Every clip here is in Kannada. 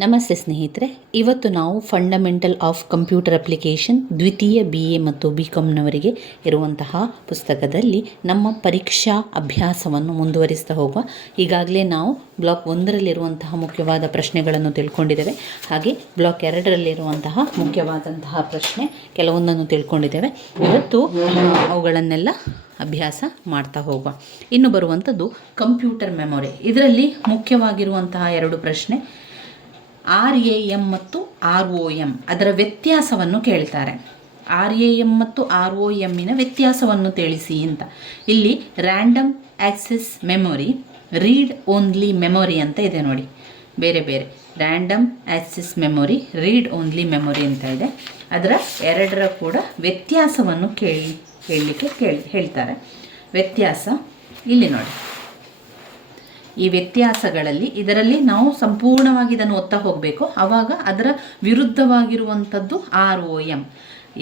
ನಮಸ್ತೆ ಸ್ನೇಹಿತರೆ, ಇವತ್ತು ನಾವು ಫಂಡಮೆಂಟಲ್ ಆಫ್ ಕಂಪ್ಯೂಟರ್ ಅಪ್ಲಿಕೇಶನ್ ದ್ವಿತೀಯ BA ಮತ್ತು BComನವರಿಗೆ ಇರುವಂತಹ ಪುಸ್ತಕದಲ್ಲಿ ನಮ್ಮ ಪರೀಕ್ಷಾ ಅಭ್ಯಾಸವನ್ನು ಮುಂದುವರಿಸ್ತಾ ಹೋಗುವ. ಈಗಾಗಲೇ ನಾವು ಬ್ಲಾಕ್ 1ರಲ್ಲಿರುವಂತಹ ಮುಖ್ಯವಾದ ಪ್ರಶ್ನೆಗಳನ್ನು ತಿಳ್ಕೊಂಡಿದ್ದೇವೆ. ಹಾಗೆ ಬ್ಲಾಕ್ 2ರಲ್ಲಿರುವಂತಹ ಮುಖ್ಯವಾದಂತಹ ಪ್ರಶ್ನೆ ಕೆಲವೊಂದನ್ನು ತಿಳ್ಕೊಂಡಿದ್ದೇವೆ. ಇವತ್ತು ಅವುಗಳನ್ನೆಲ್ಲ ಅಭ್ಯಾಸ ಮಾಡ್ತಾ ಹೋಗುವ. ಇನ್ನು ಬರುವಂಥದ್ದು ಕಂಪ್ಯೂಟರ್ ಮೆಮೊರಿ. ಇದರಲ್ಲಿ ಮುಖ್ಯವಾಗಿರುವಂತಹ 2 ಪ್ರಶ್ನೆ RAM ಮತ್ತು ROM ಅದರ ವ್ಯತ್ಯಾಸವನ್ನು ಕೇಳ್ತಾರೆ. RAM ಮತ್ತು ROMನ ವ್ಯತ್ಯಾಸವನ್ನು ತಿಳಿಸಿ ಅಂತ. ಇಲ್ಲಿ random access memory, read only memory ಅಂತ ಇದೆ ನೋಡಿ. ಬೇರೆ ಬೇರೆ random access memory, read only memory ಅಂತ ಇದೆ. ಅದರ 2ರ ಕೂಡ ವ್ಯತ್ಯಾಸವನ್ನು ಹೇಳ್ತಾರೆ. ವ್ಯತ್ಯಾಸ ಇಲ್ಲಿ ನೋಡಿ. ಈ ವ್ಯತ್ಯಾಸಗಳಲ್ಲಿ ಇದರಲ್ಲಿ ನಾವು ಸಂಪೂರ್ಣವಾಗಿ ಇದನ್ನು ಓದ್ತಾ ಹೋಗಬೇಕು. ಆವಾಗ ಅದರ ವಿರುದ್ಧವಾಗಿರುವಂಥದ್ದು ROM,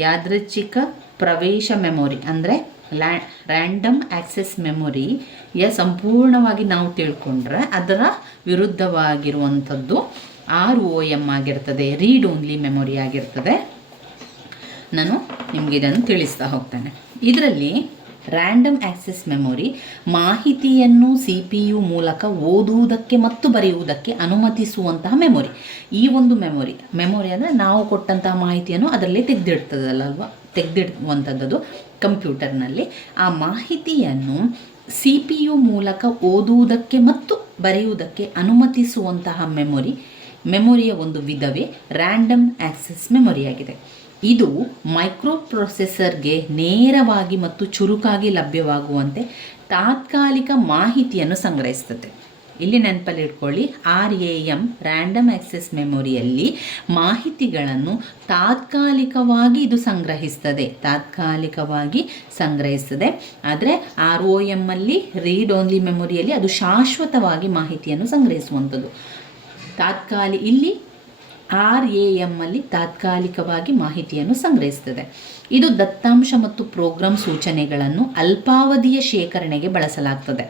ಯಾದೃಚ್ಛಿಕ ಪ್ರವೇಶ ಮೆಮೊರಿ ಅಂದರೆ ರ್ಯಾಂಡಮ್ ಆಕ್ಸೆಸ್ ಮೆಮೊರಿಯ ಸಂಪೂರ್ಣವಾಗಿ ನಾವು ತಿಳ್ಕೊಂಡ್ರೆ ಅದರ ವಿರುದ್ಧವಾಗಿರುವಂಥದ್ದು ROM ಆಗಿರ್ತದೆ, ರೀಡ್ ಓನ್ಲಿ ಮೆಮೊರಿ ಆಗಿರ್ತದೆ. ನಾನು ನಿಮಗೆ ಇದನ್ನು ತಿಳಿಸ್ತಾ ಹೋಗ್ತೇನೆ. ಇದರಲ್ಲಿ ರ್ಯಾಂಡಮ್ ಆಕ್ಸೆಸ್ ಮೆಮೊರಿ ಮಾಹಿತಿಯನ್ನು CPU ಮೂಲಕ ಓದುವುದಕ್ಕೆ ಮತ್ತು ಬರೆಯುವುದಕ್ಕೆ ಅನುಮತಿಸುವಂತಹ ಮೆಮೊರಿ. ಈ ಒಂದು ಮೆಮೊರಿ ಅಂದರೆ ನಾವು ಕೊಟ್ಟಂತಹ ಮಾಹಿತಿಯನ್ನು ಅದರಲ್ಲೇ ತೆಗೆದಿಡುವಂಥದ್ದು ಕಂಪ್ಯೂಟರ್ನಲ್ಲಿ. ಆ ಮಾಹಿತಿಯನ್ನು CPU ಮೂಲಕ ಓದುವುದಕ್ಕೆ ಮತ್ತು ಬರೆಯುವುದಕ್ಕೆ ಅನುಮತಿಸುವಂತಹ ಮೆಮೊರಿಯ ಒಂದು ವಿಧವೇ ರ್ಯಾಂಡಮ್ ಆಕ್ಸೆಸ್ ಮೆಮೊರಿಯಾಗಿದೆ. ಇದು ಮೈಕ್ರೋ ಪ್ರೊಸೆಸರ್ಗೆ ನೇರವಾಗಿ ಮತ್ತು ಚುರುಕಾಗಿ ಲಭ್ಯವಾಗುವಂತೆ ತಾತ್ಕಾಲಿಕ ಮಾಹಿತಿಯನ್ನು ಸಂಗ್ರಹಿಸುತ್ತದೆ. ಇಲ್ಲಿ ನೆನಪಲ್ಲಿ ಇಟ್ಕೊಳ್ಳಿ, RAM ರ್ಯಾಂಡಮ್ ಆಕ್ಸೆಸ್ ಮೆಮೊರಿಯಲ್ಲಿ ಮಾಹಿತಿಗಳನ್ನು ತಾತ್ಕಾಲಿಕವಾಗಿ ಇದು ಸಂಗ್ರಹಿಸ್ತದೆ. ಆದರೆ ROM ಅಲ್ಲಿ, ರೀಡ್ ಓನ್ಲಿ ಮೆಮೊರಿಯಲ್ಲಿ ಅದು ಶಾಶ್ವತವಾಗಿ ಮಾಹಿತಿಯನ್ನು ಸಂಗ್ರಹಿಸುವಂಥದ್ದು. ಇಲ್ಲಿ RAM ಅಲ್ಲಿ ತಾತ್ಕಾಲಿಕವಾಗಿ ಮಾಹಿತಿಯನ್ನು ಸಂಗ್ರಹಿಸುತ್ತದೆ. ಇದು ದತ್ತಾಂಶ ಮತ್ತು ಪ್ರೋಗ್ರಾಂ ಸೂಚನೆಗಳನ್ನು ಅಲ್ಪಾವಧಿಯ ಶೇಖರಣೆಗೆ ಬಳಸಲಾಗ್ತದೆ.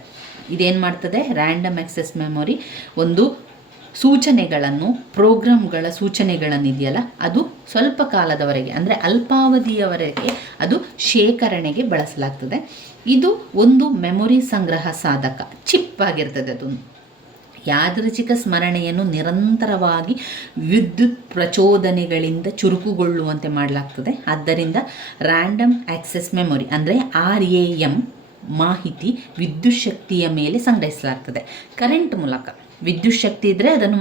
ಇದೇನು ಮಾಡ್ತದೆ? ರ್ಯಾಂಡಮ್ ಆಕ್ಸೆಸ್ ಮೆಮೊರಿ ಒಂದು ಪ್ರೋಗ್ರಾಮ್ಗಳ ಸೂಚನೆಗಳನ್ನಿದೆಯಲ್ಲ, ಅದು ಸ್ವಲ್ಪ ಕಾಲದವರೆಗೆ ಅಂದರೆ ಅಲ್ಪಾವಧಿಯವರೆಗೆ ಅದು ಶೇಖರಣೆಗೆ ಬಳಸಲಾಗ್ತದೆ. ಇದು ಒಂದು ಮೆಮೊರಿ ಸಂಗ್ರಹ ಸಾಧಕ, ಚಿಪ್ ಆಗಿರ್ತದೆ. ಅದು ಯಾದೃಚ್ಛಿಕ ಸ್ಮರಣೆಯನ್ನು ನಿರಂತರವಾಗಿ ವಿದ್ಯುತ್ ಪ್ರಚೋದನೆಗಳಿಂದ ಚುರುಕುಗೊಳ್ಳುವಂತೆ ಮಾಡಲಾಗ್ತದೆ. ಆದ್ದರಿಂದ ರ್ಯಾಂಡಮ್ ಆಕ್ಸೆಸ್ ಮೆಮೊರಿ ಅಂದರೆ RAM ಮಾಹಿತಿ ವಿದ್ಯುತ್ ಶಕ್ತಿಯ ಮೇಲೆ ಸಂಗ್ರಹಿಸಲಾಗ್ತದೆ. ಕರೆಂಟ್ ಮೂಲಕ ವಿದ್ಯುತ್ ಶಕ್ತಿ ಇದ್ದರೆ ಅದನ್ನು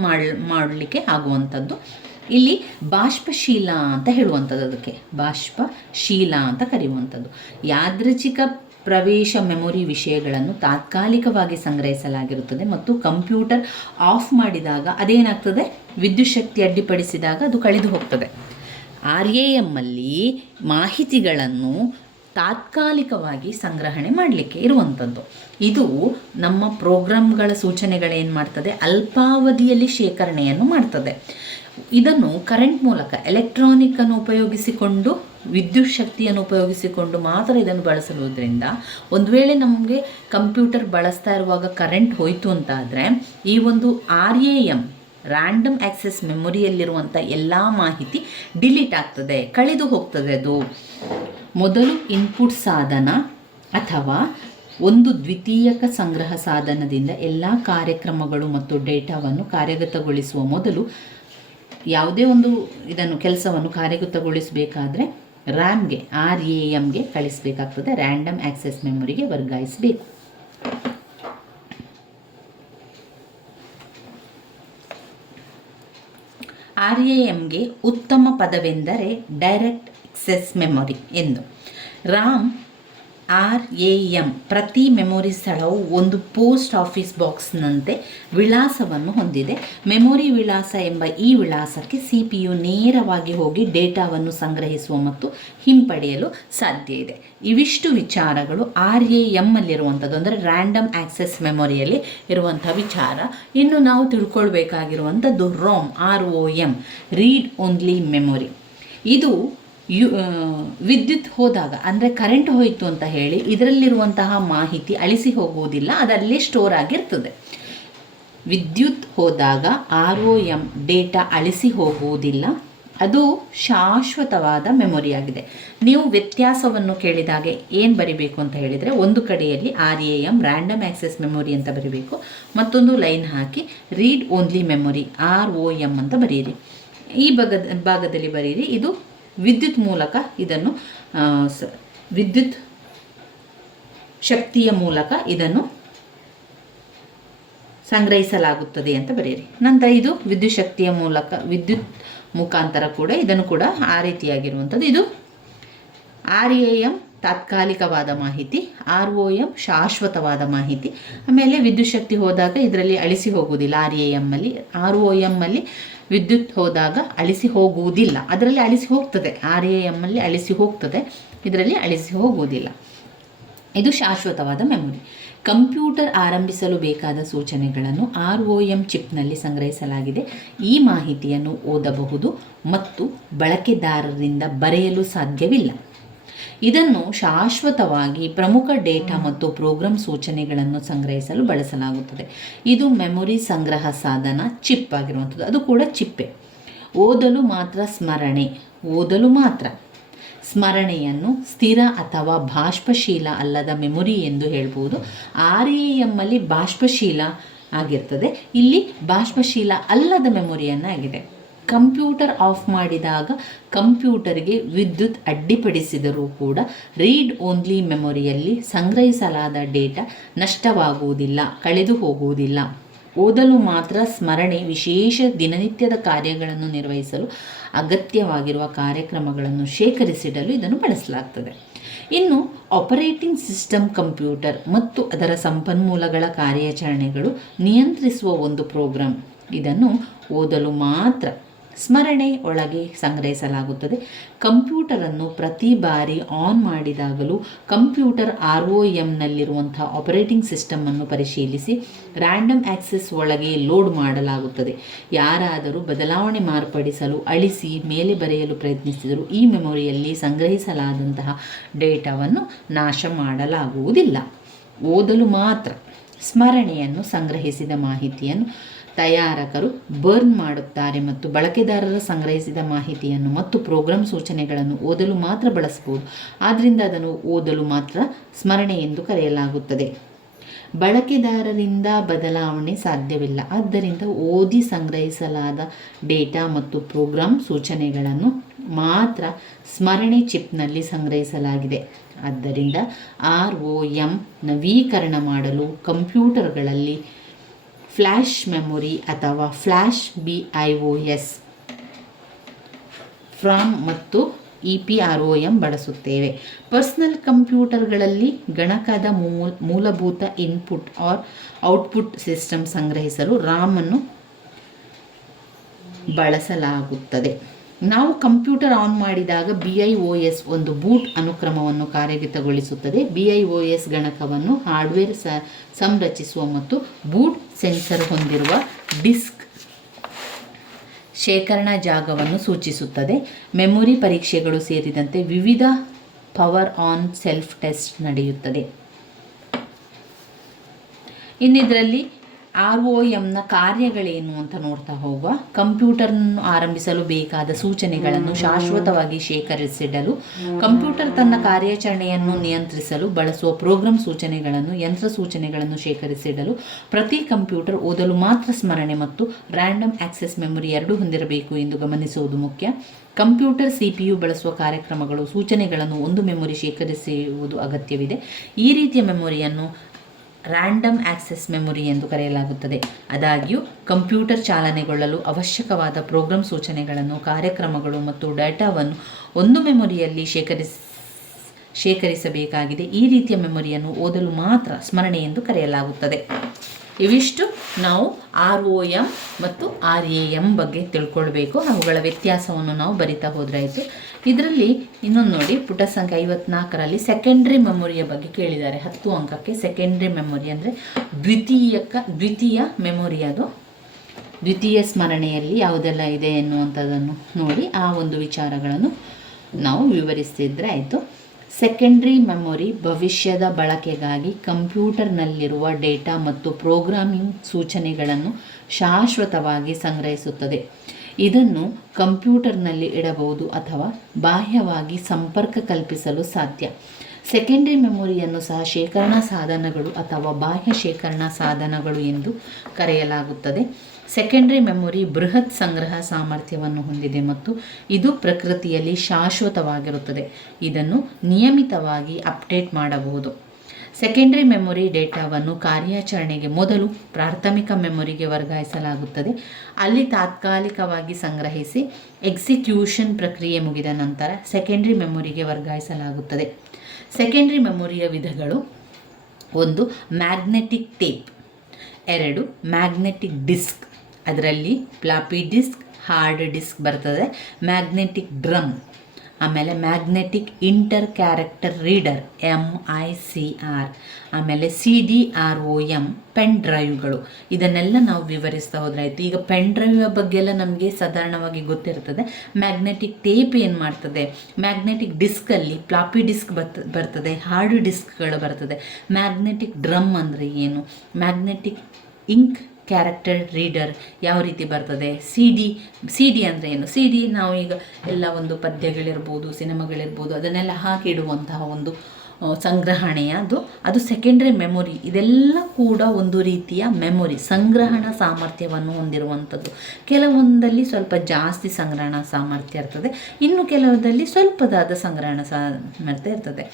ಮಾಡಲಿಕ್ಕೆ ಆಗುವಂಥದ್ದು. ಇಲ್ಲಿ ಬಾಷ್ಪಶೀಲ ಅಂತ ಹೇಳುವಂಥದ್ದು, ಅದಕ್ಕೆ ಬಾಷ್ಪಶೀಲ ಅಂತ ಕರೆಯುವಂಥದ್ದು. ಯಾದೃಚ್ಛಿಕ ಪ್ರವೇಶ ಮೆಮೊರಿ ವಿಷಯಗಳನ್ನು ತಾತ್ಕಾಲಿಕವಾಗಿ ಸಂಗ್ರಹಿಸಲಾಗಿರುತ್ತದೆ ಮತ್ತು ಕಂಪ್ಯೂಟರ್ ಆಫ್ ಮಾಡಿದಾಗ ಅದೇನಾಗ್ತದೆ? ವಿದ್ಯುತ್ ಶಕ್ತಿ ಅಡ್ಡಿಪಡಿಸಿದಾಗ ಅದು ಕಳೆದು ಹೋಗ್ತದೆ. RAM ಅಲ್ಲಿ ಮಾಹಿತಿಗಳನ್ನು ತಾತ್ಕಾಲಿಕವಾಗಿ ಸಂಗ್ರಹಣೆ ಮಾಡಲಿಕ್ಕೆ ಇರುವಂಥದ್ದು. ಇದು ನಮ್ಮ ಪ್ರೋಗ್ರಾಮ್ಗಳ ಸೂಚನೆಗಳೇನು ಮಾಡ್ತದೆ? ಅಲ್ಪಾವಧಿಯಲ್ಲಿ ಶೇಖರಣೆಯನ್ನು ಮಾಡ್ತದೆ. ಇದನ್ನು ಕರೆಂಟ್ ಮೂಲಕ ಎಲೆಕ್ಟ್ರಾನಿಕ್ಕನ್ನು ಉಪಯೋಗಿಸಿಕೊಂಡು, ವಿದ್ಯುತ್ ಶಕ್ತಿಯನ್ನು ಉಪಯೋಗಿಸಿಕೊಂಡು ಮಾತ್ರ ಇದನ್ನು ಬಳಸುವುದರಿಂದ ಒಂದು ವೇಳೆ ನಮಗೆ ಕಂಪ್ಯೂಟರ್ ಬಳಸ್ತಾ ಇರುವಾಗ ಕರೆಂಟ್ ಹೋಯಿತು ಅಂತಾದರೆ ಈ ಒಂದು RAM ರ್ಯಾಂಡಮ್ ಆಕ್ಸೆಸ್ ಮೆಮೊರಿಯಲ್ಲಿರುವಂಥ ಎಲ್ಲ ಮಾಹಿತಿ ಡಿಲೀಟ್ ಆಗ್ತದೆ, ಕಳೆದು ಹೋಗ್ತದೆ. ಅದು ಮೊದಲು ಇನ್ಪುಟ್ ಸಾಧನ ಅಥವಾ ಒಂದು ದ್ವಿತೀಯಕ ಸಂಗ್ರಹ ಸಾಧನದಿಂದ ಎಲ್ಲ ಕಾರ್ಯಕ್ರಮಗಳು ಮತ್ತು ಡೇಟಾವನ್ನು ಕಾರ್ಯಗತಗೊಳಿಸುವ ಮೊದಲು ಯಾವುದೇ ಒಂದು ಕೆಲಸವನ್ನು ಕಾರ್ಯಗತಗೊಳಿಸಬೇಕಾದ್ರೆ RAMಗೆ ಕಳಿಸಬೇಕಾಗ್ತದೆ, ರ್ಯಾಂಡಮ್ ಆಕ್ಸೆಸ್ ಮೆಮೊರಿಗೆ ವರ್ಗಾಯಿಸಬೇಕು. RAMಗೆ ಉತ್ತಮ ಪದವೆಂದರೆ ಡೈರೆಕ್ಟ್ ಆಕ್ಸೆಸ್ ಮೆಮೊರಿ ಎಂದು. RAM ಪ್ರತಿ ಮೆಮೊರಿ ಸ್ಥಳವು ಒಂದು ಪೋಸ್ಟ್ ಆಫೀಸ್ ಬಾಕ್ಸ್ನಂತೆ ವಿಳಾಸವನ್ನು ಹೊಂದಿದೆ. ಮೆಮೊರಿ ವಿಳಾಸ ಎಂಬ ಈ ವಿಳಾಸಕ್ಕೆ CPU ನೇರವಾಗಿ ಹೋಗಿ ಡೇಟಾವನ್ನು ಸಂಗ್ರಹಿಸುವ ಮತ್ತು ಹಿಂಪಡೆಯಲು ಸಾಧ್ಯ ಇದೆ. ಇವಿಷ್ಟು ವಿಚಾರಗಳು RAM ಅಲ್ಲಿರುವಂಥದ್ದು, ಅಂದರೆ ರ್ಯಾಂಡಮ್ ಆಕ್ಸೆಸ್ ಮೆಮೊರಿಯಲ್ಲಿ ಇರುವಂಥ ವಿಚಾರ. ಇನ್ನು ನಾವು ತಿಳ್ಕೊಳ್ಬೇಕಾಗಿರುವಂಥದ್ದು ROM ರೀಡ್ ಓನ್ಲಿ ಮೆಮೊರಿ. ಇದು ವಿದ್ಯುತ್ ಹೋದಾಗ ಅಂದರೆ ಕರೆಂಟ್ ಹೋಯಿತು ಅಂತ ಹೇಳಿ ಇದರಲ್ಲಿರುವಂತಹ ಮಾಹಿತಿ ಅಳಿಸಿ ಹೋಗುವುದಿಲ್ಲ, ಅದರಲ್ಲಿ ಸ್ಟೋರ್ ಆಗಿರ್ತದೆ. ವಿದ್ಯುತ್ ಹೋದಾಗ ROM ಡೇಟಾ ಅಳಿಸಿ ಹೋಗುವುದಿಲ್ಲ. ಅದು ಶಾಶ್ವತವಾದ ಮೆಮೊರಿಯಾಗಿದೆ. ನೀವು ವ್ಯತ್ಯಾಸವನ್ನು ಕೇಳಿದಾಗೆ ಏನು ಬರಿಬೇಕು ಅಂತ ಹೇಳಿದರೆ, ಒಂದು ಕಡೆಯಲ್ಲಿ RAM ರ್ಯಾಂಡಮ್ ಆ್ಯಕ್ಸೆಸ್ ಮೆಮೊರಿ ಅಂತ ಬರೀಬೇಕು, ಮತ್ತೊಂದು ಲೈನ್ ಹಾಕಿ ರೀಡ್ ಓನ್ಲಿ ಮೆಮೊರಿ ROM ಅಂತ ಬರೀರಿ. ಈ ಭಾಗದಲ್ಲಿ ಬರೀರಿ ಇದು ವಿದ್ಯುತ್ ಮೂಲಕ ಇದನ್ನು ವಿದ್ಯುತ್ ಶಕ್ತಿಯ ಮೂಲಕ ಇದನ್ನು ಸಂಗ್ರಹಿಸಲಾಗುತ್ತದೆ ಅಂತ ಬರೆಯಿರಿ. ನಂತರ ಇದು ವಿದ್ಯುತ್ ಶಕ್ತಿಯ ಮೂಲಕ ವಿದ್ಯುತ್ ಮುಖಾಂತರ ಕೂಡ ಇದನ್ನು ಕೂಡ ಆ ರೀತಿಯಾಗಿರುವಂಥದ್ದು. ಇದು RAM ತಾತ್ಕಾಲಿಕವಾದ ಮಾಹಿತಿ, ROM ಶಾಶ್ವತವಾದ ಮಾಹಿತಿ. ಆಮೇಲೆ ವಿದ್ಯುತ್ ಶಕ್ತಿ ಹೋದಾಗ ಇದರಲ್ಲಿ ಅಳಿಸಿ ಹೋಗುವುದಿಲ್ಲ. ROM ಅಲ್ಲಿ ವಿದ್ಯುತ್ ಹೋದಾಗ ಅಳಿಸಿ ಹೋಗುವುದಿಲ್ಲ, ಅದರಲ್ಲಿ ಅಳಿಸಿ ಹೋಗ್ತದೆ. RAM ಅಲ್ಲಿ ಅಳಿಸಿ ಹೋಗ್ತದೆ, ಇದರಲ್ಲಿ ಅಳಿಸಿ ಹೋಗುವುದಿಲ್ಲ. ಇದು ಶಾಶ್ವತವಾದ ಮೆಮೊರಿ. ಕಂಪ್ಯೂಟರ್ ಆರಂಭಿಸಲು ಬೇಕಾದ ಸೂಚನೆಗಳನ್ನು ROM ಚಿಪ್ನಲ್ಲಿ ಸಂಗ್ರಹಿಸಲಾಗಿದೆ. ಈ ಮಾಹಿತಿಯನ್ನು ಓದಬಹುದು ಮತ್ತು ಬಳಕೆದಾರರಿಂದ ಬರೆಯಲು ಸಾಧ್ಯವಿಲ್ಲ. ಇದನ್ನು ಶಾಶ್ವತವಾಗಿ ಪ್ರಮುಖ ಡೇಟಾ ಮತ್ತು ಪ್ರೋಗ್ರಾಂ ಸೂಚನೆಗಳನ್ನು ಸಂಗ್ರಹಿಸಲು ಬಳಸಲಾಗುತ್ತದೆ. ಇದು ಮೆಮೊರಿ ಸಂಗ್ರಹ ಸಾಧನ ಚಿಪ್ ಆಗಿರುವಂಥದ್ದು. ಅದು ಕೂಡ ಚಿಪ್ಪೆ. ಓದಲು ಮಾತ್ರ ಸ್ಮರಣೆಯನ್ನು ಸ್ಥಿರ ಅಥವಾ ಬಾಷ್ಪಶೀಲ ಅಲ್ಲದ ಮೆಮೊರಿ ಎಂದು ಹೇಳ್ಬೋದು. RAM ಅಲ್ಲಿ ಬಾಷ್ಪಶೀಲ ಆಗಿರ್ತದೆ, ಇಲ್ಲಿ ಬಾಷ್ಪಶೀಲ ಅಲ್ಲದ ಮೆಮೊರಿಯನ್ನಾಗಿದೆ. ಕಂಪ್ಯೂಟರ್ ಆಫ್ ಮಾಡಿದಾಗ ಕಂಪ್ಯೂಟರ್ಗೆ ವಿದ್ಯುತ್ ಅಡ್ಡಿಪಡಿಸಿದರೂ ಕೂಡ ರೀಡ್ ಓನ್ಲಿ ಮೆಮೊರಿಯಲ್ಲಿ ಸಂಗ್ರಹಿಸಲಾದ ಡೇಟಾ ನಷ್ಟವಾಗುವುದಿಲ್ಲ, ಕಳೆದು ಹೋಗುವುದಿಲ್ಲ. ಓದಲು ಮಾತ್ರ ಸ್ಮರಣೆ ವಿಶೇಷ ದಿನನಿತ್ಯದ ಕಾರ್ಯಗಳನ್ನು ನಿರ್ವಹಿಸಲು ಅಗತ್ಯವಾಗಿರುವ ಕಾರ್ಯಕ್ರಮಗಳನ್ನು ಶೇಖರಿಸಿಡಲು ಇದನ್ನು ಬಳಸಲಾಗ್ತದೆ. ಇನ್ನು ಆಪರೇಟಿಂಗ್ ಸಿಸ್ಟಮ್ ಕಂಪ್ಯೂಟರ್ ಮತ್ತು ಅದರ ಸಂಪನ್ಮೂಲಗಳ ಕಾರ್ಯಾಚರಣೆಗಳು ನಿಯಂತ್ರಿಸುವ ಒಂದು ಪ್ರೋಗ್ರಾಂ. ಇದನ್ನು ಓದಲು ಮಾತ್ರ ಸ್ಮರಣೆ ಒಳಗೆ ಸಂಗ್ರಹಿಸಲಾಗುತ್ತದೆ. ಕಂಪ್ಯೂಟರನ್ನು ಪ್ರತಿ ಬಾರಿ ಆನ್ ಮಾಡಿದಾಗಲೂ ಕಂಪ್ಯೂಟರ್ ROMನಲ್ಲಿರುವಂಥ ಆಪರೇಟಿಂಗ್ ಸಿಸ್ಟಮನ್ನು ಪರಿಶೀಲಿಸಿ ರ್ಯಾಂಡಮ್ ಆ್ಯಕ್ಸೆಸ್ ಒಳಗೆ ಲೋಡ್ ಮಾಡಲಾಗುತ್ತದೆ. ಯಾರಾದರೂ ಬದಲಾವಣೆ ಮಾರ್ಪಡಿಸಲು ಅಳಿಸಿ ಮೇಲೆ ಬರೆಯಲು ಪ್ರಯತ್ನಿಸಿದರೂ ಈ ಮೆಮೊರಿಯಲ್ಲಿ ಸಂಗ್ರಹಿಸಲಾದಂತಹ ಡೇಟಾವನ್ನು ನಾಶ ಮಾಡಲಾಗುವುದಿಲ್ಲ. ಓದಲು ಮಾತ್ರ ಸ್ಮರಣೆಯನ್ನು ಸಂಗ್ರಹಿಸಿದ ಮಾಹಿತಿಯನ್ನು ತಯಾರಕರು ಬರ್ನ್ ಮಾಡುತ್ತಾರೆ ಮತ್ತು ಬಳಕೆದಾರರ ಸಂಗ್ರಹಿಸಿದ ಮಾಹಿತಿಯನ್ನು ಮತ್ತು ಪ್ರೋಗ್ರಾಂ ಸೂಚನೆಗಳನ್ನು ಓದಲು ಮಾತ್ರ ಬಳಸಬಹುದು. ಆದ್ದರಿಂದ ಅದನ್ನು ಓದಲು ಮಾತ್ರ ಸ್ಮರಣೆ ಎಂದು ಕರೆಯಲಾಗುತ್ತದೆ. ಬಳಕೆದಾರರಿಂದ ಬದಲಾವಣೆ ಸಾಧ್ಯವಿಲ್ಲ. ಆದ್ದರಿಂದ ಓದಿ ಸಂಗ್ರಹಿಸಲಾದ ಡೇಟಾ ಮತ್ತು ಪ್ರೋಗ್ರಾಂ ಸೂಚನೆಗಳನ್ನು ಮಾತ್ರ ಸ್ಮರಣೆ ಚಿಪ್ನಲ್ಲಿ ಸಂಗ್ರಹಿಸಲಾಗಿದೆ. ಆದ್ದರಿಂದ ROM ನವೀಕರಣ ಮಾಡಲು ಕಂಪ್ಯೂಟರ್ಗಳಲ್ಲಿ ಫ್ಲ್ಯಾಶ್ ಮೆಮೊರಿ ಅಥವಾ ಫ್ಲ್ಯಾಶ್ BIOS ಫ್ರಾಮ್ ಮತ್ತು EPROM ಬಳಸುತ್ತೇವೆ. ಪರ್ಸನಲ್ ಕಂಪ್ಯೂಟರ್ಗಳಲ್ಲಿ ಗಣಕದ ಮೂಲಭೂತ ಇನ್ಪುಟ್ ಆರ್ ಔಟ್ಪುಟ್ ಸಿಸ್ಟಮ್ ಸಂಗ್ರಹಿಸಲು RAM ಅನ್ನು ಬಳಸಲಾಗುತ್ತದೆ. ನಾವು ಕಂಪ್ಯೂಟರ್ ಆನ್ ಮಾಡಿದಾಗ BIOS ಒಂದು ಬೂಟ್ ಅನುಕ್ರಮವನ್ನು ಕಾರ್ಯಗತಗೊಳಿಸುತ್ತದೆ. BIOS ಗಣಕವನ್ನು ಹಾರ್ಡ್ವೇರ್ ಸಂರಚಿಸುವ ಮತ್ತು ಬೂಟ್ ಸೆನ್ಸರ್ ಹೊಂದಿರುವ ಡಿಸ್ಕ್ ಶೇಖರಣಾ ಜಾಗವನ್ನು ಸೂಚಿಸುತ್ತದೆ. ಮೆಮೊರಿ ಪರೀಕ್ಷೆಗಳು ಸೇರಿದಂತೆ ವಿವಿಧ ಪವರ್ ಆನ್ ಸೆಲ್ಫ್ ಟೆಸ್ಟ್ ನಡೆಯುತ್ತದೆ. ಇನ್ನಿದರಲ್ಲಿ ROMನ ಕಾರ್ಯಗಳೇನು ಅಂತ ನೋಡ್ತಾ ಹೋಗುವ. ಕಂಪ್ಯೂಟರ್ನನ್ನು ಆರಂಭಿಸಲು ಬೇಕಾದ ಸೂಚನೆಗಳನ್ನು ಶಾಶ್ವತವಾಗಿ ಶೇಖರಿಸಿಡಲು, ಕಂಪ್ಯೂಟರ್ ತನ್ನ ಕಾರ್ಯಾಚರಣೆಯನ್ನು ನಿಯಂತ್ರಿಸಲು ಬಳಸುವ ಪ್ರೋಗ್ರಾಂ ಸೂಚನೆಗಳನ್ನು, ಯಂತ್ರ ಸೂಚನೆಗಳನ್ನು ಶೇಖರಿಸಿಡಲು ಪ್ರತಿ ಕಂಪ್ಯೂಟರ್ ಓದಲು ಮಾತ್ರ ಸ್ಮರಣೆ ಮತ್ತು ರ್ಯಾಂಡಮ್ ಆಕ್ಸೆಸ್ ಮೆಮೊರಿ ಎರಡೂ ಹೊಂದಿರಬೇಕು ಎಂದು ಗಮನಿಸುವುದು ಮುಖ್ಯ. ಕಂಪ್ಯೂಟರ್ CPU ಬಳಸುವ ಕಾರ್ಯಕ್ರಮಗಳು ಸೂಚನೆಗಳನ್ನು ಒಂದು ಮೆಮೊರಿ ಶೇಖರಿಸುವುದು ಅಗತ್ಯವಿದೆ. ಈ ರೀತಿಯ ಮೆಮೊರಿಯನ್ನು ರ್ಯಾಂಡಮ್ ಆಕ್ಸೆಸ್ ಮೆಮೊರಿ ಎಂದು ಕರೆಯಲಾಗುತ್ತದೆ. ಆದಾಗ್ಯೂ ಕಂಪ್ಯೂಟರ್ ಚಾಲನೆಗೊಳ್ಳಲು ಅವಶ್ಯಕವಾದ ಪ್ರೋಗ್ರಾಂ ಸೂಚನೆಗಳನ್ನು, ಕಾರ್ಯಕ್ರಮಗಳು ಮತ್ತು ಡೇಟಾವನ್ನು ಒಂದು ಮೆಮೊರಿಯಲ್ಲಿ ಶೇಖರಿಸಬೇಕಾಗಿದೆ. ಈ ರೀತಿಯ ಮೆಮೊರಿಯನ್ನು ಓದಲು ಮಾತ್ರ ಸ್ಮರಣೆ ಎಂದು ಕರೆಯಲಾಗುತ್ತದೆ. ಇವಿಷ್ಟು ನಾವು ROM ಮತ್ತು RAM ಬಗ್ಗೆ ತಿಳ್ಕೊಳ್ಬೇಕು. ಅವುಗಳ ವ್ಯತ್ಯಾಸವನ್ನು ನಾವು ಬರಿತಾ ಹೋದ್ರಾಯಿತು. ಇದರಲ್ಲಿ ಇನ್ನೊಂದು ನೋಡಿ, ಪುಟ ಸಂಖ್ಯೆ 54ರಲ್ಲಿ ಸೆಕೆಂಡ್ರಿ ಮೆಮೊರಿಯ ಬಗ್ಗೆ ಕೇಳಿದ್ದಾರೆ. 10 ಅಂಕಕ್ಕೆ ಸೆಕೆಂಡ್ರಿ ಮೆಮೊರಿ ಅಂದರೆ ದ್ವಿತೀಯ ಮೆಮೊರಿ. ಅದು ದ್ವಿತೀಯ ಸ್ಮರಣೆಯಲ್ಲಿ ಯಾವುದೆಲ್ಲ ಇದೆ ಎನ್ನುವಂಥದ್ದನ್ನು ನೋಡಿ ಆ ಒಂದು ವಿಚಾರಗಳನ್ನು ನಾವು ವಿವರಿಸ್ತಿದ್ರೆ ಆಯಿತು. ಸೆಕೆಂಡ್ರಿ ಮೆಮೊರಿ ಭವಿಷ್ಯದ ಬಳಕೆಗಾಗಿ ಕಂಪ್ಯೂಟರ್ನಲ್ಲಿರುವ ಡೇಟಾ ಮತ್ತು ಪ್ರೋಗ್ರಾಮಿಂಗ್ ಸೂಚನೆಗಳನ್ನು ಶಾಶ್ವತವಾಗಿ ಸಂಗ್ರಹಿಸುತ್ತದೆ. ಇದನ್ನು ಕಂಪ್ಯೂಟರ್ನಲ್ಲಿ ಇಡಬಹುದು ಅಥವಾ ಬಾಹ್ಯವಾಗಿ ಸಂಪರ್ಕ ಕಲ್ಪಿಸಲು ಸಾಧ್ಯ. ಸೆಕೆಂಡ್ರಿ ಮೆಮೊರಿಯನ್ನು ಸಹ ಶೇಖರಣಾ ಸಾಧನಗಳು ಅಥವಾ ಬಾಹ್ಯ ಶೇಖರಣಾ ಸಾಧನಗಳು ಎಂದು ಕರೆಯಲಾಗುತ್ತದೆ. ಸೆಕೆಂಡ್ರಿ ಮೆಮೊರಿ ಬೃಹತ್ ಸಂಗ್ರಹ ಸಾಮರ್ಥ್ಯವನ್ನು ಹೊಂದಿದೆ ಮತ್ತು ಇದು ಪ್ರಕೃತಿಯಲ್ಲಿ ಶಾಶ್ವತವಾಗಿರುತ್ತದೆ. ಇದನ್ನು ನಿಯಮಿತವಾಗಿ ಅಪ್ಡೇಟ್ ಮಾಡಬಹುದು. ಸೆಕೆಂಡ್ರಿ ಮೆಮೊರಿ ಡೇಟಾವನ್ನು ಕಾರ್ಯಾಚರಣೆಗೆ ಮೊದಲು ಪ್ರಾಥಮಿಕ ಮೆಮೊರಿಗೆ ವರ್ಗಾಯಿಸಲಾಗುತ್ತದೆ. ಅಲ್ಲಿ ತಾತ್ಕಾಲಿಕವಾಗಿ ಸಂಗ್ರಹಿಸಿ ಎಕ್ಸಿಕ್ಯೂಷನ್ ಪ್ರಕ್ರಿಯೆ ಮುಗಿದ ನಂತರ ಸೆಕೆಂಡ್ರಿ ಮೆಮೊರಿಗೆ ವರ್ಗಾಯಿಸಲಾಗುತ್ತದೆ. ಸೆಕೆಂಡ್ರಿ ಮೆಮೊರಿಯ ವಿಧಗಳು: 1. Magnetic tape. 2. Magnetic disk. ಅದರಲ್ಲಿ ಫ್ಲಾಪಿ ಡಿಸ್ಕ್, ಹಾರ್ಡ್ ಡಿಸ್ಕ್ ಬರ್ತದೆ. ಮ್ಯಾಗ್ನೆಟಿಕ್ ಡ್ರಮ್, ಆಮೇಲೆ magnetic inter character reader MICR, ಆಮೇಲೆ CDROM ಪೆನ್ ಡ್ರೈವ್ಗಳು. ಇದನ್ನೆಲ್ಲ ನಾವು ವಿವರಿಸ್ತಾ ಹೋದ್ರಾಯ್ತು. ಈಗ ಪೆನ್ ಡ್ರೈವ್ ಬಗ್ಗೆ ಎಲ್ಲ ನಮಗೆ ಸಾಧಾರಣವಾಗಿ ಗೊತ್ತಿರ್ತದೆ. ಮ್ಯಾಗ್ನೆಟಿಕ್ ಟೇಪ್ ಏನು ಮಾಡ್ತದೆ, ಮ್ಯಾಗ್ನೆಟಿಕ್ ಡಿಸ್ಕಲ್ಲಿ ಫ್ಲಾಪಿ ಡಿಸ್ಕ್ ಬರ್ತದೆ, ಹಾರ್ಡ್ ಡಿಸ್ಕ್ಗಳು ಬರ್ತದೆ. ಮ್ಯಾಗ್ನೆಟಿಕ್ ಡ್ರಮ್ ಅಂದರೆ ಏನು, ಮ್ಯಾಗ್ನೆಟಿಕ್ ಇಂಕ್ ಕ್ಯಾರೆಕ್ಟರ್ ರೀಡರ್ ಯಾವ ರೀತಿ ಬರ್ತದೆ, ಸಿ ಡಿ ಅಂದರೆ ಏನು, CD ನಾವು ಈಗ ಎಲ್ಲ ಒಂದು ಪದ್ಯಗಳಿರ್ಬೋದು, ಸಿನಿಮಾಗಳಿರ್ಬೋದು, ಅದನ್ನೆಲ್ಲ ಹಾಕಿಡುವಂತಹ ಒಂದು ಸಂಗ್ರಹಣೆಯ ಅದು ಸೆಕೆಂಡ್ರಿ ಮೆಮೊರಿ. ಇದೆಲ್ಲ ಕೂಡ ಒಂದು ರೀತಿಯ ಮೆಮೊರಿ, ಸಂಗ್ರಹಣಾ ಸಾಮರ್ಥ್ಯವನ್ನು ಹೊಂದಿರುವಂಥದ್ದು. ಕೆಲವೊಂದಲ್ಲಿ ಸ್ವಲ್ಪ ಜಾಸ್ತಿ ಸಂಗ್ರಹಣಾ ಸಾಮರ್ಥ್ಯ ಇರ್ತದೆ, ಇನ್ನು ಕೆಲವದಲ್ಲಿ ಸ್ವಲ್ಪದಾದ ಸಂಗ್ರಹಣಾ ಸಾಮರ್ಥ್ಯ ಇರ್ತದೆ.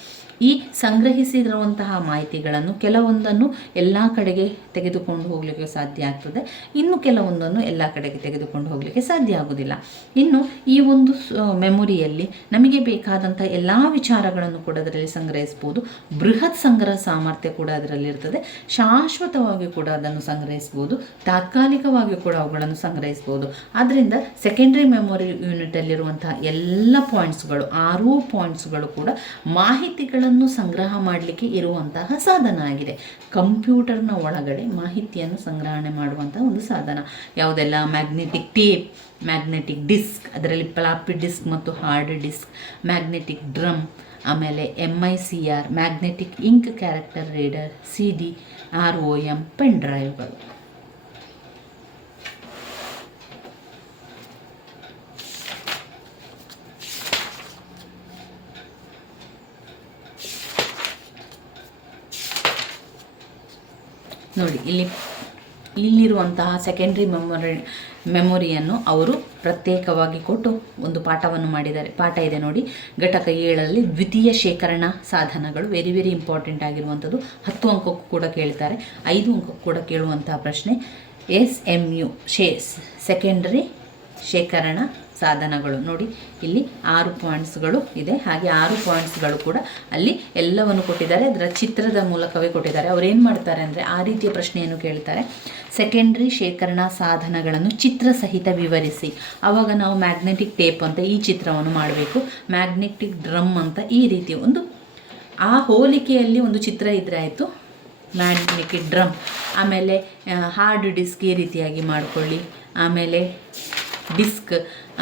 ಈ ಸಂಗ್ರಹಿಸಿರುವಂತಹ ಮಾಹಿತಿಗಳನ್ನು ಕೆಲವೊಂದನ್ನು ಎಲ್ಲ ಕಡೆಗೆ ತೆಗೆದುಕೊಂಡು ಹೋಗಲಿಕ್ಕೆ ಸಾಧ್ಯ ಆಗ್ತದೆ, ಇನ್ನು ಕೆಲವೊಂದನ್ನು ಎಲ್ಲ ಕಡೆಗೆ ತೆಗೆದುಕೊಂಡು ಹೋಗಲಿಕ್ಕೆ ಸಾಧ್ಯ ಆಗೋದಿಲ್ಲ. ಇನ್ನು ಈ ಒಂದು ಮೆಮೊರಿಯಲ್ಲಿ ನಮಗೆ ಬೇಕಾದಂಥ ಎಲ್ಲ ವಿಚಾರಗಳನ್ನು ಕೂಡ ಅದರಲ್ಲಿ ಸಂಗ್ರಹಿಸ್ಬೋದು. ಬೃಹತ್ ಸಂಗ್ರಹ ಸಾಮರ್ಥ್ಯ ಕೂಡ ಅದರಲ್ಲಿ ಇರ್ತದೆ. ಶಾಶ್ವತವಾಗಿ ಕೂಡ ಅದನ್ನು ಸಂಗ್ರಹಿಸ್ಬೋದು, ತಾತ್ಕಾಲಿಕವಾಗಿ ಕೂಡ ಅವುಗಳನ್ನು ಸಂಗ್ರಹಿಸ್ಬೋದು. ಆದ್ದರಿಂದ ಸೆಕೆಂಡ್ರಿ ಮೆಮೊರಿ ಯೂನಿಟಲ್ಲಿರುವಂತಹ ಎಲ್ಲ ಪಾಯಿಂಟ್ಸ್ಗಳು, 6 ಪಾಯಿಂಟ್ಸ್ಗಳು ಕೂಡ ಮಾಹಿತಿಗಳನ್ನು ಸಂಗ್ರಹ ಮಾಡಲಿಕ್ಕೆ ಇರುವಂತಹ ಸಾಧನ ಆಗಿದೆ. ಕಂಪ್ಯೂಟರ್ನ ಒಳಗಡೆ ಮಾಹಿತಿಯನ್ನು ಸಂಗ್ರಹಣೆ ಮಾಡುವಂತಹ ಒಂದು ಸಾಧನ. ಯಾವುದೆಲ್ಲ, ಮ್ಯಾಗ್ನೆಟಿಕ್ ಟೇಪ್, ಮ್ಯಾಗ್ನೆಟಿಕ್ ಡಿಸ್ಕ್, ಅದರಲ್ಲಿ ಫ್ಲಾಪಿ ಡಿಸ್ಕ್ ಮತ್ತು ಹಾರ್ಡ್ ಡಿಸ್ಕ್, ಮ್ಯಾಗ್ನೆಟಿಕ್ ಡ್ರಮ್, ಆಮೇಲೆ MICR, magnetic ink character reader, CDROM pen ಡ್ರೈವ್ಗಳು. ನೋಡಿ, ಇಲ್ಲಿರುವಂತಹ ಸೆಕೆಂಡ್ರಿ ಮೆಮೊರಿಯನ್ನು ಅವರು ಪ್ರತ್ಯೇಕವಾಗಿ ಕೊಟ್ಟು ಒಂದು ಪಾಠವನ್ನು ಮಾಡಿದ್ದಾರೆ. ಪಾಠ ಇದೆ ನೋಡಿ, ಘಟಕ 7ರಲ್ಲಿ ದ್ವಿತೀಯ ಶೇಖರಣಾ ಸಾಧನಗಳು. ವೆರಿ ವೆರಿ ಇಂಪಾರ್ಟೆಂಟ್ ಆಗಿರುವಂಥದ್ದು. 10 ಅಂಕಕ್ಕೂ ಕೂಡ ಕೇಳ್ತಾರೆ, 5 ಅಂಕಕ್ಕೂ ಕೂಡ ಕೇಳುವಂತಹ ಪ್ರಶ್ನೆ. SMU ಸೆಕೆಂಡ್ರಿ ಶೇಖರಣಾ ಸಾಧನಗಳು. ನೋಡಿ, ಇಲ್ಲಿ 6 ಪಾಯಿಂಟ್ಸ್ಗಳು ಇದೆ. ಹಾಗೆ 6 ಪಾಯಿಂಟ್ಸ್ಗಳು ಕೂಡ ಅಲ್ಲಿ ಎಲ್ಲವನ್ನು ಕೊಟ್ಟಿದ್ದಾರೆ, ಅದರ ಚಿತ್ರದ ಮೂಲಕವೇ ಕೊಟ್ಟಿದ್ದಾರೆ. ಅವ್ರು ಏನು ಮಾಡ್ತಾರೆ ಅಂದರೆ, ಆ ರೀತಿಯ ಪ್ರಶ್ನೆಯನ್ನು ಕೇಳ್ತಾರೆ. ಸೆಕೆಂಡ್ರಿ ಶೇಖರಣಾ ಸಾಧನಗಳನ್ನು ಚಿತ್ರ ಸಹಿತ ವಿವರಿಸಿ. ಆವಾಗ ನಾವು ಮ್ಯಾಗ್ನೆಟಿಕ್ ಟೇಪ್ ಅಂತ ಈ ಚಿತ್ರವನ್ನು ಮಾಡಬೇಕು, ಮ್ಯಾಗ್ನೆಟಿಕ್ ಡ್ರಮ್ ಅಂತ ಈ ರೀತಿ ಒಂದು ಆ ಹೋಲಿಕೆಯಲ್ಲಿ ಒಂದು ಚಿತ್ರ ಇದ್ರೆ ಆಯಿತು. ಮ್ಯಾಗ್ನೆಟಿಕ್ ಡ್ರಮ್, ಆಮೇಲೆ ಹಾರ್ಡ್ ಡಿಸ್ಕ್ ಈ ರೀತಿಯಾಗಿ ಮಾಡಿಕೊಳ್ಳಿ, ಆಮೇಲೆ ಡಿಸ್ಕ್,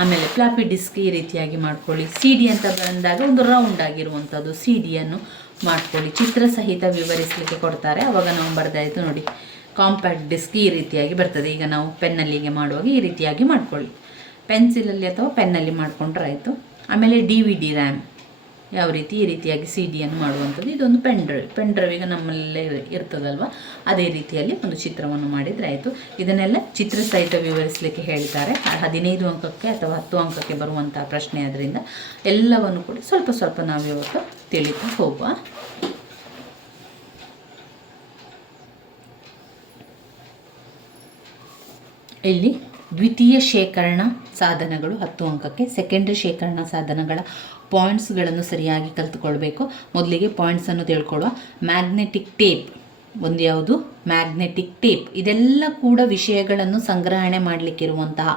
ಆಮೇಲೆ ಫ್ಲಾಪಿ ಡಿಸ್ಕ್ ಈ ರೀತಿಯಾಗಿ ಮಾಡ್ಕೊಳ್ಳಿ. CD ಅಂತ ಬಂದಾಗ ಒಂದು ರೌಂಡ್ ಆಗಿರುವಂಥದ್ದು CDಯನ್ನು ಮಾಡ್ಕೊಳ್ಳಿ. ಚಿತ್ರ ಸಹಿತ ವಿವರಿಸಲಿಕ್ಕೆ ಕೊಡ್ತಾರೆ, ಆವಾಗ ನಾವು ಬರೆದಾಯಿತು. ನೋಡಿ, ಕಾಂಪ್ಯಾಕ್ಟ್ ಡಿಸ್ಕ್ ಈ ರೀತಿಯಾಗಿ ಬರ್ತದೆ. ಈಗ ನಾವು ಪೆನ್ನಲ್ಲಿಗೆ ಮಾಡುವಾಗ ಈ ರೀತಿಯಾಗಿ ಮಾಡ್ಕೊಳ್ಳಿ, ಪೆನ್ಸಿಲಲ್ಲಿ ಅಥವಾ ಪೆನ್ನಲ್ಲಿ ಮಾಡಿಕೊಂಡ್ರೆ ಆಯಿತು. ಆಮೇಲೆ DVD ರ್ಯಾಮ್ ಯಾವ ರೀತಿ ಈ ರೀತಿಯಾಗಿ CDಯನ್ನು ಮಾಡುವಂಥದ್ದು. ಇದೊಂದು ಪೆನ್ ಡ್ರೈವ್ ಈಗ ನಮ್ಮಲ್ಲೇ ಇರ್ತದಲ್ವ, ಅದೇ ರೀತಿಯಲ್ಲಿ ಒಂದು ಚಿತ್ರವನ್ನು ಮಾಡಿದರೆ ಆಯಿತು. ಇದನ್ನೆಲ್ಲ ಚಿತ್ರ ಸಹಿತ ವಿವರಿಸಲಿಕ್ಕೆ ಹೇಳ್ತಾರೆ. 15 ಅಂಕಕ್ಕೆ ಅಥವಾ 10 ಅಂಕಕ್ಕೆ ಬರುವಂತಹ ಪ್ರಶ್ನೆ. ಆದ್ದರಿಂದ ಎಲ್ಲವನ್ನು ಕೂಡ ಸ್ವಲ್ಪ ಸ್ವಲ್ಪ ನಾವು ಇವತ್ತು ತಿಳಿತಾ ಹೋಗುವ. ಇಲ್ಲಿ ದ್ವಿತೀಯ ಶೇಖರಣಾ ಸಾಧನಗಳು 10 ಅಂಕಕ್ಕೆ. ಸೆಕೆಂಡ್ರಿ ಶೇಖರಣಾ ಸಾಧನಗಳ ಪಾಯಿಂಟ್ಸ್ಗಳನ್ನು ಸರಿಯಾಗಿ ಕಲಿತುಕೊಳ್ಬೇಕು. ಮೊದಲಿಗೆ ಪಾಯಿಂಟ್ಸನ್ನು ತಿಳ್ಕೊಳ್ಳುವ. ಮ್ಯಾಗ್ನೆಟಿಕ್ ಟೇಪ್ ಒಂದು ಯಾವುದು, ಮ್ಯಾಗ್ನೆಟಿಕ್ ಟೇಪ್. ಇದೆಲ್ಲ ಕೂಡ ವಿಷಯಗಳನ್ನು ಸಂಗ್ರಹಣೆ ಮಾಡಲಿಕ್ಕಿರುವಂತಹ,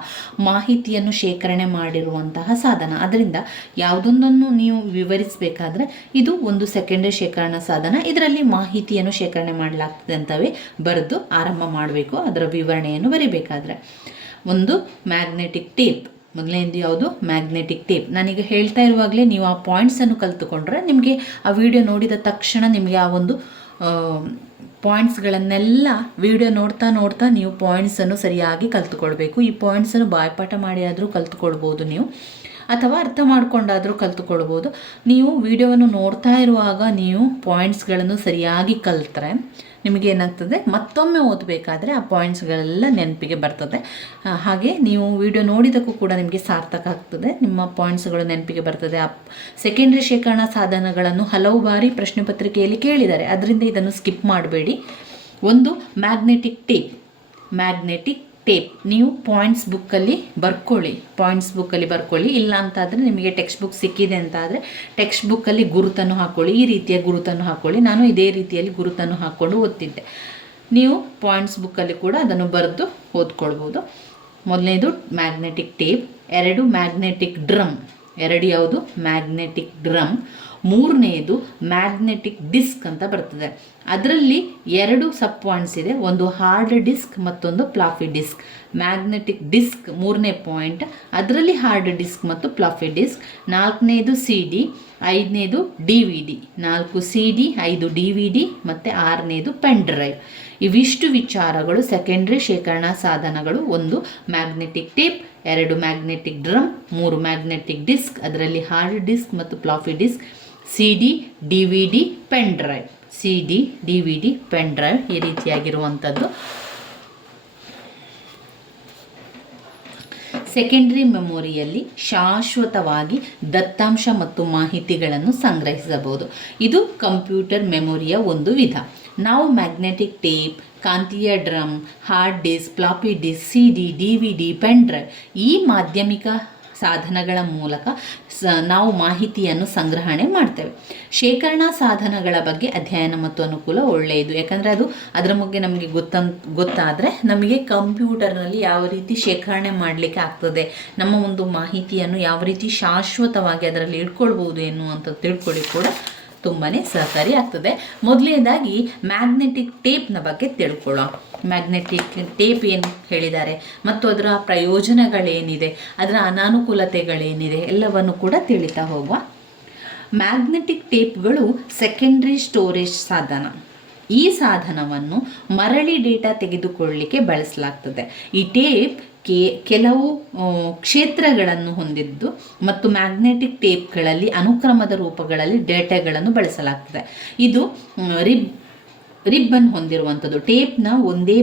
ಮಾಹಿತಿಯನ್ನು ಶೇಖರಣೆ ಮಾಡಿರುವಂತಹ ಸಾಧನ. ಅದರಿಂದ ಯಾವುದೊಂದನ್ನು ನೀವು ವಿವರಿಸಬೇಕಾದ್ರೆ ಇದು ಒಂದು ಸೆಕೆಂಡ್ರಿ ಶೇಖರಣಾ ಸಾಧನ. ಇದರಲ್ಲಿ ಮಾಹಿತಿಯನ್ನು ಶೇಖರಣೆ ಮಾಡಲಾಗ್ತದೆ ಅಂತವೇ ಬರೆದು ಆರಂಭ ಮಾಡಬೇಕು ಅದರ ವಿವರಣೆಯನ್ನು ಬರಿಬೇಕಾದ್ರೆ. ಒಂದು ಮ್ಯಾಗ್ನೆಟಿಕ್ ಟೇಪ್, ಮೊದಲನೇದು ಯಾವುದು? Magnetic tape. ನಾನೀಗ ಹೇಳ್ತಾ ಇರುವಾಗಲೇ ನೀವು ಆ ಪಾಯಿಂಟ್ಸನ್ನು ಕಲ್ತುಕೊಂಡ್ರೆ ನಿಮಗೆ ಆ ವಿಡಿಯೋ ನೋಡಿದ ತಕ್ಷಣ ನಿಮಗೆ ಆ ಒಂದು ಪಾಯಿಂಟ್ಸ್ಗಳನ್ನೆಲ್ಲ ವಿಡಿಯೋ ನೋಡ್ತಾ ನೀವು ಪಾಯಿಂಟ್ಸನ್ನು ಸರಿಯಾಗಿ ಕಲ್ತುಕೊಳ್ಬೇಕು. ಈ ಪಾಯಿಂಟ್ಸನ್ನು ಬಾಯ್ಪಾಠ ಮಾಡಿ ಆದರೂ ಕಲ್ತುಕೊಳ್ಬೋದು ನೀವು, ಅಥವಾ ಅರ್ಥ ಮಾಡ್ಕೊಂಡಾದರೂ ಕಲ್ತುಕೊಳ್ಬೋದು. ನೀವು ವಿಡಿಯೋವನ್ನು ನೋಡ್ತಾ ಇರುವಾಗ ನೀವು ಪಾಯಿಂಟ್ಸ್ಗಳನ್ನು ಸರಿಯಾಗಿ ಕಲ್ತ್ರೆ ನಿಮಗೇನಾಗ್ತದೆ, ಮತ್ತೊಮ್ಮೆ ಓದಬೇಕಾದ್ರೆ ಆ ಪಾಯಿಂಟ್ಸ್ಗಳೆಲ್ಲ ನೆನಪಿಗೆ ಬರ್ತದೆ. ಹಾಗೆ ನೀವು ವಿಡಿಯೋ ನೋಡಿದಕ್ಕೂ ಕೂಡ ನಿಮಗೆ ಸಾರ್ಥಕ ಆಗ್ತದೆ, ನಿಮ್ಮ ಪಾಯಿಂಟ್ಸ್ಗಳು ನೆನಪಿಗೆ ಬರ್ತದೆ. ಆ ಸೆಕೆಂಡ್ರಿ ಶೇಖರಣಾ ಸಾಧನಗಳನ್ನು ಹಲವು ಬಾರಿ ಪ್ರಶ್ನೆ ಪತ್ರಿಕೆಯಲ್ಲಿ ಕೇಳಿದ್ದಾರೆ, ಅದರಿಂದ ಇದನ್ನು ಸ್ಕಿಪ್ ಮಾಡಬೇಡಿ. ಒಂದು ಮ್ಯಾಗ್ನೆಟಿಕ್ ಟೇಪ್ ನೀವು ಪಾಯಿಂಟ್ಸ್ ಬುಕ್ಕಲ್ಲಿ ಬರ್ಕೊಳ್ಳಿ. ಇಲ್ಲ ಅಂತಾದರೆ ನಿಮಗೆ ಟೆಕ್ಸ್ಟ್ ಬುಕ್ ಸಿಕ್ಕಿದೆ ಅಂತಾದರೆ ಟೆಕ್ಸ್ಟ್ ಬುಕ್ಕಲ್ಲಿ ಗುರುತನ್ನು ಹಾಕ್ಕೊಳ್ಳಿ. ಈ ರೀತಿಯ ಗುರುತನ್ನು ಹಾಕ್ಕೊಳ್ಳಿ. ನಾನು ಇದೇ ರೀತಿಯಲ್ಲಿ ಗುರುತನ್ನು ಹಾಕ್ಕೊಂಡು ಓದ್ತಿದ್ದೆ. ನೀವು ಪಾಯಿಂಟ್ಸ್ ಬುಕ್ಕಲ್ಲಿ ಕೂಡ ಅದನ್ನು ಬರೆದು ಓದ್ಕೊಳ್ಬೋದು. ಮೊದಲನೇದು ಮ್ಯಾಗ್ನೆಟಿಕ್ ಟೇಪ್. 2 magnetic drum. 2 ಯಾವುದು? Magnetic drum. 3ನೇದು ಮ್ಯಾಗ್ನೆಟಿಕ್ ಡಿಸ್ಕ್ ಅಂತ ಬರ್ತದೆ. ಅದರಲ್ಲಿ 2 ಸಬ್ ಪಾಯಿಂಟ್ಸ್ ಇದೆ, ಒಂದು ಹಾರ್ಡ್ ಡಿಸ್ಕ್ ಮತ್ತೊಂದು ಫ್ಲಾಫಿ ಡಿಸ್ಕ್. ಮ್ಯಾಗ್ನೆಟಿಕ್ ಡಿಸ್ಕ್ 3ನೇ ಪಾಯಿಂಟ್, ಅದರಲ್ಲಿ ಹಾರ್ಡ್ ಡಿಸ್ಕ್ ಮತ್ತು ಫ್ಲಾಫಿ ಡಿಸ್ಕ್. 4ನೇದು CD, 5ನೇದು DVD. 4 CD, 5 DVD ಮತ್ತು 6ನೇದು ಪೆನ್ ಡ್ರೈವ್. ಇವಿಷ್ಟು ವಿಚಾರಗಳು ಸೆಕೆಂಡ್ರಿ ಶೇಖರಣಾ ಸಾಧನಗಳು. 1 magnetic tape, 2 magnetic drum, 3 magnetic disk, ಅದರಲ್ಲಿ ಹಾರ್ಡ್ ಡಿಸ್ಕ್ ಮತ್ತು floppy disk, CD, DVD, pen drive. CD, DVD, pen drive ಈ ರೀತಿಯಾಗಿರುವಂಥದ್ದು. ಸೆಕೆಂಡ್ರಿ ಮೆಮೊರಿಯಲ್ಲಿ ಶಾಶ್ವತವಾಗಿ ದತ್ತಾಂಶ ಮತ್ತು ಮಾಹಿತಿಗಳನ್ನು ಸಂಗ್ರಹಿಸಬಹುದು. ಇದು ಕಂಪ್ಯೂಟರ್ ಮೆಮೊರಿಯ ಒಂದು ವಿಧ. ನಾವು ಮ್ಯಾಗ್ನೆಟಿಕ್ ಟೇಪ್, ಕಾಂತೀಯ drum, hard disk, floppy disk, CD, DVD, pen drive ಈ ಮಾಧ್ಯಮಿಕ ಸಾಧನಗಳ ಮೂಲಕ ನಾವು ಮಾಹಿತಿಯನ್ನು ಸಂಗ್ರಹಣೆ ಮಾಡ್ತೇವೆ. ಶೇಖರಣಾ ಸಾಧನಗಳ ಬಗ್ಗೆ ಅಧ್ಯಯನ ಮತ್ತು ಅನುಕೂಲ ಒಳ್ಳೆಯದು. ಯಾಕಂದರೆ ಅದರ ಬಗ್ಗೆ ನಮಗೆ ಗೊತ್ತಾದರೆ ನಮಗೆ ಕಂಪ್ಯೂಟರ್ನಲ್ಲಿ ಯಾವ ರೀತಿ ಶೇಖರಣೆ ಮಾಡಲಿಕ್ಕೆ ಆಗ್ತದೆ, ನಮ್ಮ ಒಂದು ಮಾಹಿತಿಯನ್ನು ಯಾವ ರೀತಿ ಶಾಶ್ವತವಾಗಿ ಅದರಲ್ಲಿ ಇಟ್ಕೊಳ್ಬೋದು ಎನ್ನುವಂಥ ತಿಳ್ಕೊಳ್ಳಿ ಕೂಡ ತುಂಬಾ ಸಹಕಾರಿ ಆಗ್ತದೆ. ಮೊದಲನೇದಾಗಿ ಮ್ಯಾಗ್ನೆಟಿಕ್ ಟೇಪ್ನ ಬಗ್ಗೆ ತಿಳ್ಕೊಳ್ಳೋಣ. ಮ್ಯಾಗ್ನೆಟಿಕ್ ಟೇಪ್ ಏನು ಹೇಳಿದ್ದಾರೆ ಮತ್ತು ಅದರ ಪ್ರಯೋಜನಗಳೇನಿದೆ, ಅದರ ಅನಾನುಕೂಲತೆಗಳೇನಿದೆ ಎಲ್ಲವನ್ನು ಕೂಡ ತಿಳಿತಾ ಹೋಗುವ. ಮ್ಯಾಗ್ನೆಟಿಕ್ ಟೇಪ್ಗಳು ಸೆಕೆಂಡ್ರಿ ಸ್ಟೋರೇಜ್ ಸಾಧನ. ಈ ಸಾಧನವನ್ನು ಮರಳಿ ಡೇಟಾ ತೆಗೆದುಕೊಳ್ಳಲಿಕ್ಕೆ ಬಳಸಲಾಗ್ತದೆ. ಈ ಟೇಪ್ ಕೆಲವು ಕ್ಷೇತ್ರಗಳನ್ನು ಹೊಂದಿದ್ದು ಮತ್ತು ಮ್ಯಾಗ್ನೆಟಿಕ್ ಟೇಪ್ಗಳಲ್ಲಿ ಅನುಕ್ರಮದ ರೂಪಗಳಲ್ಲಿ ಡೇಟಾಗಳನ್ನು ಬಳಸಲಾಗ್ತದೆ. ಇದು ರಿಬ್ಬನ್ ಹೊಂದಿರುವಂಥದ್ದು. ಟೇಪ್ನ ಒಂದೇ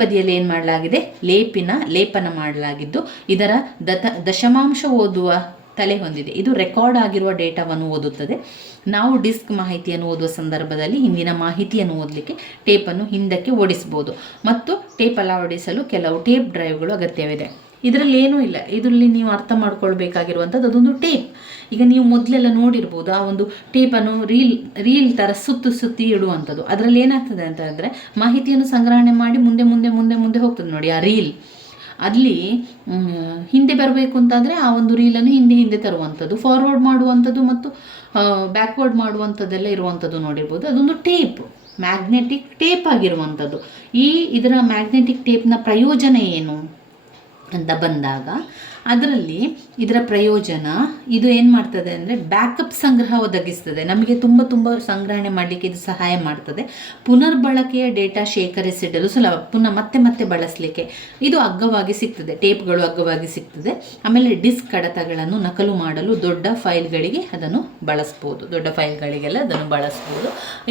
ಬದಿಯಲ್ಲಿ ಏನು ಮಾಡಲಾಗಿದೆ, ಲೇಪನ ಮಾಡಲಾಗಿದ್ದು ಇದರ ದಶಮಾಂಶ ಓದುವ ತಲೆ ಹೊಂದಿದೆ. ಇದು ರೆಕಾರ್ಡ್ ಆಗಿರುವ ಡೇಟಾವನ್ನು ಓದುತ್ತದೆ. ನಾವು ಡಿಸ್ಕ್ ಮಾಹಿತಿಯನ್ನು ಓದುವ ಸಂದರ್ಭದಲ್ಲಿ ಹಿಂದಿನ ಮಾಹಿತಿಯನ್ನು ಓದಲಿಕ್ಕೆ ಟೇಪನ್ನು ಹಿಂದಕ್ಕೆ ಓಡಿಸ್ಬೋದು ಮತ್ತು ಟೇಪ್ ಅಳವಡಿಸಲು ಕೆಲವು ಟೇಪ್ ಡ್ರೈವ್ಗಳು ಅಗತ್ಯವಿದೆ. ಇದರಲ್ಲಿ ಏನೂ ಇಲ್ಲ. ಇದರಲ್ಲಿ ನೀವು ಅರ್ಥ ಮಾಡ್ಕೊಳ್ಬೇಕಾಗಿರುವಂಥದ್ದು ಅದೊಂದು ಟೇಪ್. ಈಗ ನೀವು ಮೊದಲೆಲ್ಲ ನೋಡಿರ್ಬೋದು, ಆ ಒಂದು ಟೇಪನ್ನು ರೀಲ್ ಥರ ಸುತ್ತಿ ಇಡುವಂಥದ್ದು. ಅದರಲ್ಲಿ ಏನಾಗ್ತದೆ ಅಂತ ಹೇಳಿದ್ರೆ ಮಾಹಿತಿಯನ್ನು ಸಂಗ್ರಹಣೆ ಮಾಡಿ ಮುಂದೆ ಹೋಗ್ತದೆ ನೋಡಿ ಆ ರೀಲ್. ಅಲ್ಲಿ ಹಿಂದೆ ಬರಬೇಕು ಅಂತಾದರೆ ಆ ಒಂದು ರೀಲನ್ನು ಹಿಂದೆ ತರುವಂಥದ್ದು, ಫಾರ್ವರ್ಡ್ ಮಾಡುವಂಥದ್ದು ಮತ್ತು ಬ್ಯಾಕ್ವರ್ಡ್ ಮಾಡುವಂಥದ್ದೆಲ್ಲ ಇರುವಂಥದ್ದು ನೋಡಿರ್ಬೋದು. ಅದೊಂದು ಟೇಪ್, ಮ್ಯಾಗ್ನೆಟಿಕ್ ಟೇಪ್ ಆಗಿರುವಂಥದ್ದು. ಇದರ ಮ್ಯಾಗ್ನೆಟಿಕ್ ಟೇಪ್ನ ಪ್ರಯೋಜನ ಏನು ಅಂತ ಬಂದಾಗ ಅದರಲ್ಲಿ ಇದರ ಪ್ರಯೋಜನ ಇದು ಏನು ಮಾಡ್ತದೆ ಅಂದರೆ ಬ್ಯಾಕಪ್ ಸಂಗ್ರಹ ಒದಗಿಸ್ತದೆ. ನಮಗೆ ತುಂಬ ಸಂಗ್ರಹಣೆ ಮಾಡಲಿಕ್ಕೆ ಇದು ಸಹಾಯ ಮಾಡ್ತದೆ. ಪುನರ್ಬಳಕೆಯ ಡೇಟಾ ಶೇಖರಿಸಿಡಲು ಸುಲಭ, ಮತ್ತೆ ಬಳಸಲಿಕ್ಕೆ ಇದು ಅಗ್ಗವಾಗಿ ಸಿಗ್ತದೆ. ಟೇಪ್ಗಳು ಅಗ್ಗವಾಗಿ ಸಿಗ್ತದೆ. ಆಮೇಲೆ ಡಿಸ್ಕ್ ಕಡತಗಳನ್ನು ನಕಲು ಮಾಡಲು ದೊಡ್ಡ ಫೈಲ್ಗಳಿಗೆ ಅದನ್ನು ಬಳಸ್ಬೋದು,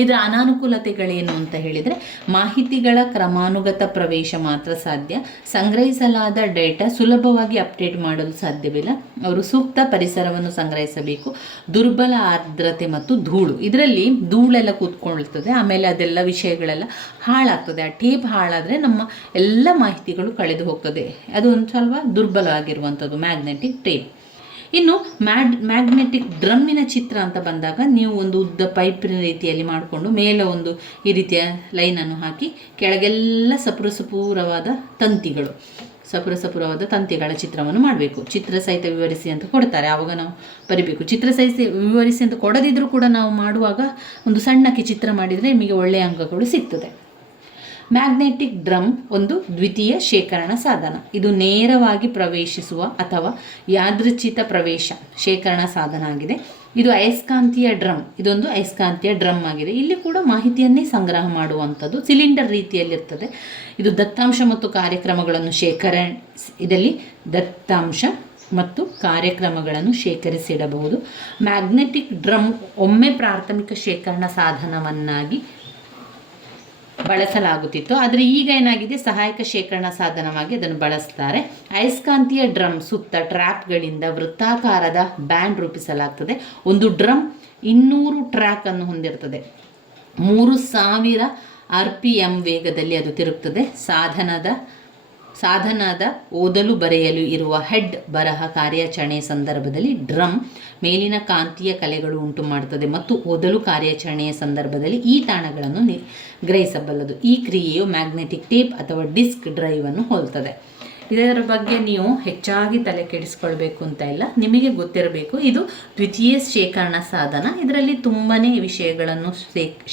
ಇದರ ಅನಾನುಕೂಲತೆಗಳೇನು ಅಂತ ಹೇಳಿದರೆ ಮಾಹಿತಿಗಳ ಕ್ರಮಾನುಗತ ಪ್ರವೇಶ ಮಾತ್ರ ಸಾಧ್ಯ. ಸಂಗ್ರಹಿಸಲಾದ ಡೇಟಾ ಸುಲಭವಾಗಿ ಅಪ್ಡೇಟ್ ಮಾಡಲು ಸಾಧ್ಯವಿಲ್ಲ. ಅವರು ಸೂಕ್ತ ಪರಿಸರವನ್ನು ಸಂಗ್ರಹಿಸಬೇಕು. ದುರ್ಬಲ ಆರ್ದ್ರತೆ ಮತ್ತು ಧೂಳು, ಇದರಲ್ಲಿ ಧೂಳೆಲ್ಲ ಕೂತ್ಕೊಳ್ತದೆ. ಆಮೇಲೆ ಅದೆಲ್ಲ ವಿಷಯಗಳೆಲ್ಲ ಹಾಳಾಗ್ತದೆ. ಆ ಟೇಪ್ ಹಾಳಾದರೆ ನಮ್ಮ ಎಲ್ಲ ಮಾಹಿತಿಗಳು ಕಳೆದು ಹೋಗ್ತದೆ. ಅದು ಒಂದು ಸ್ವಲ್ಪ ದುರ್ಬಲ ಆಗಿರುವಂಥದ್ದು ಮ್ಯಾಗ್ನೆಟಿಕ್ ಟೇಪ್. ಇನ್ನು ಮ್ಯಾಗ್ನೆಟಿಕ್ ಡ್ರಮ್ಮಿನ ಚಿತ್ರ ಅಂತ ಬಂದಾಗ ನೀವು ಒಂದು ಉದ್ದ ಪೈಪಿನ ರೀತಿಯಲ್ಲಿ ಮಾಡಿಕೊಂಡು ಮೇಲೆ ಒಂದು ಈ ರೀತಿಯ ಲೈನನ್ನು ಹಾಕಿ ಕೆಳಗೆಲ್ಲ ಸಪುರವಾದ ತಂತಿಗಳ ಚಿತ್ರವನ್ನು ಮಾಡಬೇಕು. ಚಿತ್ರ ಸಹಿತ ವಿವರಿಸಿ ಅಂತ ಕೊಡ್ತಾರೆ, ಆವಾಗ ನಾವು ಬರಿಬೇಕು. ಚಿತ್ರ ಸಹಿತ ವಿವರಿಸಿ ಅಂತ ಕೊಡದಿದ್ರೂ ಕೂಡ ನಾವು ಮಾಡುವಾಗ ಒಂದು ಸಣ್ಣಕ್ಕೆ ಚಿತ್ರ ಮಾಡಿದರೆ ನಿಮಗೆ ಒಳ್ಳೆಯ ಅಂಕಗಳು ಸಿಗ್ತದೆ. ಮ್ಯಾಗ್ನೆಟಿಕ್ ಡ್ರಮ್ ಒಂದು ದ್ವಿತೀಯ ಶೇಖರಣಾ ಸಾಧನ. ಇದು ನೇರವಾಗಿ ಪ್ರವೇಶಿಸುವ ಅಥವಾ ಯಾದೃಚ್ಛಿಕ ಪ್ರವೇಶ ಶೇಖರಣಾ ಸಾಧನ ಆಗಿದೆ. ಇದು ಅಯಸ್ಕಾಂತೀಯ ಡ್ರಮ್, ಇದೊಂದು ಅಯಸ್ಕಾಂತೀಯ ಡ್ರಮ್ ಆಗಿದೆ. ಇಲ್ಲಿ ಕೂಡ ಮಾಹಿತಿಯನ್ನೇ ಸಂಗ್ರಹ ಮಾಡುವಂಥದ್ದು, ಸಿಲಿಂಡರ್ ರೀತಿಯಲ್ಲಿರ್ತದೆ. ಇದು ದತ್ತಾಂಶ ಮತ್ತು ಕಾರ್ಯಕ್ರಮಗಳನ್ನು ಇದರಲ್ಲಿ ದತ್ತಾಂಶ ಮತ್ತು ಕಾರ್ಯಕ್ರಮಗಳನ್ನು ಶೇಖರಿಸಿಡಬಹುದು. ಮ್ಯಾಗ್ನೆಟಿಕ್ ಡ್ರಮ್ ಒಮ್ಮೆ ಪ್ರಾಥಮಿಕ ಶೇಖರಣಾ ಸಾಧನವನ್ನಾಗಿ ಬಳಸಲಾಗುತ್ತಿತ್ತು, ಆದರೆ ಈಗ ಏನಾಗಿದೆ, ಸಹಾಯಕ ಶೇಖರಣಾ ಸಾಧನವಾಗಿ ಅದನ್ನು ಬಳಸ್ತಾರೆ. ಅಯಸ್ಕಾಂತೀಯ ಡ್ರಮ್ ಸುತ್ತ ಟ್ರ್ಯಾಪ್ಗಳಿಂದ ವೃತ್ತಾಕಾರದ ಬ್ಯಾಂಡ್ ರೂಪಿಸಲಾಗ್ತದೆ. ಒಂದು ಡ್ರಮ್ 200 ಟ್ರ್ಯಾಕ್ ಅನ್ನು ಹೊಂದಿರ್ತದೆ. 3000 RPM ವೇಗದಲ್ಲಿ ಅದು ತಿರುಗ್ತದೆ. ಸಾಧನದ ಓದಲು ಬರೆಯಲು ಇರುವ ಹೆಡ್ ಬರಹ ಕಾರ್ಯಾಚರಣೆಯ ಸಂದರ್ಭದಲ್ಲಿ ಡ್ರಮ್ ಮೇಲಿನ ಕಾಂತೀಯ ಕಲೆಗಳು ಉಂಟು ಮಾಡುತ್ತದೆ ಮತ್ತು ಓದಲು ಕಾರ್ಯಾಚರಣೆಯ ಸಂದರ್ಭದಲ್ಲಿ ಈ ತಾಣಗಳನ್ನು ಗ್ರಹಿಸಬಲ್ಲದು. ಈ ಕ್ರಿಯೆಯು ಮ್ಯಾಗ್ನೆಟಿಕ್ ಟೇಪ್ ಅಥವಾ ಡಿಸ್ಕ್ ಡ್ರೈವ್ ಅನ್ನು ಹೋಲುತ್ತದೆ. ಇದರ ಬಗ್ಗೆ ನೀವು ಹೆಚ್ಚಾಗಿ ತಲೆ ಕೆಡಿಸ್ಕೊಳ್ಬೇಕು ಅಂತ ಇಲ್ಲ, ನಿಮಗೆ ಗೊತ್ತಿರಬೇಕು. ಇದು ದ್ವಿತೀಯ ಶೇಖರಣಾ ಸಾಧನ. ಇದರಲ್ಲಿ ತುಂಬಾ ವಿಷಯಗಳನ್ನು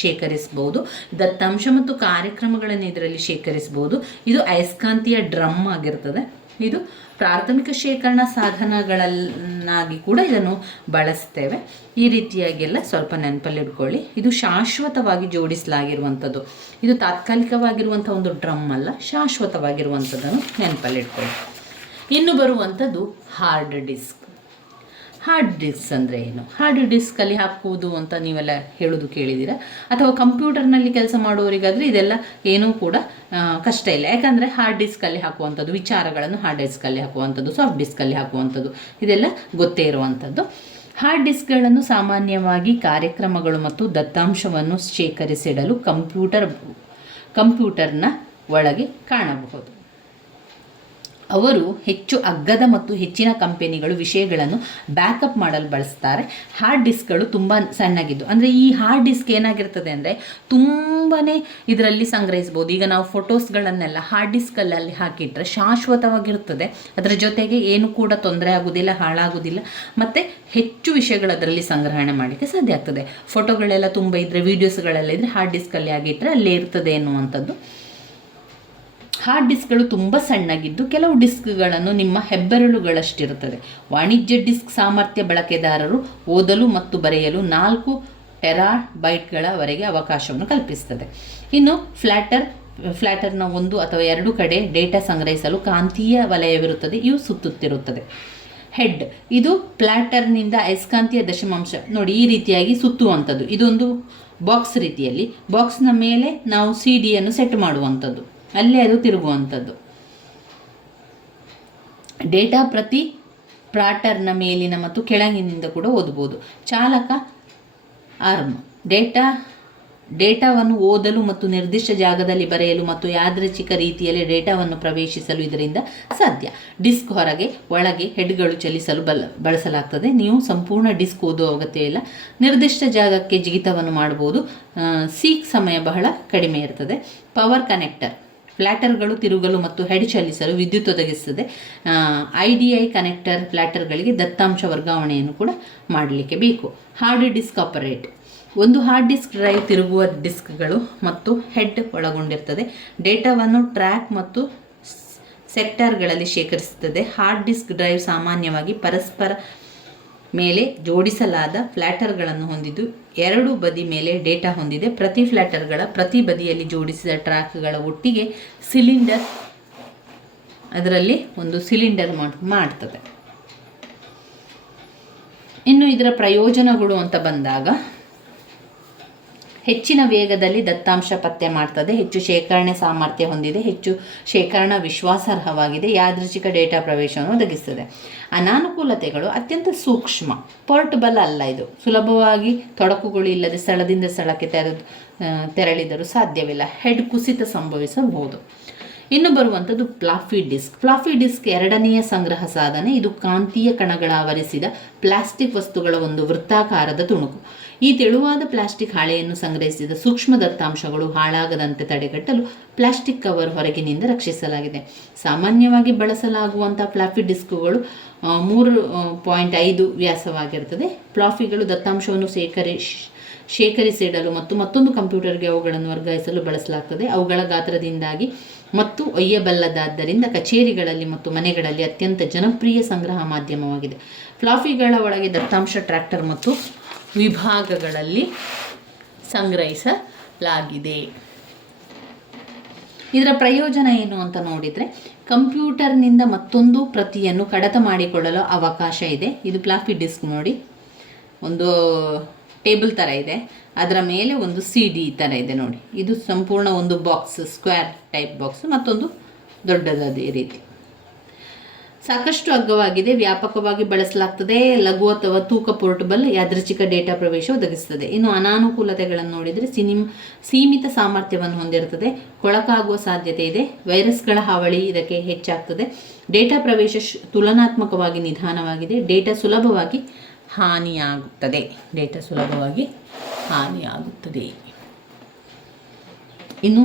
ಶೇಖರಿಸಬಹುದು. ದತ್ತಾಂಶ ಮತ್ತು ಕಾರ್ಯಕ್ರಮಗಳನ್ನು ಇದರಲ್ಲಿ ಶೇಖರಿಸಬಹುದು. ಇದು ಅಯಸ್ಕಾಂತೀಯ ಡ್ರಮ್ ಆಗಿರ್ತದೆ. ಇದು ಪ್ರಾಥಮಿಕ ಶೇಖರಣಾ ಸಾಧನಗಳನ್ನಾಗಿ ಕೂಡ ಇದನ್ನು ಬಳಸ್ತೇವೆ. ಈ ರೀತಿಯಾಗೆಲ್ಲ ಸ್ವಲ್ಪ ನೆನಪಲ್ಲಿಟ್ಕೊಳ್ಳಿ. ಇದು ಶಾಶ್ವತವಾಗಿ ಜೋಡಿಸಲಾಗಿರುವಂಥದ್ದು. ಇದು ತಾತ್ಕಾಲಿಕವಾಗಿರುವಂಥ ಒಂದು ಡ್ರಮ್ ಅಲ್ಲ, ಶಾಶ್ವತವಾಗಿರುವಂಥದ್ದನ್ನು ನೆನಪಲ್ಲಿಟ್ಕೊಳ್ಳಿ. ಇನ್ನು ಬರುವಂಥದ್ದು ಹಾರ್ಡ್ ಡಿಸ್ಕ್. ಹಾರ್ಡ್ ಡಿಸ್ಕ್ ಅಂದರೆ ಏನು? ಹಾರ್ಡ್ ಡಿಸ್ಕಲ್ಲಿ ಹಾಕುವುದು ಅಂತ ನೀವೆಲ್ಲ ಹೇಳೋದು ಕೇಳಿದ್ದೀರಾ, ಅಥವಾ ಕಂಪ್ಯೂಟರ್ನಲ್ಲಿ ಕೆಲಸ ಮಾಡುವವರಿಗಾದರೆ ಇದೆಲ್ಲ ಏನೂ ಕೂಡ ಕಷ್ಟ ಇಲ್ಲ. ಯಾಕಂದರೆ ಹಾರ್ಡ್ ಡಿಸ್ಕಲ್ಲಿ ಹಾಕುವಂಥದ್ದು, ವಿಚಾರಗಳನ್ನು ಹಾರ್ಡ್ ಡಿಸ್ಕಲ್ಲಿ ಹಾಕುವಂಥದ್ದು, ಸಾಫ್ಟ್ ಡಿಸ್ಕಲ್ಲಿ ಹಾಕುವಂಥದ್ದು, ಇದೆಲ್ಲ ಗೊತ್ತೇ ಇರುವಂಥದ್ದು. ಹಾರ್ಡ್ ಡಿಸ್ಕ್ಗಳನ್ನು ಸಾಮಾನ್ಯವಾಗಿ ಕಾರ್ಯಕ್ರಮಗಳು ಮತ್ತು ದತ್ತಾಂಶವನ್ನು ಶೇಖರಿಸಿಡಲು ಕಂಪ್ಯೂಟರ್ನ ಒಳಗೆ ಕಾಣಬಹುದು. ಅವರು ಹೆಚ್ಚು ಅಗ್ಗದ ಮತ್ತು ಹೆಚ್ಚಿನ ಕಂಪೆನಿಗಳು ವಿಷಯಗಳನ್ನು ಬ್ಯಾಕಪ್ ಮಾಡಲು ಬಳಸ್ತಾರೆ. ಹಾರ್ಡ್ ಡಿಸ್ಕ್ಗಳು ತುಂಬ ಸಣ್ಣಗಿದ್ದು, ಅಂದರೆ ಈ ಹಾರ್ಡ್ ಡಿಸ್ಕ್ ಏನಾಗಿರ್ತದೆ ಅಂದರೆ ತುಂಬಾ ಇದರಲ್ಲಿ ಸಂಗ್ರಹಿಸ್ಬೋದು. ಈಗ ನಾವು ಫೋಟೋಸ್ಗಳನ್ನೆಲ್ಲ ಹಾರ್ಡ್ ಡಿಸ್ಕಲ್ಲಿ ಹಾಕಿಟ್ರೆ ಶಾಶ್ವತವಾಗಿರ್ತದೆ. ಅದರ ಜೊತೆಗೆ ಏನು ಕೂಡ ತೊಂದರೆ ಆಗೋದಿಲ್ಲ, ಹಾಳಾಗೋದಿಲ್ಲ, ಮತ್ತು ಹೆಚ್ಚು ವಿಷಯಗಳು ಅದರಲ್ಲಿ ಸಂಗ್ರಹಣೆ ಮಾಡಲಿಕ್ಕೆ ಸಾಧ್ಯ ಆಗ್ತದೆ. ಫೋಟೋಗಳೆಲ್ಲ ತುಂಬ ಇದ್ದರೆ, ವೀಡಿಯೋಸ್ಗಳೆಲ್ಲ ಇದ್ದರೆ ಹಾರ್ಡ್ ಡಿಸ್ಕಲ್ಲಿ ಆಗಿಟ್ಟರೆ ಅಲ್ಲೇ ಇರ್ತದೆ ಎನ್ನುವಂಥದ್ದು. ಹಾರ್ಡ್ ಡಿಸ್ಕ್ಗಳು ತುಂಬ ಸಣ್ಣಗಿದ್ದು ಕೆಲವು ಡಿಸ್ಕ್ಗಳನ್ನು ನಿಮ್ಮ ಹೆಬ್ಬೆರಳುಗಳಷ್ಟಿರುತ್ತದೆ. ವಾಣಿಜ್ಯ ಡಿಸ್ಕ್ ಸಾಮರ್ಥ್ಯ ಬಳಕೆದಾರರು ಓದಲು ಮತ್ತು ಬರೆಯಲು 4 ಟೆರಾಬೈಟ್ಗಳವರೆಗೆ ಅವಕಾಶವನ್ನು ಕಲ್ಪಿಸುತ್ತದೆ. ಇನ್ನು ಫ್ಲ್ಯಾಟರ್ನ 1 ಅಥವಾ 2 ಕಡೆ ಡೇಟಾ ಸಂಗ್ರಹಿಸಲು ಕಾಂತೀಯ ವಲಯವಿರುತ್ತದೆ. ಇವು ಸುತ್ತುತ್ತಿರುತ್ತದೆ. ಹೆಡ್, ಇದು ಪ್ಲ್ಯಾಟರ್ನಿಂದ ಅಯಸ್ಕಾಂತೀಯ ದಶಮಾಂಶ ನೋಡಿ ಈ ರೀತಿಯಾಗಿ ಸುತ್ತುವಂಥದ್ದು. ಇದೊಂದು ಬಾಕ್ಸ್ ರೀತಿಯಲ್ಲಿ, ಬಾಕ್ಸ್ನ ಮೇಲೆ ನಾವು CD-ಯನ್ನು ಸೆಟ್ ಮಾಡುವಂಥದ್ದು, ಅಲ್ಲೇ ಅದು ತಿರುಗುವಂಥದ್ದು. ಡೇಟಾ ಪ್ರತಿ ಪ್ಲಾಟರ್ನ ಮೇಲಿನ ಮತ್ತು ಕೆಳಗಿನಿಂದ ಕೂಡ ಓದಬಹುದು. ಚಾಲಕ ಆರ್ಮ್, ಡೇಟಾವನ್ನು ಓದಲು ಮತ್ತು ನಿರ್ದಿಷ್ಟ ಜಾಗದಲ್ಲಿ ಬರೆಯಲು ಮತ್ತು ಯಾದೃಚ್ಛಿಕ ರೀತಿಯಲ್ಲಿ ಡೇಟಾವನ್ನು ಪ್ರವೇಶಿಸಲು ಇದರಿಂದ ಸಾಧ್ಯ. ಡಿಸ್ಕ್ ಹೊರಗೆ ಒಳಗೆ ಹೆಡ್ಗಳು ಚಲಿಸಲು ಬಳಸಲಾಗ್ತದೆ. ನೀವು ಸಂಪೂರ್ಣ ಡಿಸ್ಕ್ ಓದುವ ಅಗತ್ಯ ಇಲ್ಲ. ನಿರ್ದಿಷ್ಟ ಜಾಗಕ್ಕೆ ಜಿಗಿತವನ್ನು ಮಾಡಬಹುದು. ಸೀಕ್ ಸಮಯ ಬಹಳ ಕಡಿಮೆ ಇರ್ತದೆ. ಪವರ್ ಕನೆಕ್ಟರ್, ಪ್ಲ್ಯಾಟರ್ಗಳು ತಿರುಗಲು ಮತ್ತು ಹೆಡ್ ಚಲಿಸಲು ವಿದ್ಯುತ್ ಒದಗಿಸುತ್ತದೆ. IDI ಕನೆಕ್ಟರ್ ಪ್ಲ್ಯಾಟರ್ಗಳಿಗೆ ದತ್ತಾಂಶ ವರ್ಗಾವಣೆಯನ್ನು ಕೂಡ ಮಾಡಲಿಕ್ಕೆ ಬೇಕು. ಹಾರ್ಡ್ ಡಿಸ್ಕ್ ಆಪರೇಟ್, ಒಂದು ಹಾರ್ಡ್ ಡಿಸ್ಕ್ ಡ್ರೈವ್ ತಿರುಗುವ ಡಿಸ್ಕ್ಗಳು ಮತ್ತು ಹೆಡ್ ಒಳಗೊಂಡಿರ್ತದೆ. ಡೇಟಾವನ್ನು ಟ್ರ್ಯಾಕ್ ಮತ್ತು ಸೆಕ್ಟರ್ಗಳಲ್ಲಿ ಶೇಖರಿಸುತ್ತದೆ. ಹಾರ್ಡ್ ಡಿಸ್ಕ್ ಡ್ರೈವ್ ಸಾಮಾನ್ಯವಾಗಿ ಪರಸ್ಪರ ಮೇಲೆ ಜೋಡಿಸಲಾದ ಫ್ಲ್ಯಾಟರ್ಗಳನ್ನು ಹೊಂದಿದ್ದು 2 ಬದಿ ಮೇಲೆ ಡೇಟಾ ಹೊಂದಿದೆ. ಪ್ರತಿ ಫ್ಲ್ಯಾಟರ್ಗಳ ಪ್ರತಿ ಬದಿಯಲ್ಲಿ ಜೋಡಿಸಿದ ಟ್ರ್ಯಾಕ್ಗಳ ಒಟ್ಟಿಗೆ ಸಿಲಿಂಡರ್, ಅದರಲ್ಲಿ ಒಂದು ಸಿಲಿಂಡರ್ ಮಾಡ್ತದೆ. ಇನ್ನು ಇದರ ಪ್ರಯೋಜನಗಳು ಅಂತ ಬಂದಾಗ, ಹೆಚ್ಚಿನ ವೇಗದಲ್ಲಿ ದತ್ತಾಂಶ ಪತ್ತೆ ಮಾಡ್ತದೆ, ಹೆಚ್ಚು ಶೇಖರಣೆ ಸಾಮರ್ಥ್ಯ ಹೊಂದಿದೆ, ಹೆಚ್ಚು ಶೇಖರಣಾ ವಿಶ್ವಾಸಾರ್ಹವಾಗಿದೆ, ಯಾದೃಚ್ಛಿಕ ಡೇಟಾ ಪ್ರವೇಶವನ್ನು ಒದಗಿಸ್ತದೆ. ಅನಾನುಕೂಲತೆಗಳು ಅತ್ಯಂತ ಸೂಕ್ಷ್ಮ, ಪೋರ್ಟಬಲ್ ಅಲ್ಲ. ಇದು ಸುಲಭವಾಗಿ ತೊಡಕುಗಳು ಇಲ್ಲದೆ ಸ್ಥಳದಿಂದ ಸ್ಥಳಕ್ಕೆ ತೆರಳಿದರೂ ಸಾಧ್ಯವಿಲ್ಲ. ಹೆಡ್ ಕುಸಿತ ಸಂಭವಿಸಬಹುದು. ಇನ್ನು ಬರುವಂಥದ್ದು ಫ್ಲಾಫಿ ಡಿಸ್ಕ್. ಫ್ಲಾಫಿ ಡಿಸ್ಕ್ ಎರಡನೆಯ ಸಂಗ್ರಹ ಸಾಧನ. ಇದು ಕಾಂತೀಯ ಕಣಗಳ ಆವರಿಸಿದ ಪ್ಲಾಸ್ಟಿಕ್ ವಸ್ತುಗಳ ಒಂದು ವೃತ್ತಾಕಾರದ ತುಣುಕು. ಈ ತೆಳುವಾದ ಪ್ಲಾಸ್ಟಿಕ್ ಹಾಳೆಯನ್ನು ಸಂಗ್ರಹಿಸಿದ ಸೂಕ್ಷ್ಮ ದತ್ತಾಂಶಗಳು ಹಾಳಾಗದಂತೆ ತಡೆಗಟ್ಟಲು ಪ್ಲಾಸ್ಟಿಕ್ ಕವರ್ ಹೊರಗಿನಿಂದ ರಕ್ಷಿಸಲಾಗಿದೆ. ಸಾಮಾನ್ಯವಾಗಿ ಬಳಸಲಾಗುವಂಥ ಫ್ಲಾಫಿ ಡಿಸ್ಕ್ಗಳು 3.5 ವ್ಯಾಸವಾಗಿರ್ತದೆ. ಫ್ಲಾಫಿಗಳು ದತ್ತಾಂಶವನ್ನು ಶೇಖರಿಸಿಡಲು ಮತ್ತು ಮತ್ತೊಂದು ಕಂಪ್ಯೂಟರ್ಗೆ ಅವುಗಳನ್ನು ವರ್ಗಾಯಿಸಲು ಬಳಸಲಾಗ್ತದೆ. ಅವುಗಳ ಗಾತ್ರದಿಂದಾಗಿ ಮತ್ತು ಒಯ್ಯಬಲ್ಲದಾದ್ದರಿಂದ ಕಚೇರಿಗಳಲ್ಲಿ ಮತ್ತು ಮನೆಗಳಲ್ಲಿ ಅತ್ಯಂತ ಜನಪ್ರಿಯ ಸಂಗ್ರಹ ಮಾಧ್ಯಮವಾಗಿದೆ. ಫ್ಲಾಫಿಗಳ ಒಳಗೆ ದತ್ತಾಂಶ ಟ್ರ್ಯಾಕ್ಟರ್ ಮತ್ತು ವಿಭಾಗಗಳಲ್ಲಿ ಸಂಗ್ರಹಿಸಲಾಗಿದೆ. ಇದರ ಪ್ರಯೋಜನ ಏನು ಅಂತ ನೋಡಿದರೆ, ಕಂಪ್ಯೂಟರ್ನಿಂದ ಮತ್ತೊಂದು ಪ್ರತಿಯನ್ನು ಕಡತ ಮಾಡಿಕೊಳ್ಳಲು ಅವಕಾಶ ಇದೆ. ಇದು ಫ್ಲಾಫಿ ಡಿಸ್ಕ್ ನೋಡಿ, ಒಂದು ಟೇಬಲ್ ಥರ ಇದೆ, ಅದರ ಮೇಲೆ ಒಂದು CD ಥರ ಇದೆ ನೋಡಿ. ಇದು ಸಂಪೂರ್ಣ ಒಂದು ಬಾಕ್ಸ್, ಸ್ಕ್ವೇರ್ ಟೈಪ್ ಬಾಕ್ಸ್, ಮತ್ತೊಂದು ದೊಡ್ಡದಾದ ರೀತಿ. ಸಾಕಷ್ಟು ಅಗ್ಗವಾಗಿದೆ, ವ್ಯಾಪಕವಾಗಿ ಬಳಸಲಾಗ್ತದೆ, ಲಘು ಅಥವಾ ತೂಕ, ಪೋರ್ಟಬಲ್, ಯಾದೃಚ್ಛಿಕ ಡೇಟಾ ಪ್ರವೇಶ ಒದಗಿಸುತ್ತದೆ. ಇನ್ನು ಅನಾನುಕೂಲತೆಗಳನ್ನು ನೋಡಿದರೆ, ಸೀಮಿತ ಸಾಮರ್ಥ್ಯವನ್ನು ಹೊಂದಿರುತ್ತದೆ, ಕೊಳಕಾಗುವ ಸಾಧ್ಯತೆ ಇದೆ, ವೈರಸ್ಗಳ ಹಾವಳಿ ಇದಕ್ಕೆ ಹೆಚ್ಚಾಗ್ತದೆ, ಡೇಟಾ ಪ್ರವೇಶ ತುಲನಾತ್ಮಕವಾಗಿ ನಿಧಾನವಾಗಿದೆ, ಡೇಟಾ ಸುಲಭವಾಗಿ ಹಾನಿಯಾಗುತ್ತದೆ. ಇನ್ನು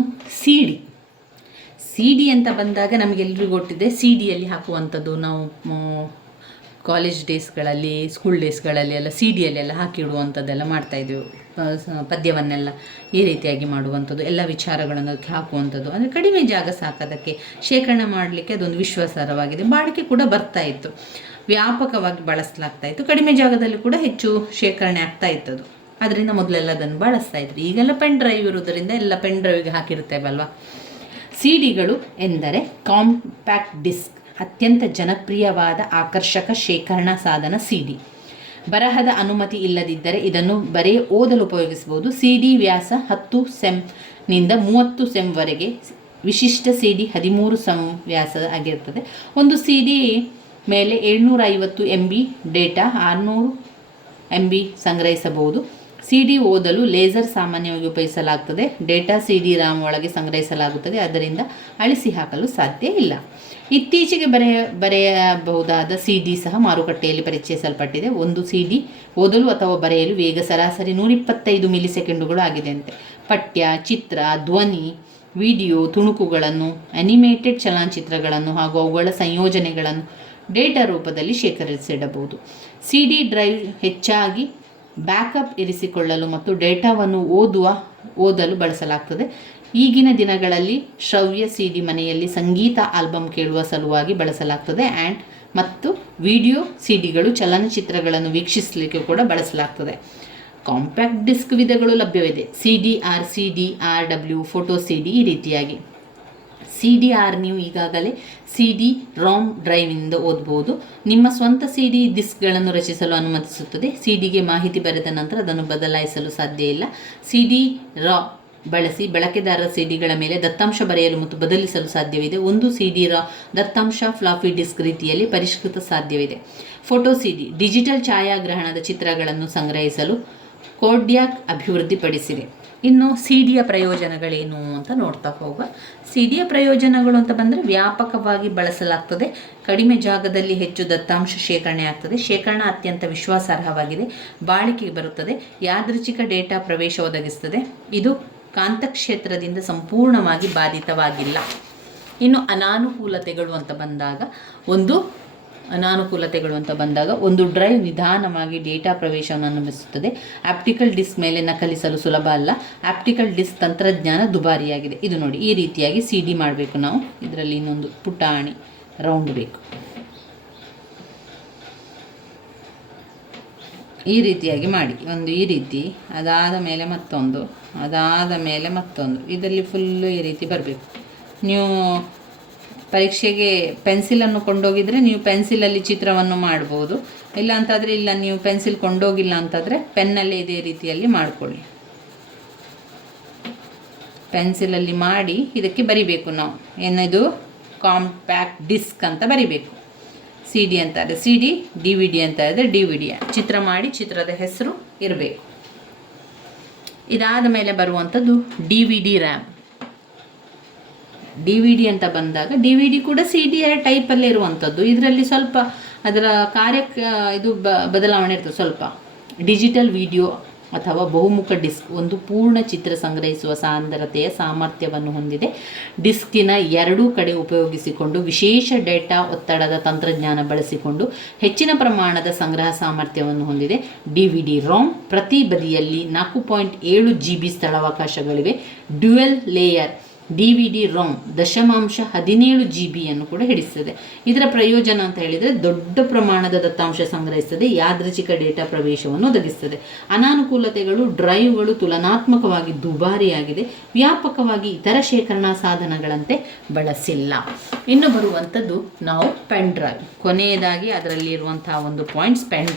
CD ಅಂತ ಬಂದಾಗ ನಮಗೆಲ್ಲರಿಗೂ ಗೊತ್ತಿದೆ, CD ಯಲ್ಲಿ ಹಾಕುವಂಥದ್ದು. ನಾವು ಕಾಲೇಜ್ ಡೇಸ್ಗಳಲ್ಲಿ, ಸ್ಕೂಲ್ ಡೇಸ್ಗಳಲ್ಲಿ ಎಲ್ಲ CD ಯಲ್ಲಿ ಹಾಕಿಡುವಂಥದ್ದೆಲ್ಲ ಮಾಡ್ತಾಯಿದ್ದೆವು. ಪದ್ಯವನ್ನೆಲ್ಲ ಈ ರೀತಿಯಾಗಿ ಮಾಡುವಂಥದ್ದು, ಎಲ್ಲ ವಿಚಾರಗಳನ್ನು ಅದಕ್ಕೆ ಹಾಕುವಂಥದ್ದು. ಅಂದರೆ ಕಡಿಮೆ ಜಾಗ ಸಾಕೋದಕ್ಕೆ, ಶೇಖರಣೆ ಮಾಡಲಿಕ್ಕೆ ಅದೊಂದು ವಿಶ್ವಾಸಾರ್ಹವಾಗಿದೆ. ಬಾಳಿಕೆ ಕೂಡ ಬರ್ತಾ ಇತ್ತು, ವ್ಯಾಪಕವಾಗಿ ಬಳಸಲಾಗ್ತಾ ಇತ್ತು, ಕಡಿಮೆ ಜಾಗದಲ್ಲಿ ಕೂಡ ಹೆಚ್ಚು ಶೇಖರಣೆ ಆಗ್ತಾ ಇತ್ತದು. ಅದರಿಂದ ಮೊದಲೆಲ್ಲ ಅದನ್ನು ಬಳಸ್ತಾ ಇದ್ರು. ಈಗೆಲ್ಲ ಪೆನ್ ಡ್ರೈವ್ ಇರೋದರಿಂದ ಎಲ್ಲ ಪೆನ್ ಡ್ರೈವ್ಗೆ ಹಾಕಿರ್ತೇವಲ್ವ. CDಗಳು ಎಂದರೆ ಕಾಂಪ್ಯಾಕ್ಟ್ ಡಿಸ್ಕ್, ಅತ್ಯಂತ ಜನಪ್ರಿಯವಾದ ಆಕರ್ಷಕ ಶೇಖರಣಾ ಸಾಧನ CD. ಬರಹದ ಅನುಮತಿ ಇಲ್ಲದಿದ್ದರೆ ಇದನ್ನು ಬರೀ ಓದಲು ಉಪಯೋಗಿಸಬಹುದು. CD ವ್ಯಾಸ 10 ಸೆಂನಿಂದ 30 ಸೆಂವರೆಗೆ, ವಿಶಿಷ್ಟ CD 13 ಸೆಂ ವ್ಯಾಸ ಆಗಿರ್ತದೆ. ಒಂದು CD ಮೇಲೆ 750 MB ಡೇಟಾ, 600 MB ಸಂಗ್ರಹಿಸಬಹುದು. CD ಓದಲು ಲೇಸರ್ ಸಾಮಾನ್ಯವಾಗಿ ಉಪಯೋಗಿಸಲಾಗುತ್ತದೆ. ಡೇಟಾ CD RAM ಒಳಗೆ ಸಂಗ್ರಹಿಸಲಾಗುತ್ತದೆ, ಅದರಿಂದ ಅಳಿಸಿ ಹಾಕಲು ಸಾಧ್ಯ ಇಲ್ಲ. ಇತ್ತೀಚೆಗೆ ಬರೆಯಬಹುದಾದ CD ಸಹ ಮಾರುಕಟ್ಟೆಯಲ್ಲಿ ಪರಿಚಯಿಸಲ್ಪಟ್ಟಿದೆ. ಒಂದು CD ಓದಲು ಅಥವಾ ಬರೆಯಲು ವೇಗ ಸರಾಸರಿ 125 ಮಿಲಿಸೆಕೆಂಡುಗಳು ಆಗಿದೆಯಂತೆ. ಪಠ್ಯ, ಚಿತ್ರ, ಧ್ವನಿ, ವಿಡಿಯೋ ತುಣುಕುಗಳನ್ನು, ಅನಿಮೇಟೆಡ್ ಚಲನಚಿತ್ರಗಳನ್ನು ಹಾಗೂ ಅವುಗಳ ಸಂಯೋಜನೆಗಳನ್ನು ಡೇಟಾ ರೂಪದಲ್ಲಿ ಶೇಖರಿಸಿಡಬಹುದು. CD ಡ್ರೈವ್ ಹೆಚ್ಚಾಗಿ ಬ್ಯಾಕಪ್ ಇರಿಸಿಕೊಳ್ಳಲು ಮತ್ತು ಡೇಟಾವನ್ನು ಓದಲು ಬಳಸಲಾಗ್ತದೆ. ಈಗಿನ ದಿನಗಳಲ್ಲಿ ಶ್ರವ್ಯ CD ಮನೆಯಲ್ಲಿ ಸಂಗೀತ ಆಲ್ಬಮ್ ಕೇಳುವ ಸಲುವಾಗಿ ಬಳಸಲಾಗ್ತದೆ. ಮತ್ತು ವಿಡಿಯೋ CDಗಳು ಚಲನಚಿತ್ರಗಳನ್ನು ವೀಕ್ಷಿಸಲಿಕ್ಕೆ ಕೂಡ ಬಳಸಲಾಗ್ತದೆ. ಕಾಂಪ್ಯಾಕ್ಟ್ ಡಿಸ್ಕ್ ವಿಧಗಳು ಲಭ್ಯವಿದೆ. CDR, CD-RW, ಫೋಟೋ CD ಈ ರೀತಿಯಾಗಿ. CDR ನೀವು ಈಗಾಗಲೇ CD-ROM ಡ್ರೈವಿನಿಂದ ಓದಬಹುದು. ನಿಮ್ಮ ಸ್ವಂತ CD ಡಿಸ್ಕ್ಗಳನ್ನು ರಚಿಸಲು ಅನುಮತಿಸುತ್ತದೆ. CDಗೆ ಮಾಹಿತಿ ಬರೆದ ನಂತರ ಅದನ್ನು ಬದಲಾಯಿಸಲು ಸಾಧ್ಯ ಇಲ್ಲ. CD-ROM ಬಳಸಿ ಬಳಕೆದಾರರ CDಗಳ ಮೇಲೆ ದತ್ತಾಂಶ ಬರೆಯಲು ಮತ್ತು ಬದಲಿಸಲು ಸಾಧ್ಯವಿದೆ. ಒಂದು CD-ROM ದತ್ತಾಂಶ ಫ್ಲಾಫಿ ಡಿಸ್ಕ್ ರೀತಿಯಲ್ಲಿ ಪರಿಷ್ಕೃತ ಸಾಧ್ಯವಿದೆ. ಫೋಟೋ CD ಡಿಜಿಟಲ್ ಛಾಯಾಗ್ರಹಣದ ಚಿತ್ರಗಳನ್ನು ಸಂಗ್ರಹಿಸಲು ಕೋಡ್ಯಾಕ್ ಅಭಿವೃದ್ಧಿಪಡಿಸಿದೆ. ಇನ್ನು CDಯ ಪ್ರಯೋಜನಗಳೇನು ಅಂತ ನೋಡ್ತಾ ಹೋಗುವ. CDಯ ಪ್ರಯೋಜನಗಳು ಅಂತ ಬಂದರೆ, ವ್ಯಾಪಕವಾಗಿ ಬಳಸಲಾಗ್ತದೆ, ಕಡಿಮೆ ಜಾಗದಲ್ಲಿ ಹೆಚ್ಚು ದತ್ತಾಂಶ ಶೇಖರಣೆ ಆಗ್ತದೆ, ಶೇಖರಣಾ ಅತ್ಯಂತ ವಿಶ್ವಾಸಾರ್ಹವಾಗಿದೆ, ಬಾಳಿಕೆ ಬರುತ್ತದೆ, ಯಾದೃಚ್ಛಿಕ ಡೇಟಾ ಪ್ರವೇಶ ಒದಗಿಸ್ತದೆ, ಇದು ಕಾಂತಕ್ಷೇತ್ರದಿಂದ ಸಂಪೂರ್ಣವಾಗಿ ಬಾಧಿತವಾಗಿಲ್ಲ. ಇನ್ನು ಅನಾನುಕೂಲತೆಗಳು ಅಂತ ಬಂದಾಗ ಒಂದು ಡ್ರೈವ್ ನಿಧಾನವಾಗಿ ಡೇಟಾ ಪ್ರವೇಶವನ್ನು ಅನುಮತಿಸುತ್ತದೆ. ಆಪ್ಟಿಕಲ್ ಡಿಸ್ಕ್ ಮೇಲೆ ನಕಲಿಸಲು ಸುಲಭ ಅಲ್ಲ. ಆಪ್ಟಿಕಲ್ ಡಿಸ್ಕ್ ತಂತ್ರಜ್ಞಾನ ದುಬಾರಿಯಾಗಿದೆ. ಇದು ನೋಡಿ, ಈ ರೀತಿಯಾಗಿ CD ಮಾಡಬೇಕು ನಾವು. ಇದರಲ್ಲಿ ಇನ್ನೊಂದು ಪುಟಾಣಿ ರೌಂಡ್ ಬೇಕು. ಈ ರೀತಿಯಾಗಿ ಮಾಡಿ, ಒಂದು ಈ ರೀತಿ, ಅದಾದ ಮೇಲೆ ಮತ್ತೊಂದು, ಅದಾದ ಮೇಲೆ ಮತ್ತೊಂದು, ಇದರಲ್ಲಿ ಫುಲ್ಲು ಈ ರೀತಿ ಬರಬೇಕು. ನೀವು ಪರೀಕ್ಷೆಗೆ ಪೆನ್ಸಿಲನ್ನು ಕೊಂಡೋಗಿದರೆ ನೀವು ಪೆನ್ಸಿಲಲ್ಲಿ ಚಿತ್ರವನ್ನು ಮಾಡ್ಬೋದು. ಇಲ್ಲ ಅಂತಾದರೆ, ಇಲ್ಲ ನೀವು ಪೆನ್ಸಿಲ್ ಕೊಂಡೋಗಿಲ್ಲ ಅಂತಾದರೆ ಪೆನ್ನಲ್ಲೇ ಇದೇ ರೀತಿಯಲ್ಲಿ ಮಾಡಿಕೊಳ್ಳಿ. ಪೆನ್ಸಿಲಲ್ಲಿ ಮಾಡಿ ಇದಕ್ಕೆ ಬರಿಬೇಕು ನಾವು. ಏನಿದು ಕಾಂಪ್ಯಾಕ್ಟ್ ಡಿಸ್ಕ್ ಅಂತ ಬರಿಬೇಕು. CD ಅಂತಾರೆ CD, DVD ಅಂತ ಇದ್ದರೆ DVD. ಚಿತ್ರ ಮಾಡಿ ಚಿತ್ರದ ಹೆಸರು ಇರಬೇಕು. ಇದಾದ ಮೇಲೆ ಬರುವಂಥದ್ದು DVD RAM. DVD ಅಂತ ಬಂದಾಗ DVD ಕೂಡ CD ಟೈಪಲ್ಲೇ ಇರುವಂಥದ್ದು. ಇದರಲ್ಲಿ ಸ್ವಲ್ಪ ಅದರ ಇದು ಬದಲಾವಣೆ ಇರ್ತದೆ. ಸ್ವಲ್ಪ ಡಿಜಿಟಲ್ ವಿಡಿಯೋ ಅಥವಾ ಬಹುಮುಖ ಡಿಸ್ಕ್ ಒಂದು ಪೂರ್ಣ ಚಿತ್ರ ಸಂಗ್ರಹಿಸುವ ಸಾಂದ್ರತೆಯ ಸಾಮರ್ಥ್ಯವನ್ನು ಹೊಂದಿದೆ. ಡಿಸ್ಕಿನ ಎರಡೂ ಕಡೆ ಉಪಯೋಗಿಸಿಕೊಂಡು ವಿಶೇಷ ಡೇಟಾ ಒತ್ತಡದ ತಂತ್ರಜ್ಞಾನ ಬಳಸಿಕೊಂಡು ಹೆಚ್ಚಿನ ಪ್ರಮಾಣದ ಸಂಗ್ರಹ ಸಾಮರ್ಥ್ಯವನ್ನು ಹೊಂದಿದೆ. DVD ROM ಪ್ರತಿ ಬದಿಯಲ್ಲಿ 4.7 GB ಸ್ಥಳಾವಕಾಶಗಳಿವೆ. Dual layer DVD ROM 0.17 GB ಯನ್ನು ಕೂಡ ಹಿಡಿಸ್ತದೆ. ಇದರ ಪ್ರಯೋಜನ ಅಂತ ಹೇಳಿದರೆ ದೊಡ್ಡ ಪ್ರಮಾಣದ ದತ್ತಾಂಶ ಸಂಗ್ರಹಿಸ್ತದೆ, ಯಾದೃಚ್ಛಿಕ ಡೇಟಾ ಪ್ರವೇಶವನ್ನು ಒದಗಿಸ್ತದೆ. ಅನಾನುಕೂಲತೆಗಳು ಡ್ರೈವ್ಗಳು ತುಲನಾತ್ಮಕವಾಗಿ ದುಬಾರಿಯಾಗಿದೆ, ವ್ಯಾಪಕವಾಗಿ ಇತರ ಶೇಖರಣಾ ಸಾಧನಗಳಂತೆ ಬಳಸಿಲ್ಲ. ಇನ್ನು ಬರುವಂಥದ್ದು ನಾವು ಪೆನ್ ಡ್ರೈವ್. ಕೊನೆಯದಾಗಿ ಅದರಲ್ಲಿ ಇರುವಂತಹ ಒಂದು ಪಾಯಿಂಟ್ಸ್ ಪೆನ್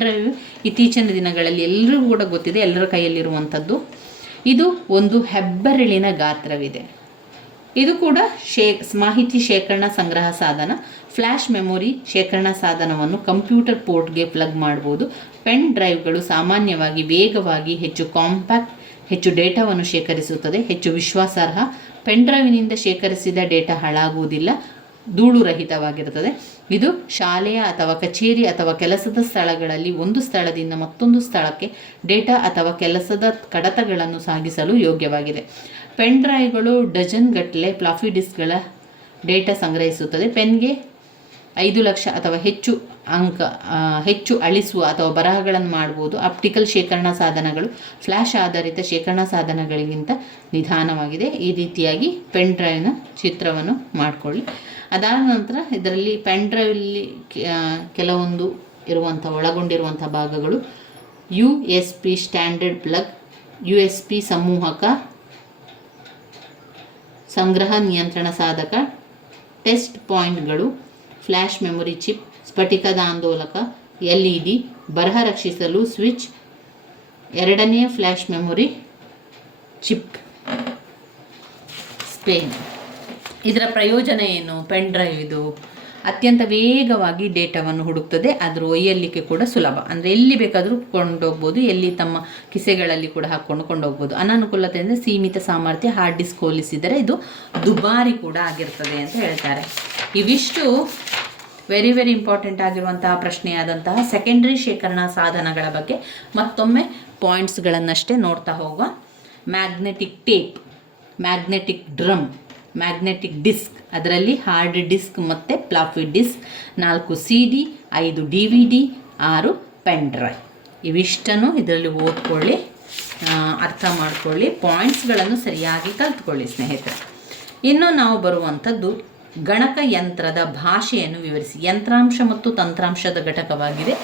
ಡ್ರೈವ್ ಇತ್ತೀಚಿನ ದಿನಗಳಲ್ಲಿ ಎಲ್ಲರಿಗೂ ಕೂಡ ಗೊತ್ತಿದೆ, ಎಲ್ಲರ ಕೈಯಲ್ಲಿರುವಂಥದ್ದು. ಇದು ಒಂದು ಹೆಬ್ಬೆರಳಿನ ಗಾತ್ರವಿದೆ. ಇದು ಕೂಡ ಮಾಹಿತಿ ಶೇಖರಣಾ ಸಂಗ್ರಹ ಸಾಧನ. ಫ್ಲ್ಯಾಶ್ ಮೆಮೊರಿ ಶೇಖರಣಾ ಸಾಧನವನ್ನು ಕಂಪ್ಯೂಟರ್ ಪೋರ್ಟ್ಗೆ ಪ್ಲಗ್ ಮಾಡ್ಬೋದು. ಪೆನ್ ಡ್ರೈವ್ಗಳು ಸಾಮಾನ್ಯವಾಗಿ ವೇಗವಾಗಿ ಹೆಚ್ಚು ಕಾಂಪ್ಯಾಕ್ಟ್, ಹೆಚ್ಚು ಡೇಟಾವನ್ನು ಶೇಖರಿಸುತ್ತದೆ, ಹೆಚ್ಚು ವಿಶ್ವಾಸಾರ್ಹ. ಪೆನ್ ಡ್ರೈವ್ನಿಂದ ಶೇಖರಿಸಿದ ಡೇಟಾ ಹಾಳಾಗುವುದಿಲ್ಲ, ಧೂಳು ರಹಿತವಾಗಿರುತ್ತದೆ. ಇದು ಶಾಲೆಯ ಅಥವಾ ಕಚೇರಿ ಅಥವಾ ಕೆಲಸದ ಸ್ಥಳಗಳಲ್ಲಿ ಒಂದು ಸ್ಥಳದಿಂದ ಮತ್ತೊಂದು ಸ್ಥಳಕ್ಕೆ ಡೇಟಾ ಅಥವಾ ಕೆಲಸದ ಕಡತಗಳನ್ನು ಸಾಗಿಸಲು ಯೋಗ್ಯವಾಗಿದೆ. ಪೆನ್ ಡ್ರೈವ್ಗಳು ಡಜನ್ ಗಟ್ಟಲೆ ಫ್ಲಾಫಿ ಡಿಸ್ಕ್ಗಳ ಡೇಟಾ ಸಂಗ್ರಹಿಸುತ್ತದೆ. ಪೆನ್ಗೆ 5 ಲಕ್ಷ ಅಥವಾ ಹೆಚ್ಚು ಅಳಿಸುವ ಅಥವಾ ಬರಹಗಳನ್ನು ಮಾಡ್ಬೋದು. ಆಪ್ಟಿಕಲ್ ಶೇಖರಣಾ ಸಾಧನಗಳು ಫ್ಲ್ಯಾಶ್ ಆಧಾರಿತ ಶೇಖರಣಾ ಸಾಧನಗಳಿಗಿಂತ ನಿಧಾನವಾಗಿದೆ. ಈ ರೀತಿಯಾಗಿ ಪೆನ್ ಡ್ರೈವ್ನ ಚಿತ್ರವನ್ನು ಮಾಡಿಕೊಳ್ಳಿ. ಅದಾದ ನಂತರ ಇದರಲ್ಲಿ ಪೆನ್ ಡ್ರೈವಲ್ಲಿ ಕೆಲವೊಂದು ಒಳಗೊಂಡಿರುವಂಥ ಭಾಗಗಳು USB ಸ್ಟ್ಯಾಂಡರ್ಡ್ ಪ್ಲಗ್, USB ಸಂಮೋಹಕ, ಸಂಗ್ರಹ ನಿಯಂತ್ರಣ ಸಾಧಕ, ಟೆಸ್ಟ್ ಪಾಯಿಂಟ್ಗಳು, ಫ್ಲ್ಯಾಶ್ ಮೆಮೊರಿ ಚಿಪ್, ಸ್ಫಟಿಕದ ಆಂದೋಲಕ, LED, ಬರಹ ರಕ್ಷಿಸಲು ಸ್ವಿಚ್, ಎರಡನೆಯ ಫ್ಲ್ಯಾಶ್ ಮೆಮೊರಿ ಚಿಪ್, ಸ್ಪೇನ್. ಇದರ ಪ್ರಯೋಜನ ಏನು? ಪೆನ್ ಡ್ರೈವ್ ಇದು ಅತ್ಯಂತ ವೇಗವಾಗಿ ಡೇಟಾವನ್ನು ಹುಡುಕ್ತದೆ. ಅದರ ಒಯ್ಯಲಿಕ್ಕೆ ಕೂಡ ಸುಲಭ, ಅಂದರೆ ಎಲ್ಲಿ ಬೇಕಾದರೂ ಕೊಂಡೋಗ್ಬೋದು, ಎಲ್ಲಿ ತಮ್ಮ ಕಿಸೆಗಳಲ್ಲಿ ಕೂಡ ಹಾಕ್ಕೊಂಡು ಕೊಂಡೋಗ್ಬೋದು. ಅನಾನುಕೂಲತೆ ಅಂದರೆ ಸೀಮಿತ ಸಾಮರ್ಥ್ಯ, ಹಾರ್ಡ್ ಡಿಸ್ಕ್ ಹೋಲಿಸಿದರೆ ಇದು ದುಬಾರಿ ಕೂಡ ಆಗಿರ್ತದೆ ಅಂತ ಹೇಳ್ತಾರೆ. ಇವಿಷ್ಟು ವೆರಿ ಇಂಪಾರ್ಟೆಂಟ್ ಆಗಿರುವಂತಹ ಪ್ರಶ್ನೆಯಾದಂತಹ ಸೆಕೆಂಡ್ರಿ ಶೇಖರಣಾ ಸಾಧನಗಳ ಬಗ್ಗೆ ಮತ್ತೊಮ್ಮೆ ಪಾಯಿಂಟ್ಸ್ಗಳನ್ನಷ್ಟೇ ನೋಡ್ತಾ ಹೋಗುವ. Magnetic tape, magnetic drum, magnetic disk, ಅದರಲ್ಲಿ ಹಾರ್ಡ್ ಡಿಸ್ಕ್ ಮತ್ತು floppy disk, 4 CD, 5 DVD, 6 pen drive. ಇವಿಷ್ಟನ್ನು ಇದರಲ್ಲಿ ಓದ್ಕೊಳ್ಳಿ, ಅರ್ಥ ಮಾಡ್ಕೊಳ್ಳಿ, ಪಾಯಿಂಟ್ಸ್ಗಳನ್ನು ಸರಿಯಾಗಿ ಕಲ್ತ್ಕೊಳ್ಳಿ ಸ್ನೇಹಿತರೆ. ಇನ್ನು ನಾವು ಬರುವಂಥದ್ದು ಗಣಕಯಂತ್ರದ ಭಾಷೆಯನ್ನು ವಿವರಿಸಿ. ಯಂತ್ರಾಂಶ ಮತ್ತು ತಂತ್ರಾಂಶದ ಘಟಕವಾಗಿದೆ.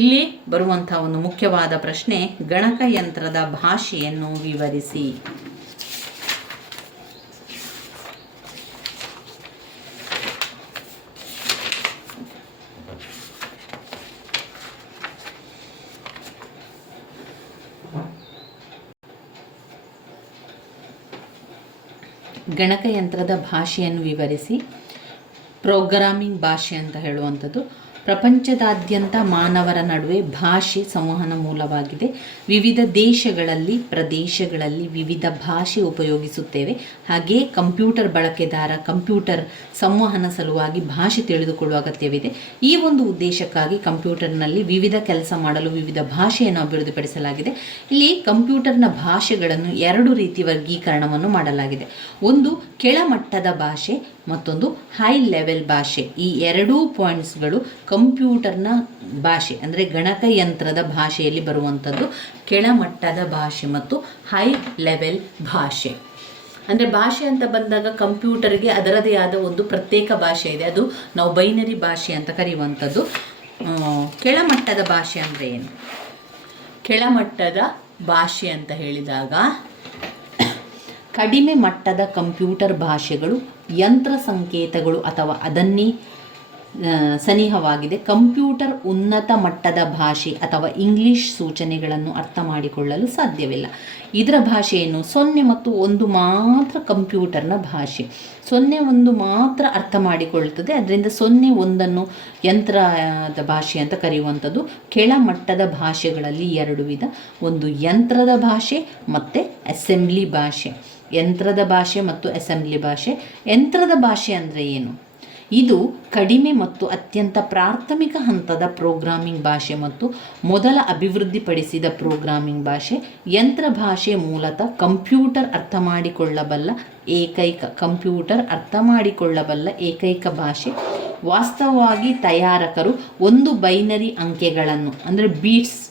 ಇಲ್ಲಿ ಬರುವಂಥ ಒಂದು ಮುಖ್ಯವಾದ ಪ್ರಶ್ನೆ, ಗಣಕಯಂತ್ರದ ಭಾಷೆಯನ್ನು ವಿವರಿಸಿ. ಗಣಕಯಂತ್ರದ ಭಾಷೆಯನ್ನು ವಿವರಿಸಿ. ಪ್ರೋಗ್ರಾಮಿಂಗ್ ಭಾಷೆ ಅಂತ ಹೇಳುವಂಥದ್ದು ಪ್ರಪಂಚದಾದ್ಯಂತ ಮಾನವರ ನಡುವೆ ಭಾಷೆ ಸಂವಹನ ಮೂಲವಾಗಿದೆ. ವಿವಿಧ ದೇಶಗಳಲ್ಲಿ, ಪ್ರದೇಶಗಳಲ್ಲಿ ವಿವಿಧ ಭಾಷೆ ಉಪಯೋಗಿಸುತ್ತೇವೆ. ಹಾಗೆಯೇ ಕಂಪ್ಯೂಟರ್ ಬಳಕೆದಾರ ಕಂಪ್ಯೂಟರ್ ಸಂವಹನ ಸಲುವಾಗಿ ಭಾಷೆ ತಿಳಿದುಕೊಳ್ಳುವ ಅಗತ್ಯವಿದೆ. ಈ ಒಂದು ಉದ್ದೇಶಕ್ಕಾಗಿ ಕಂಪ್ಯೂಟರ್ನಲ್ಲಿ ವಿವಿಧ ಕೆಲಸ ಮಾಡಲು ವಿವಿಧ ಭಾಷೆಯನ್ನು ಅಭಿವೃದ್ಧಿಪಡಿಸಲಾಗಿದೆ. ಇಲ್ಲಿ ಕಂಪ್ಯೂಟರ್ನ ಭಾಷೆಗಳನ್ನು 2 ರೀತಿ ವರ್ಗೀಕರಣವನ್ನು ಮಾಡಲಾಗಿದೆ. ಒಂದು ಕೆಳಮಟ್ಟದ ಭಾಷೆ, ಮತ್ತೊಂದು ಹೈ ಲೆವೆಲ್ ಭಾಷೆ. ಈ 2 ಪಾಯಿಂಟ್ಸ್ಗಳು ಕಂಪ್ಯೂಟರ್ನ ಭಾಷೆ ಅಂದರೆ ಗಣಕಯಂತ್ರದ ಭಾಷೆಯಲ್ಲಿ ಬರುವಂಥದ್ದು. ಕೆಳಮಟ್ಟದ ಭಾಷೆ ಮತ್ತು ಹೈ ಲೆವೆಲ್ ಭಾಷೆ. ಅಂದರೆ ಭಾಷೆ ಅಂತ ಬಂದಾಗ ಕಂಪ್ಯೂಟರ್ಗೆ ಅದರದೇ ಆದ ಒಂದು ಪ್ರತ್ಯೇಕ ಭಾಷೆ ಇದೆ, ಅದು ನಾವು ಬೈನರಿ ಭಾಷೆ ಅಂತ ಕರೆಯುವಂಥದ್ದು. ಕೆಳಮಟ್ಟದ ಭಾಷೆ ಅಂದರೆ ಏನು? ಕೆಳಮಟ್ಟದ ಭಾಷೆ ಅಂತ ಹೇಳಿದಾಗ ಕಡಿಮೆ ಮಟ್ಟದ ಕಂಪ್ಯೂಟರ್ ಭಾಷೆಗಳು ಯಂತ್ರ ಸಂಕೇತಗಳು ಅಥವಾ ಅದನ್ನೇ ಸನಿಹವಾಗಿದೆ. ಕಂಪ್ಯೂಟರ್ ಉನ್ನತ ಮಟ್ಟದ ಭಾಷೆ ಅಥವಾ ಇಂಗ್ಲಿಷ್ ಸೂಚನೆಗಳನ್ನು ಅರ್ಥ ಮಾಡಿಕೊಳ್ಳಲು ಸಾಧ್ಯವಿಲ್ಲ. ಇದರ ಭಾಷೆಯನ್ನು 0 ಮತ್ತು 1 ಮಾತ್ರ ಕಂಪ್ಯೂಟರ್ನ ಭಾಷೆ. 0, 1 ಮಾತ್ರ ಅರ್ಥ ಮಾಡಿಕೊಳ್ಳುತ್ತದೆ. ಅದರಿಂದ 0, 1 ಯಂತ್ರದ ಭಾಷೆ ಅಂತ ಕರೆಯುವಂಥದ್ದು. ಕೆಳಮಟ್ಟದ ಭಾಷೆಗಳಲ್ಲಿ 2 ವಿಧ, ಒಂದು ಯಂತ್ರದ ಭಾಷೆ ಮತ್ತು ಅಸೆಂಬ್ಲಿ ಭಾಷೆ. ಯಂತ್ರದ ಭಾಷೆ ಮತ್ತು ಅಸೆಂಬ್ಲಿ ಭಾಷೆ. ಯಂತ್ರದ ಭಾಷೆ ಅಂದರೆ ಏನು? ಇದು ಕಡಿಮೆ ಮತ್ತು ಅತ್ಯಂತ ಪ್ರಾಥಮಿಕ ಹಂತದ ಪ್ರೋಗ್ರಾಮಿಂಗ್ ಭಾಷೆ ಮತ್ತು ಮೊದಲ ಅಭಿವೃದ್ಧಿಪಡಿಸಿದ ಪ್ರೋಗ್ರಾಮಿಂಗ್ ಭಾಷೆ. ಯಂತ್ರ ಭಾಷೆ ಮೂಲತಃ ಕಂಪ್ಯೂಟರ್ ಅರ್ಥ ಮಾಡಿಕೊಳ್ಳಬಲ್ಲ ಏಕೈಕ ಭಾಷೆ. ವಾಸ್ತವವಾಗಿ ತಯಾರಕರು ಒಂದು ಬೈನರಿ ಅಂಕೆಗಳನ್ನು ಅಂದರೆ ಬೀಟ್ಸ್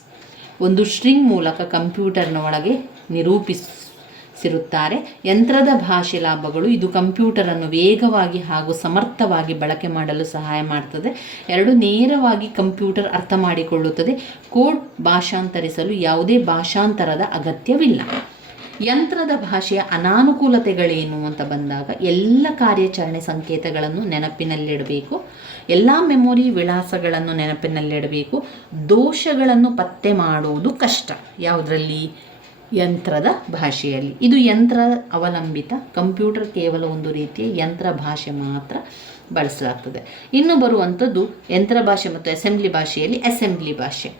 ಒಂದು ಸ್ಟ್ರಿಂಗ್ ಮೂಲಕ ಕಂಪ್ಯೂಟರ್ನ ಒಳಗೆ ನಿರೂಪಿಸಿರುತ್ತಾರೆ. ಯಂತ್ರದ ಭಾಷೆ ಲಾಭಗಳು: ಇದು ಕಂಪ್ಯೂಟರನ್ನು ವೇಗವಾಗಿ ಹಾಗೂ ಸಮರ್ಥವಾಗಿ ಬಳಕೆ ಮಾಡಲು ಸಹಾಯ ಮಾಡುತ್ತದೆ. 2, ನೇರವಾಗಿ ಕಂಪ್ಯೂಟರ್ ಅರ್ಥ ಮಾಡಿಕೊಳ್ಳುತ್ತದೆ. ಕೋಡ್ ಭಾಷಾಂತರಿಸಲು ಯಾವುದೇ ಭಾಷಾಂತರದ ಅಗತ್ಯವಿಲ್ಲ. ಯಂತ್ರದ ಭಾಷೆಯ ಅನಾನುಕೂಲತೆಗಳೇನು ಅಂತ ಬಂದಾಗ, ಎಲ್ಲ ಕಾರ್ಯಾಚರಣೆ ಸಂಕೇತಗಳನ್ನು ನೆನಪಿನಲ್ಲಿಡಬೇಕು, ಎಲ್ಲ ಮೆಮೊರಿ ವಿಳಾಸಗಳನ್ನು ನೆನಪಿನಲ್ಲಿಡಬೇಕು. ದೋಷಗಳನ್ನು ಪತ್ತೆ ಮಾಡುವುದು ಕಷ್ಟ. ಯಾವುದರಲ್ಲಿ? ಯಂತ್ರದ ಭಾಷೆಯಲ್ಲಿ. ಇದು ಯಂತ್ರ ಅವಲಂಬಿತ. ಕಂಪ್ಯೂಟರ್ ಕೇವಲ ಒಂದು ರೀತಿಯ ಯಂತ್ರ ಭಾಷೆ ಮಾತ್ರ ಬಳಸಲಾಗ್ತದೆ. ಇನ್ನು ಬರುವಂಥದ್ದು ಯಂತ್ರ ಭಾಷೆ ಮತ್ತು ಅಸೆಂಬ್ಲಿ ಭಾಷೆಯಲ್ಲಿ ಅಸೆಂಬ್ಲಿ ಭಾಷೆ.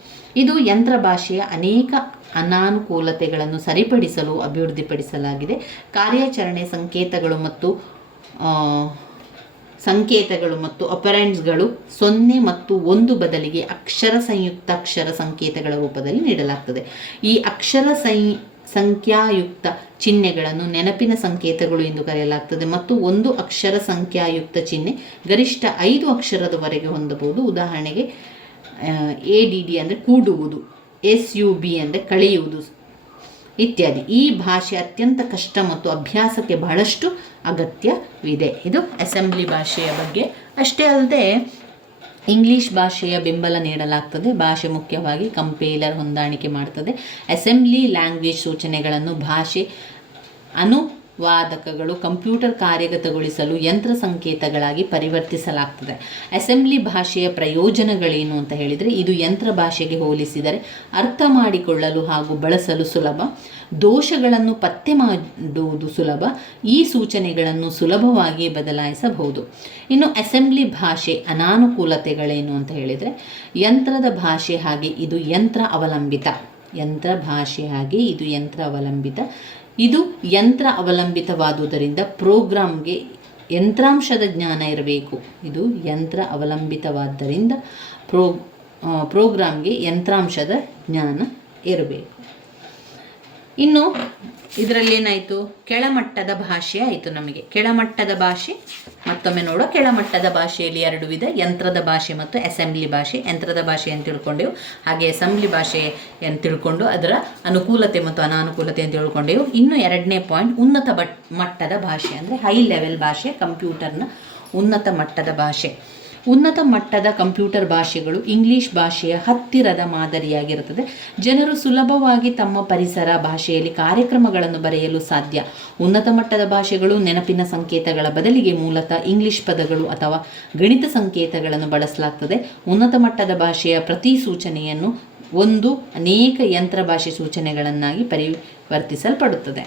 ಇದು ಯಂತ್ರ ಭಾಷೆಯ ಅನೇಕ ಅನಾನುಕೂಲತೆಗಳನ್ನು ಸರಿಪಡಿಸಲು ಅಭಿವೃದ್ಧಿಪಡಿಸಲಾಗಿದೆ. ಕಾರ್ಯಾಚರಣೆ ಸಂಕೇತಗಳು ಮತ್ತು ಆಪರೆಂಡ್ಸ್ಗಳು 0 ಮತ್ತು 1 ಬದಲಿಗೆ ಸಂಯುಕ್ತಾಕ್ಷರ ಸಂಕೇತಗಳ ರೂಪದಲ್ಲಿ ನೀಡಲಾಗ್ತದೆ. ಈ ಸಂಖ್ಯಾಯುಕ್ತ ಚಿಹ್ನೆಗಳನ್ನು ನೆನಪಿನ ಸಂಕೇತಗಳು ಎಂದು ಕರೆಯಲಾಗ್ತದೆ ಮತ್ತು ಒಂದು ಅಕ್ಷರ ಸಂಖ್ಯಾಯುಕ್ತ ಚಿಹ್ನೆ ಗರಿಷ್ಠ 5 ಅಕ್ಷರದವರೆಗೆ ಹೊಂದಬಹುದು. ಉದಾಹರಣೆಗೆ ADD ಅಂದರೆ ಕೂಡುವುದು, SUB ಅಂದರೆ ಕಳೆಯುವುದು ಇತ್ಯಾದಿ. ಈ ಭಾಷೆ ಅತ್ಯಂತ ಕಷ್ಟ ಮತ್ತು ಅಭ್ಯಾಸಕ್ಕೆ ಬಹಳಷ್ಟು ಅಗತ್ಯವಿದೆ. ಇದು ಅಸೆಂಬ್ಲಿ ಭಾಷೆಯ ಬಗ್ಗೆ. ಅಷ್ಟೇ ಅಲ್ಲದೆ ಇಂಗ್ಲಿಷ್ ಭಾಷೆಯ ಬೆಂಬಲ ನೀಡಲಾಗ್ತದೆ. ಭಾಷೆ ಮುಖ್ಯವಾಗಿ ಕಂಪೈಲರ್ ಹೊಂದಾಣಿಕೆ ಮಾಡ್ತದೆ. ಅಸೆಂಬ್ಲಿ ಲ್ಯಾಂಗ್ವೇಜ್ ಸೂಚನೆಗಳನ್ನು ಭಾಷೆ ಅನುವಾದಕಗಳು ಕಂಪ್ಯೂಟರ್ ಕಾರ್ಯಗತಗೊಳಿಸಲು ಯಂತ್ರ ಸಂಕೇತಗಳಾಗಿ ಪರಿವರ್ತಿಸಲಾಗ್ತದೆ. ಅಸೆಂಬ್ಲಿ ಭಾಷೆಯ ಪ್ರಯೋಜನಗಳೇನು ಅಂತ ಹೇಳಿದರೆ, ಇದು ಯಂತ್ರ ಭಾಷೆಗೆ ಹೋಲಿಸಿದರೆ ಅರ್ಥ ಮಾಡಿಕೊಳ್ಳಲು ಹಾಗೂ ಬಳಸಲು ಸುಲಭ. ದೋಷಗಳನ್ನು ಪತ್ತೆ ಮಾಡುವುದು ಸುಲಭ. ಈ ಸೂಚನೆಗಳನ್ನು ಸುಲಭವಾಗಿ ಬದಲಾಯಿಸಬಹುದು. ಇನ್ನು ಅಸೆಂಬ್ಲಿ ಭಾಷೆ ಅನಾನುಕೂಲತೆಗಳೇನು ಅಂತ ಹೇಳಿದರೆ, ಯಂತ್ರದ ಭಾಷೆ ಹಾಗೆ ಇದು ಯಂತ್ರ ಅವಲಂಬಿತ. ಇದು ಯಂತ್ರ ಅವಲಂಬಿತವಾದುದರಿಂದ ಪ್ರೋಗ್ರಾಮ್ಗೆ ಯಂತ್ರಾಂಶದ ಜ್ಞಾನ ಇರಬೇಕು. ಪ್ರೋಗ್ರಾಮ್ಗೆ ಯಂತ್ರಾಂಶದ ಜ್ಞಾನ ಇರಬೇಕು. ಇನ್ನು ಇದರಲ್ಲಿ ಏನಾಯಿತು? ಕೆಳಮಟ್ಟದ ಭಾಷೆ ಆಯಿತು. ನಮಗೆ ಕೆಳಮಟ್ಟದ ಭಾಷೆ ಮತ್ತೊಮ್ಮೆ ನೋಡುವ. ಕೆಳಮಟ್ಟದ ಭಾಷೆಯಲ್ಲಿ 2 ವಿಧ: ಯಂತ್ರದ ಭಾಷೆ ಮತ್ತು ಅಸೆಂಬ್ಲಿ ಭಾಷೆ. ಯಂತ್ರದ ಭಾಷೆಯನ್ನು ತಿಳ್ಕೊಂಡೆವು, ಹಾಗೆ ಅಸೆಂಬ್ಲಿ ಭಾಷೆಯನ್ನು ತಿಳ್ಕೊಂಡು ಅದರ ಅನುಕೂಲತೆ ಮತ್ತು ಅನಾನುಕೂಲತೆಯನ್ನು ತಿಳ್ಕೊಂಡೆವು. ಇನ್ನು 2ನೇ ಪಾಯಿಂಟ್, ಉನ್ನತ ಮಟ್ಟದ ಭಾಷೆ ಅಂದರೆ ಹೈ ಲೆವೆಲ್ ಭಾಷೆ, ಕಂಪ್ಯೂಟರ್ನ ಉನ್ನತ ಮಟ್ಟದ ಭಾಷೆ. ಉನ್ನತ ಮಟ್ಟದ ಕಂಪ್ಯೂಟರ್ ಭಾಷೆಗಳು ಇಂಗ್ಲಿಷ್ ಭಾಷೆಯ ಹತ್ತಿರದ ಮಾದರಿಯಾಗಿರುತ್ತದೆ. ಜನರು ಸುಲಭವಾಗಿ ತಮ್ಮ ಪರಿಸರ ಭಾಷೆಯಲ್ಲಿ ಕಾರ್ಯಕ್ರಮಗಳನ್ನು ಬರೆಯಲು ಸಾಧ್ಯ. ಉನ್ನತ ಮಟ್ಟದ ಭಾಷೆಗಳು ನೆನಪಿನ ಸಂಕೇತಗಳ ಬದಲಿಗೆ ಮೂಲತಃ ಇಂಗ್ಲಿಷ್ ಪದಗಳು ಅಥವಾ ಗಣಿತ ಸಂಕೇತಗಳನ್ನು ಬಳಸಲಾಗ್ತದೆ. ಉನ್ನತ ಮಟ್ಟದ ಭಾಷೆಯ ಪ್ರತಿ ಸೂಚನೆಯನ್ನು ಅನೇಕ ಯಂತ್ರ ಭಾಷೆ ಸೂಚನೆಗಳನ್ನಾಗಿ ಪರಿವರ್ತಿಸಲ್ಪಡುತ್ತದೆ.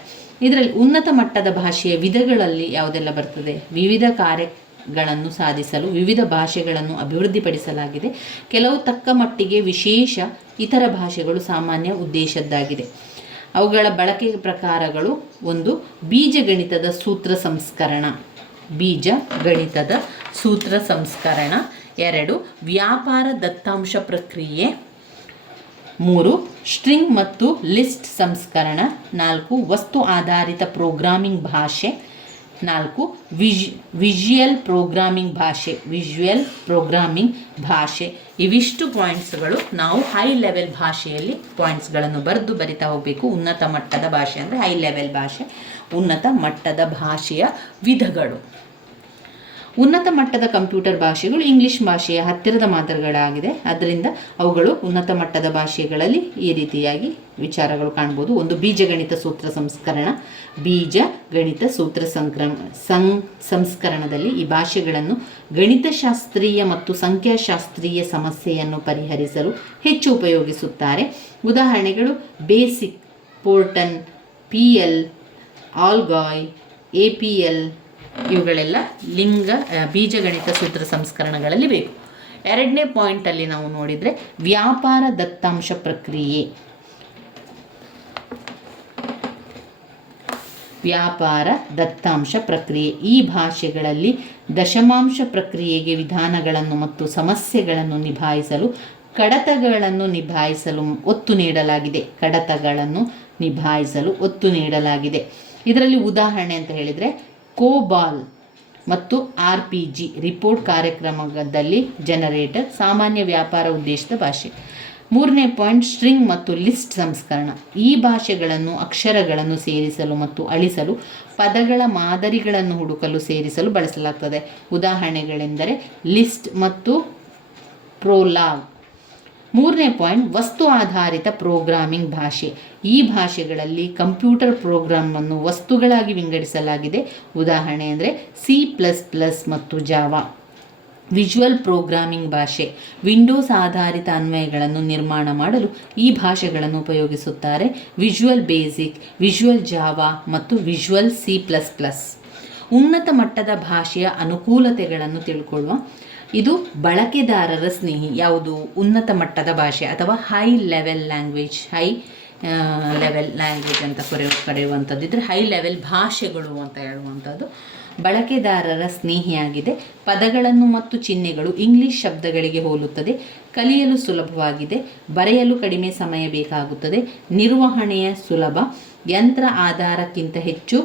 ಇದರಲ್ಲಿ ಉನ್ನತ ಮಟ್ಟದ ಭಾಷೆಯ ವಿಧಗಳಲ್ಲಿ ಯಾವುದೆಲ್ಲ ಬರ್ತದೆ? ವಿವಿಧ ಕಾರ್ಯಗಳನ್ನು ಸಾಧಿಸಲು ವಿವಿಧ ಭಾಷೆಗಳನ್ನು ಅಭಿವೃದ್ಧಿಪಡಿಸಲಾಗಿದೆ. ಕೆಲವು ತಕ್ಕ ಮಟ್ಟಿಗೆ ವಿಶೇಷ, ಇತರ ಭಾಷೆಗಳು ಸಾಮಾನ್ಯ ಉದ್ದೇಶದ್ದಾಗಿದೆ. ಅವುಗಳ ಬಳಕೆ ಪ್ರಕಾರಗಳು: 1. ಬೀಜಗಣಿತದ ಸೂತ್ರ ಸಂಸ್ಕರಣ. 2. ವ್ಯಾಪಾರ ದತ್ತಾಂಶ ಪ್ರಕ್ರಿಯೆ. 3. ಸ್ಟ್ರಿಂಗ್ ಮತ್ತು ಲಿಸ್ಟ್ ಸಂಸ್ಕರಣ. 4. ವಸ್ತು ಆಧಾರಿತ ಪ್ರೋಗ್ರಾಮಿಂಗ್ ಭಾಷೆ. 4. ವಿಜುವಲ್ ಪ್ರೋಗ್ರಾಮಿಂಗ್ ಭಾಷೆ. ಇವಿಷ್ಟು ಪಾಯಿಂಟ್ಸ್ಗಳು ನಾವು ಹೈ ಲೆವೆಲ್ ಭಾಷೆಯಲ್ಲಿ ಪಾಯಿಂಟ್ಸ್ಗಳನ್ನು ಬರಿತಾ ಹೋಗಬೇಕು. ಉನ್ನತ ಮಟ್ಟದ ಭಾಷೆ ಅಂದರೆ ಹೈ ಲೆವೆಲ್ ಭಾಷೆ. ಉನ್ನತ ಮಟ್ಟದ ಭಾಷೆಯ ವಿಧಗಳು. ಉನ್ನತ ಮಟ್ಟದ ಕಂಪ್ಯೂಟರ್ ಭಾಷೆಗಳು ಇಂಗ್ಲಿಷ್ ಭಾಷೆಯ ಹತ್ತಿರದ ಮಾದರಿಗಳಾಗಿದೆ. ಆದ್ದರಿಂದ ಅವುಗಳು ಉನ್ನತ ಮಟ್ಟದ ಭಾಷೆಗಳಲ್ಲಿ ಈ ರೀತಿಯಾಗಿ ವಿಚಾರಗಳು ಕಾಣ್ಬೋದು. 1. ಬೀಜಗಣಿತ ಸೂತ್ರ ಸಂಸ್ಕರಣ. ಬೀಜಗಣಿತ ಸೂತ್ರ ಸಂಸ್ಕರಣದಲ್ಲಿ ಈ ಭಾಷೆಗಳನ್ನು ಗಣಿತಶಾಸ್ತ್ರೀಯ ಮತ್ತು ಸಂಖ್ಯಾಶಾಸ್ತ್ರೀಯ ಸಮಸ್ಯೆಯನ್ನು ಪರಿಹರಿಸಲು ಹೆಚ್ಚು ಉಪಯೋಗಿಸುತ್ತಾರೆ. ಉದಾಹರಣೆಗಳು ಬೇಸಿಕ್, ಪೋರ್ಟನ್, PL, ಆಲ್ಗಾಯ್, APL ಇವುಗಳೆಲ್ಲ ಬೀಜಗಣಿತ ಸೂತ್ರ ಸಂಸ್ಕರಣಗಳಲ್ಲಿ ಬೇಕು. 2ನೇ ಪಾಯಿಂಟಲ್ಲಿ ನಾವು ನೋಡಿದರೆ ವ್ಯಾಪಾರ ದತ್ತಾಂಶ ಪ್ರಕ್ರಿಯೆ. ವ್ಯಾಪಾರ, ದತ್ತಾಂಶ ಪ್ರಕ್ರಿಯೆ. ಈ ಭಾಷೆಗಳಲ್ಲಿ ದಶಮಾಂಶ ಪ್ರಕ್ರಿಯೆಗೆ ವಿಧಾನಗಳನ್ನು ಮತ್ತು ಸಮಸ್ಯೆಗಳನ್ನು ನಿಭಾಯಿಸಲು ಕಡತಗಳನ್ನು ನಿಭಾಯಿಸಲು ಒತ್ತು ನೀಡಲಾಗಿದೆ. ಇದರಲ್ಲಿ ಉದಾಹರಣೆ ಅಂತ ಹೇಳಿದರೆ ಕೋಬಾಲ್ ಮತ್ತು RPG ರಿಪೋರ್ಟ್ ಕಾರ್ಯಕ್ರಮದಲ್ಲಿ ಜನರೇಟರ್ ಸಾಮಾನ್ಯ ವ್ಯಾಪಾರ ಉದ್ದೇಶದ ಭಾಷೆ. 3ನೇ ಪಾಯಿಂಟ್ ಸ್ಟ್ರಿಂಗ್ ಮತ್ತು ಲಿಸ್ಟ್ ಸಂಸ್ಕರಣ. ಈ ಭಾಷೆಗಳನ್ನು ಅಕ್ಷರಗಳನ್ನು ಸೇರಿಸಲು ಮತ್ತು ಅಳಿಸಲು, ಪದಗಳ ಮಾದರಿಗಳನ್ನು ಹುಡುಕಲು ಸೇರಿಸಲು ಬಳಸಲಾಗುತ್ತದೆ. ಉದಾಹರಣೆಗಳೆಂದರೆ ಲಿಸ್ಟ್ ಮತ್ತು ಪ್ರೋಲಾಗ್. 3ನೇ ಪಾಯಿಂಟ್ ವಸ್ತು ಆಧಾರಿತ ಪ್ರೋಗ್ರಾಮಿಂಗ್ ಭಾಷೆ. ಈ ಭಾಷೆಗಳಲ್ಲಿ ಕಂಪ್ಯೂಟರ್ ಪ್ರೋಗ್ರಾಮನ್ನು ವಸ್ತುಗಳಾಗಿ ವಿಂಗಡಿಸಲಾಗಿದೆ. ಉದಾಹರಣೆ ಅಂದರೆ C++ ಮತ್ತು ಜಾವಾ. ವಿಜುವಲ್ ಪ್ರೋಗ್ರಾಮಿಂಗ್ ಭಾಷೆ. ವಿಂಡೋಸ್ ಆಧಾರಿತ ಅನ್ವಯಗಳನ್ನು ನಿರ್ಮಾಣ ಮಾಡಲು ಈ ಭಾಷೆಗಳನ್ನು ಉಪಯೋಗಿಸುತ್ತಾರೆ. ವಿಜುವಲ್ ಬೇಸಿಕ್, ವಿಜುವಲ್ ಜಾವಾ ಮತ್ತು ವಿಜುವಲ್ C++. ಉನ್ನತ ಮಟ್ಟದ ಭಾಷೆಯ ಅನುಕೂಲತೆಗಳನ್ನು ತಿಳ್ಕೊಳ್ಳುವ. ಇದು ಬಳಕೆದಾರರ ಸ್ನೇಹಿ. ಯಾವುದು? ಉನ್ನತ ಮಟ್ಟದ ಭಾಷೆ ಅಥವಾ ಹೈ ಲೆವೆಲ್ ಲ್ಯಾಂಗ್ವೇಜ್ ಅಂತ ಕರೆಯುವಂಥದ್ದು. ಇದ್ರೆ ಹೈ ಲೆವೆಲ್ ಭಾಷೆಗಳು ಅಂತ ಹೇಳುವಂಥದ್ದು. ಬಳಕೆದಾರರ ಸ್ನೇಹಿಯಾಗಿದೆ. ಪದಗಳನ್ನು ಮತ್ತು ಚಿಹ್ನೆಗಳು ಇಂಗ್ಲಿಷ್ ಶಬ್ದಗಳಿಗೆ ಹೋಲುತ್ತದೆ. ಕಲಿಯಲು ಸುಲಭವಾಗಿದೆ. ಬರೆಯಲು ಕಡಿಮೆ ಸಮಯ ಬೇಕಾಗುತ್ತದೆ. ನಿರ್ವಹಣೆಯ ಸುಲಭ. ಯಂತ್ರ ಆಧಾರಕ್ಕಿಂತ ಹೆಚ್ಚು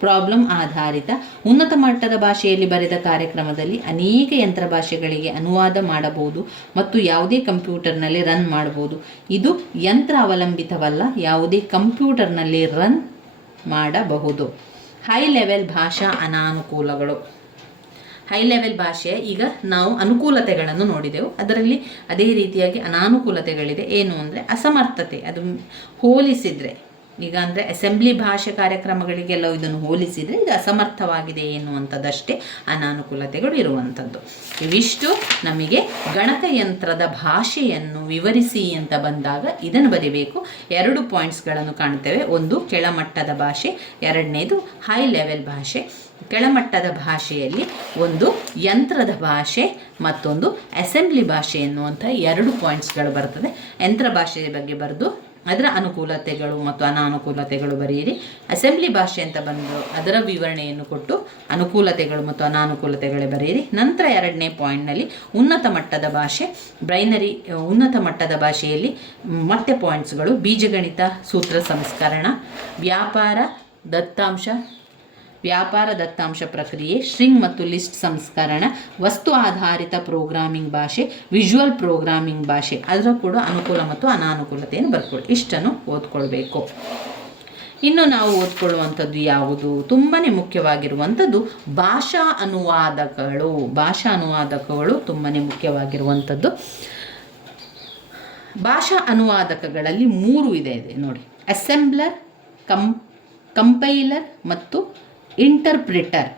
ಪ್ರಾಬ್ಲಮ್ ಆಧಾರಿತ. ಉನ್ನತ ಮಟ್ಟದ ಭಾಷೆಯಲ್ಲಿ ಬರೆದ ಕಾರ್ಯಕ್ರಮದಲ್ಲಿ ಅನೇಕ ಯಂತ್ರ ಭಾಷೆಗಳಿಗೆ ಅನುವಾದ ಮಾಡಬಹುದು ಮತ್ತು ಯಾವುದೇ ಕಂಪ್ಯೂಟರ್ನಲ್ಲಿ ರನ್ ಮಾಡಬಹುದು. ಇದು ಯಂತ್ರ ಅವಲಂಬಿತವಲ್ಲ, ಯಾವುದೇ ಕಂಪ್ಯೂಟರ್ನಲ್ಲಿ ರನ್ ಮಾಡಬಹುದು. ಹೈ ಲೆವೆಲ್ ಭಾಷಾ ಅನಾನುಕೂಲಗಳು. ಹೈ ಲೆವೆಲ್ ಭಾಷೆ, ಈಗ ನಾವು ಅನುಕೂಲತೆಗಳನ್ನು ನೋಡಿದೆವು, ಅದರಲ್ಲಿ ಅದೇ ರೀತಿಯಾಗಿ ಅನಾನುಕೂಲತೆಗಳಿದೆ. ಏನು ಅಂದರೆ ಅಸಮರ್ಥತೆ. ಅದು ಹೋಲಿಸಿದರೆ ಈಗ ಅಂದರೆ ಅಸೆಂಬ್ಲಿ ಭಾಷೆ ಕಾರ್ಯಕ್ರಮಗಳಿಗೆಲ್ಲ ಇದನ್ನು ಹೋಲಿಸಿದರೆ ಇದು ಅಸಮರ್ಥವಾಗಿದೆ ಎನ್ನುವಂಥದ್ದಷ್ಟೇ ಅನಾನುಕೂಲತೆಗಳು ಇರುವಂಥದ್ದು. ಇವಿಷ್ಟು ನಮಗೆ ಗಣಕಯಂತ್ರದ ಭಾಷೆಯನ್ನು ವಿವರಿಸಿ ಅಂತ ಬಂದಾಗ ಇದನ್ನು ಬರೀಬೇಕು. 2 ಪಾಯಿಂಟ್ಸ್ಗಳನ್ನು ಕಾಣ್ತೇವೆ. ಒಂದು ಕೆಳಮಟ್ಟದ ಭಾಷೆ, ಎರಡನೇದು ಹೈ ಲೆವೆಲ್ ಭಾಷೆ. ಕೆಳಮಟ್ಟದ ಭಾಷೆಯಲ್ಲಿ ಒಂದು ಯಂತ್ರದ ಭಾಷೆ, ಮತ್ತೊಂದು ಅಸೆಂಬ್ಲಿ ಭಾಷೆ ಎನ್ನುವಂಥ 2 ಪಾಯಿಂಟ್ಸ್ಗಳು ಬರ್ತದೆ. ಯಂತ್ರ ಭಾಷೆಯ ಬಗ್ಗೆ ಬರೆದು ಅದರ ಅನುಕೂಲತೆಗಳು ಮತ್ತು ಅನಾನುಕೂಲತೆಗಳು ಬರೆಯಿರಿ. ಅಸೆಂಬ್ಲಿ ಭಾಷೆ ಅಂತ ಬಂದು ಅದರ ವಿವರಣೆಯನ್ನು ಕೊಟ್ಟು ಅನುಕೂಲತೆಗಳು ಮತ್ತು ಅನಾನುಕೂಲತೆಗಳೇ ಬರೆಯಿರಿ. ನಂತರ 2ನೇ ಪಾಯಿಂಟ್ನಲ್ಲಿ ಉನ್ನತ ಮಟ್ಟದ ಭಾಷೆ, ಉನ್ನತ ಮಟ್ಟದ ಭಾಷೆಯಲ್ಲಿ ಮತ್ತೆ ಪಾಯಿಂಟ್ಸ್ಗಳು ಬೀಜಗಣಿತ, ಸೂತ್ರ ಸಂಸ್ಕರಣ, ವ್ಯಾಪಾರ ದತ್ತಾಂಶ ಪ್ರಕ್ರಿಯೆ, ಸ್ಟ್ರಿಂಗ್ ಮತ್ತು ಲಿಸ್ಟ್ ಸಂಸ್ಕರಣ, ವಸ್ತು ಆಧಾರಿತ ಪ್ರೋಗ್ರಾಮಿಂಗ್ ಭಾಷೆ, ವಿಜುವಲ್ ಪ್ರೋಗ್ರಾಮಿಂಗ್ ಭಾಷೆ. ಅದರ ಕೂಡ ಅನುಕೂಲ ಮತ್ತು ಅನಾನುಕೂಲತೆಯನ್ನು ಬರ್ಕೊಳ್ಳಿ. ಇಷ್ಟನ್ನು ಓದ್ಕೊಳ್ಬೇಕು. ಇನ್ನು ನಾವು ಓದ್ಕೊಳ್ಳುವಂಥದ್ದು ಯಾವುದು? ತುಂಬಾ ಮುಖ್ಯವಾಗಿರುವಂಥದ್ದು ಭಾಷಾ ಅನುವಾದಕಗಳು ತುಂಬಾ ಮುಖ್ಯವಾಗಿರುವಂಥದ್ದು. ಭಾಷಾ ಅನುವಾದಕಗಳಲ್ಲಿ 3 ಇದೆ ನೋಡಿ. ಅಸೆಂಬ್ಲರ್, ಕಂಪೈಲರ್ ಮತ್ತು ಇಂಟರ್ಪ್ರಿಟರ್,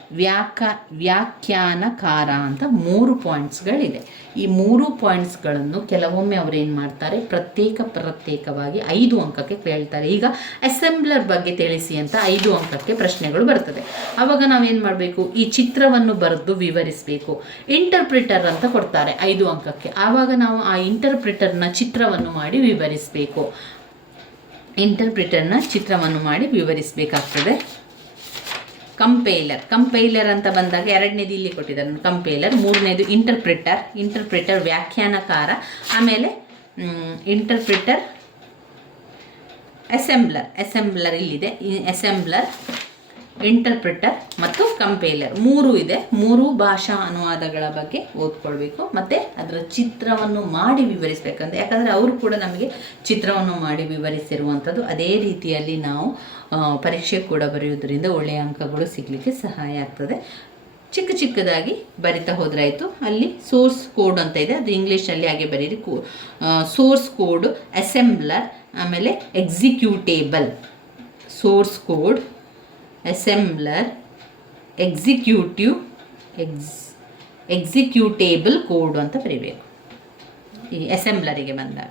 ವ್ಯಾಖ್ಯಾನಕಾರ ಅಂತ 3 ಪಾಯಿಂಟ್ಸ್ಗಳಿದೆ. ಈ 3 ಪಾಯಿಂಟ್ಸ್ಗಳನ್ನು ಕೆಲವೊಮ್ಮೆ ಅವರು ಏನು ಮಾಡ್ತಾರೆ, ಪ್ರತ್ಯೇಕವಾಗಿ 5 ಅಂಕಕ್ಕೆ ಕೇಳ್ತಾರೆ. ಈಗ ಅಸೆಂಬ್ಲರ್ ಬಗ್ಗೆ ತಿಳಿಸಿ ಅಂತ 5 ಅಂಕಕ್ಕೆ ಪ್ರಶ್ನೆಗಳು ಬರ್ತದೆ. ಆವಾಗ ನಾವೇನು ಮಾಡಬೇಕು, ಈ ಚಿತ್ರವನ್ನು ಬರೆದು ವಿವರಿಸಬೇಕು. ಇಂಟರ್ಪ್ರಿಟರ್ ಅಂತ ಕೊಡ್ತಾರೆ 5 ಅಂಕಕ್ಕೆ. ಆವಾಗ ನಾವು ಆ ಇಂಟರ್ಪ್ರಿಟರ್ನ ಚಿತ್ರವನ್ನು ಮಾಡಿ ವಿವರಿಸಬೇಕಾಗ್ತದೆ. ಕಂಪೈಲರ್ ಅಂತ ಬಂದಾಗ 2ನೇದು ಇಲ್ಲಿ ಕೊಟ್ಟಿದ್ದಾರೆ ಕಂಪೈಲರ್, 3ನೇದು ಇಂಟರ್ಪ್ರಿಟರ್ ವ್ಯಾಖ್ಯಾನಕಾರ, ಆಮೇಲೆ ಇಂಟರ್ಪ್ರಿಟರ್ ಅಸೆಂಬ್ಲರ್ ಇಲ್ಲಿದೆ. ಅಸೆಂಬ್ಲರ್, ಇಂಟರ್ಪ್ರಿಟರ್ ಮತ್ತು ಕಂಪೈಲರ್ 3 ಇದೆ. 3 ಭಾಷಾ ಅನುವಾದಗಳ ಬಗ್ಗೆ ಓದ್ಕೊಳ್ಬೇಕು. ಮತ್ತು ಅದರ ಚಿತ್ರವನ್ನು ಮಾಡಿ ವಿವರಿಸಬೇಕಂತ, ಯಾಕಂದರೆ ಅವರು ಕೂಡ ನಮಗೆ ಚಿತ್ರವನ್ನು ಮಾಡಿ ವಿವರಿಸಿರುವಂಥದ್ದು. ಅದೇ ರೀತಿಯಲ್ಲಿ ನಾವು ಪರೀಕ್ಷೆ ಕೂಡ ಬರೆಯುವುದರಿಂದ ಒಳ್ಳೆಯ ಅಂಕಗಳು ಸಿಗಲಿಕ್ಕೆ ಸಹಾಯ ಆಗ್ತದೆ. ಚಿಕ್ಕದಾಗಿ ಬರಿತಾ ಹೋದ್ರಾಯಿತು. ಅಲ್ಲಿ ಸೋರ್ಸ್ ಕೋಡ್ ಅಂತ ಇದೆ, ಅದು ಇಂಗ್ಲೀಷ್ನಲ್ಲಿ ಹಾಗೆ ಬರೀರಿ. ಸೋರ್ಸ್ ಕೋಡ್ ಅಸೆಂಬ್ಲರ್, ಆಮೇಲೆ executable. Source code assembler, executable code ಅಂತ ಬರೀಬೇಕು ಈ ಅಸೆಂಬ್ಲರಿಗೆ ಬಂದಾಗ.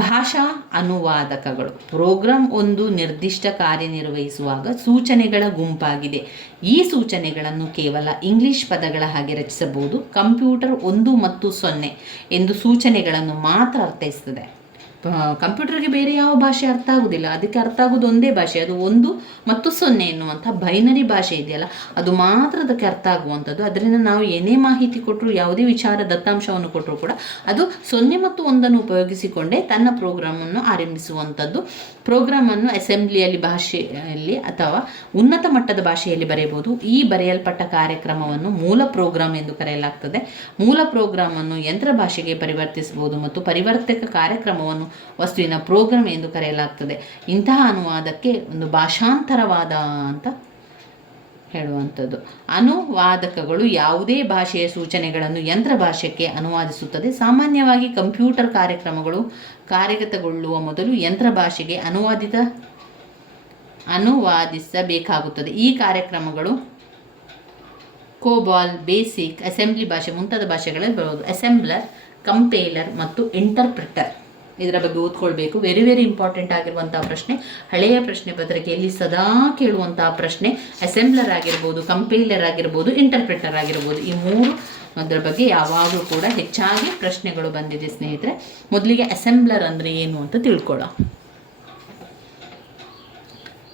ಭಾಷಾ ಅನುವಾದಕಗಳು ಪ್ರೋಗ್ರಾಂ ಒಂದು ನಿರ್ದಿಷ್ಟ ಕಾರ್ಯನಿರ್ವಹಿಸುವಾಗ ಸೂಚನೆಗಳ ಗುಂಪಾಗಿದೆ. ಈ ಸೂಚನೆಗಳನ್ನು ಕೇವಲ ಇಂಗ್ಲಿಷ್ ಪದಗಳ ಹಾಗೆ ರಚಿಸಬಹುದು. ಕಂಪ್ಯೂಟರ್ 1 ಮತ್ತು 0 ಎಂದು ಸೂಚನೆಗಳನ್ನು ಮಾತ್ರ ಅರ್ಥೈಸುತ್ತದೆ. ಕಂಪ್ಯೂಟರ್ಗೆ ಬೇರೆ ಯಾವ ಭಾಷೆ ಅರ್ಥ ಆಗುವುದಿಲ್ಲ, ಅದಕ್ಕೆ ಅರ್ಥ ಆಗೋದು ಒಂದೇ ಭಾಷೆ, ಅದು 1 ಮತ್ತು 0 ಎನ್ನುವಂಥ ಬೈನರಿ ಭಾಷೆ ಇದೆಯಲ್ಲ ಅದು ಮಾತ್ರ ಅದಕ್ಕೆ ಅರ್ಥ ಆಗುವಂಥದ್ದು. ಅದರಿಂದ ನಾವು ಏನೇ ಮಾಹಿತಿ ಕೊಟ್ಟರು, ಯಾವುದೇ ವಿಚಾರ ದತ್ತಾಂಶವನ್ನು ಕೊಟ್ಟರು ಕೂಡ ಅದು 0 ಮತ್ತು 1 ಉಪಯೋಗಿಸಿಕೊಂಡೇ ತನ್ನ ಪ್ರೋಗ್ರಾಮನ್ನು ಆರಂಭಿಸುವಂಥದ್ದು. ಪ್ರೋಗ್ರಾಮನ್ನು ಅಸೆಂಬ್ಲಿಯಲ್ಲಿ ಭಾಷೆಯಲ್ಲಿ ಅಥವಾ ಉನ್ನತ ಮಟ್ಟದ ಭಾಷೆಯಲ್ಲಿ ಬರೆಯಬಹುದು. ಈ ಬರೆಯಲ್ಪಟ್ಟ ಕಾರ್ಯಕ್ರಮವನ್ನು ಮೂಲ ಪ್ರೋಗ್ರಾಮ್ ಎಂದು ಕರೆಯಲಾಗ್ತದೆ. ಮೂಲ ಪ್ರೋಗ್ರಾಮನ್ನು ಯಂತ್ರ ಭಾಷೆಗೆ ಪರಿವರ್ತಿಸಬಹುದು ಮತ್ತು ಪರಿವರ್ತಕ ಕಾರ್ಯಕ್ರಮವನ್ನು ವಸ್ತುವಿನ ಪ್ರೋಗ್ರಾಮ್ ಎಂದು ಕರೆಯಲಾಗ್ತದೆ. ಇಂತಹ ಅನುವಾದಕ್ಕೆ ಒಂದು ಭಾಷಾಂತರವಾದ ಅಂತ ಹೇಳುವಂಥದ್ದು. ಅನುವಾದಕಗಳು ಯಾವುದೇ ಭಾಷೆಯ ಸೂಚನೆಗಳನ್ನು ಯಂತ್ರ ಭಾಷೆಗೆ ಅನುವಾದಿಸುತ್ತದೆ. ಸಾಮಾನ್ಯವಾಗಿ ಕಂಪ್ಯೂಟರ್ ಕಾರ್ಯಕ್ರಮಗಳು ಕಾರ್ಯಗತಗೊಳ್ಳುವ ಮೊದಲು ಯಂತ್ರ ಭಾಷೆಗೆ ಅನುವಾದಿಸಬೇಕಾಗುತ್ತದೆ. ಈ ಕಾರ್ಯಕ್ರಮಗಳು ಕೋಬಾಲ್, ಬೇಸಿಕ್, ಅಸೆಂಬ್ಲಿ ಭಾಷೆ ಮುಂತಾದ ಭಾಷೆಗಳಲ್ಲಿ ಬರುವುದು. ಅಸೆಂಬ್ಲರ್, ಕಂಪೈಲರ್ ಮತ್ತು ಇಂಟರ್ಪ್ರಿಟರ್ ಇದರ ಬಗ್ಗೆ ಓದ್ಕೊಳ್ಬೇಕು. ವೆರಿ ವೆರಿ ಇಂಪಾರ್ಟೆಂಟ್ ಆಗಿರುವಂತಹ ಪ್ರಶ್ನೆ, ಹಳೆಯ ಪ್ರಶ್ನೆ ಪತ್ರಿಕೆಯಲ್ಲಿ ಸದಾ ಕೇಳುವಂತಹ ಪ್ರಶ್ನೆ. ಅಸೆಂಬ್ಲರ್ ಆಗಿರ್ಬೋದು, ಕಂಪೈಲರ್ ಆಗಿರ್ಬೋದು, ಇಂಟರ್ಪ್ರಿಟರ್ ಆಗಿರ್ಬೋದು, ಈ 3 ಅದರ ಬಗ್ಗೆ ಯಾವಾಗಲೂ ಕೂಡ ಹೆಚ್ಚಾಗಿ ಪ್ರಶ್ನೆಗಳು ಬಂದಿದೆ ಸ್ನೇಹಿತರೆ. ಮೊದಲಿಗೆ ಅಸೆಂಬ್ಲರ್ ಅಂದರೆ ಏನು ಅಂತ ತಿಳ್ಕೊಳ್ಳೋಣ.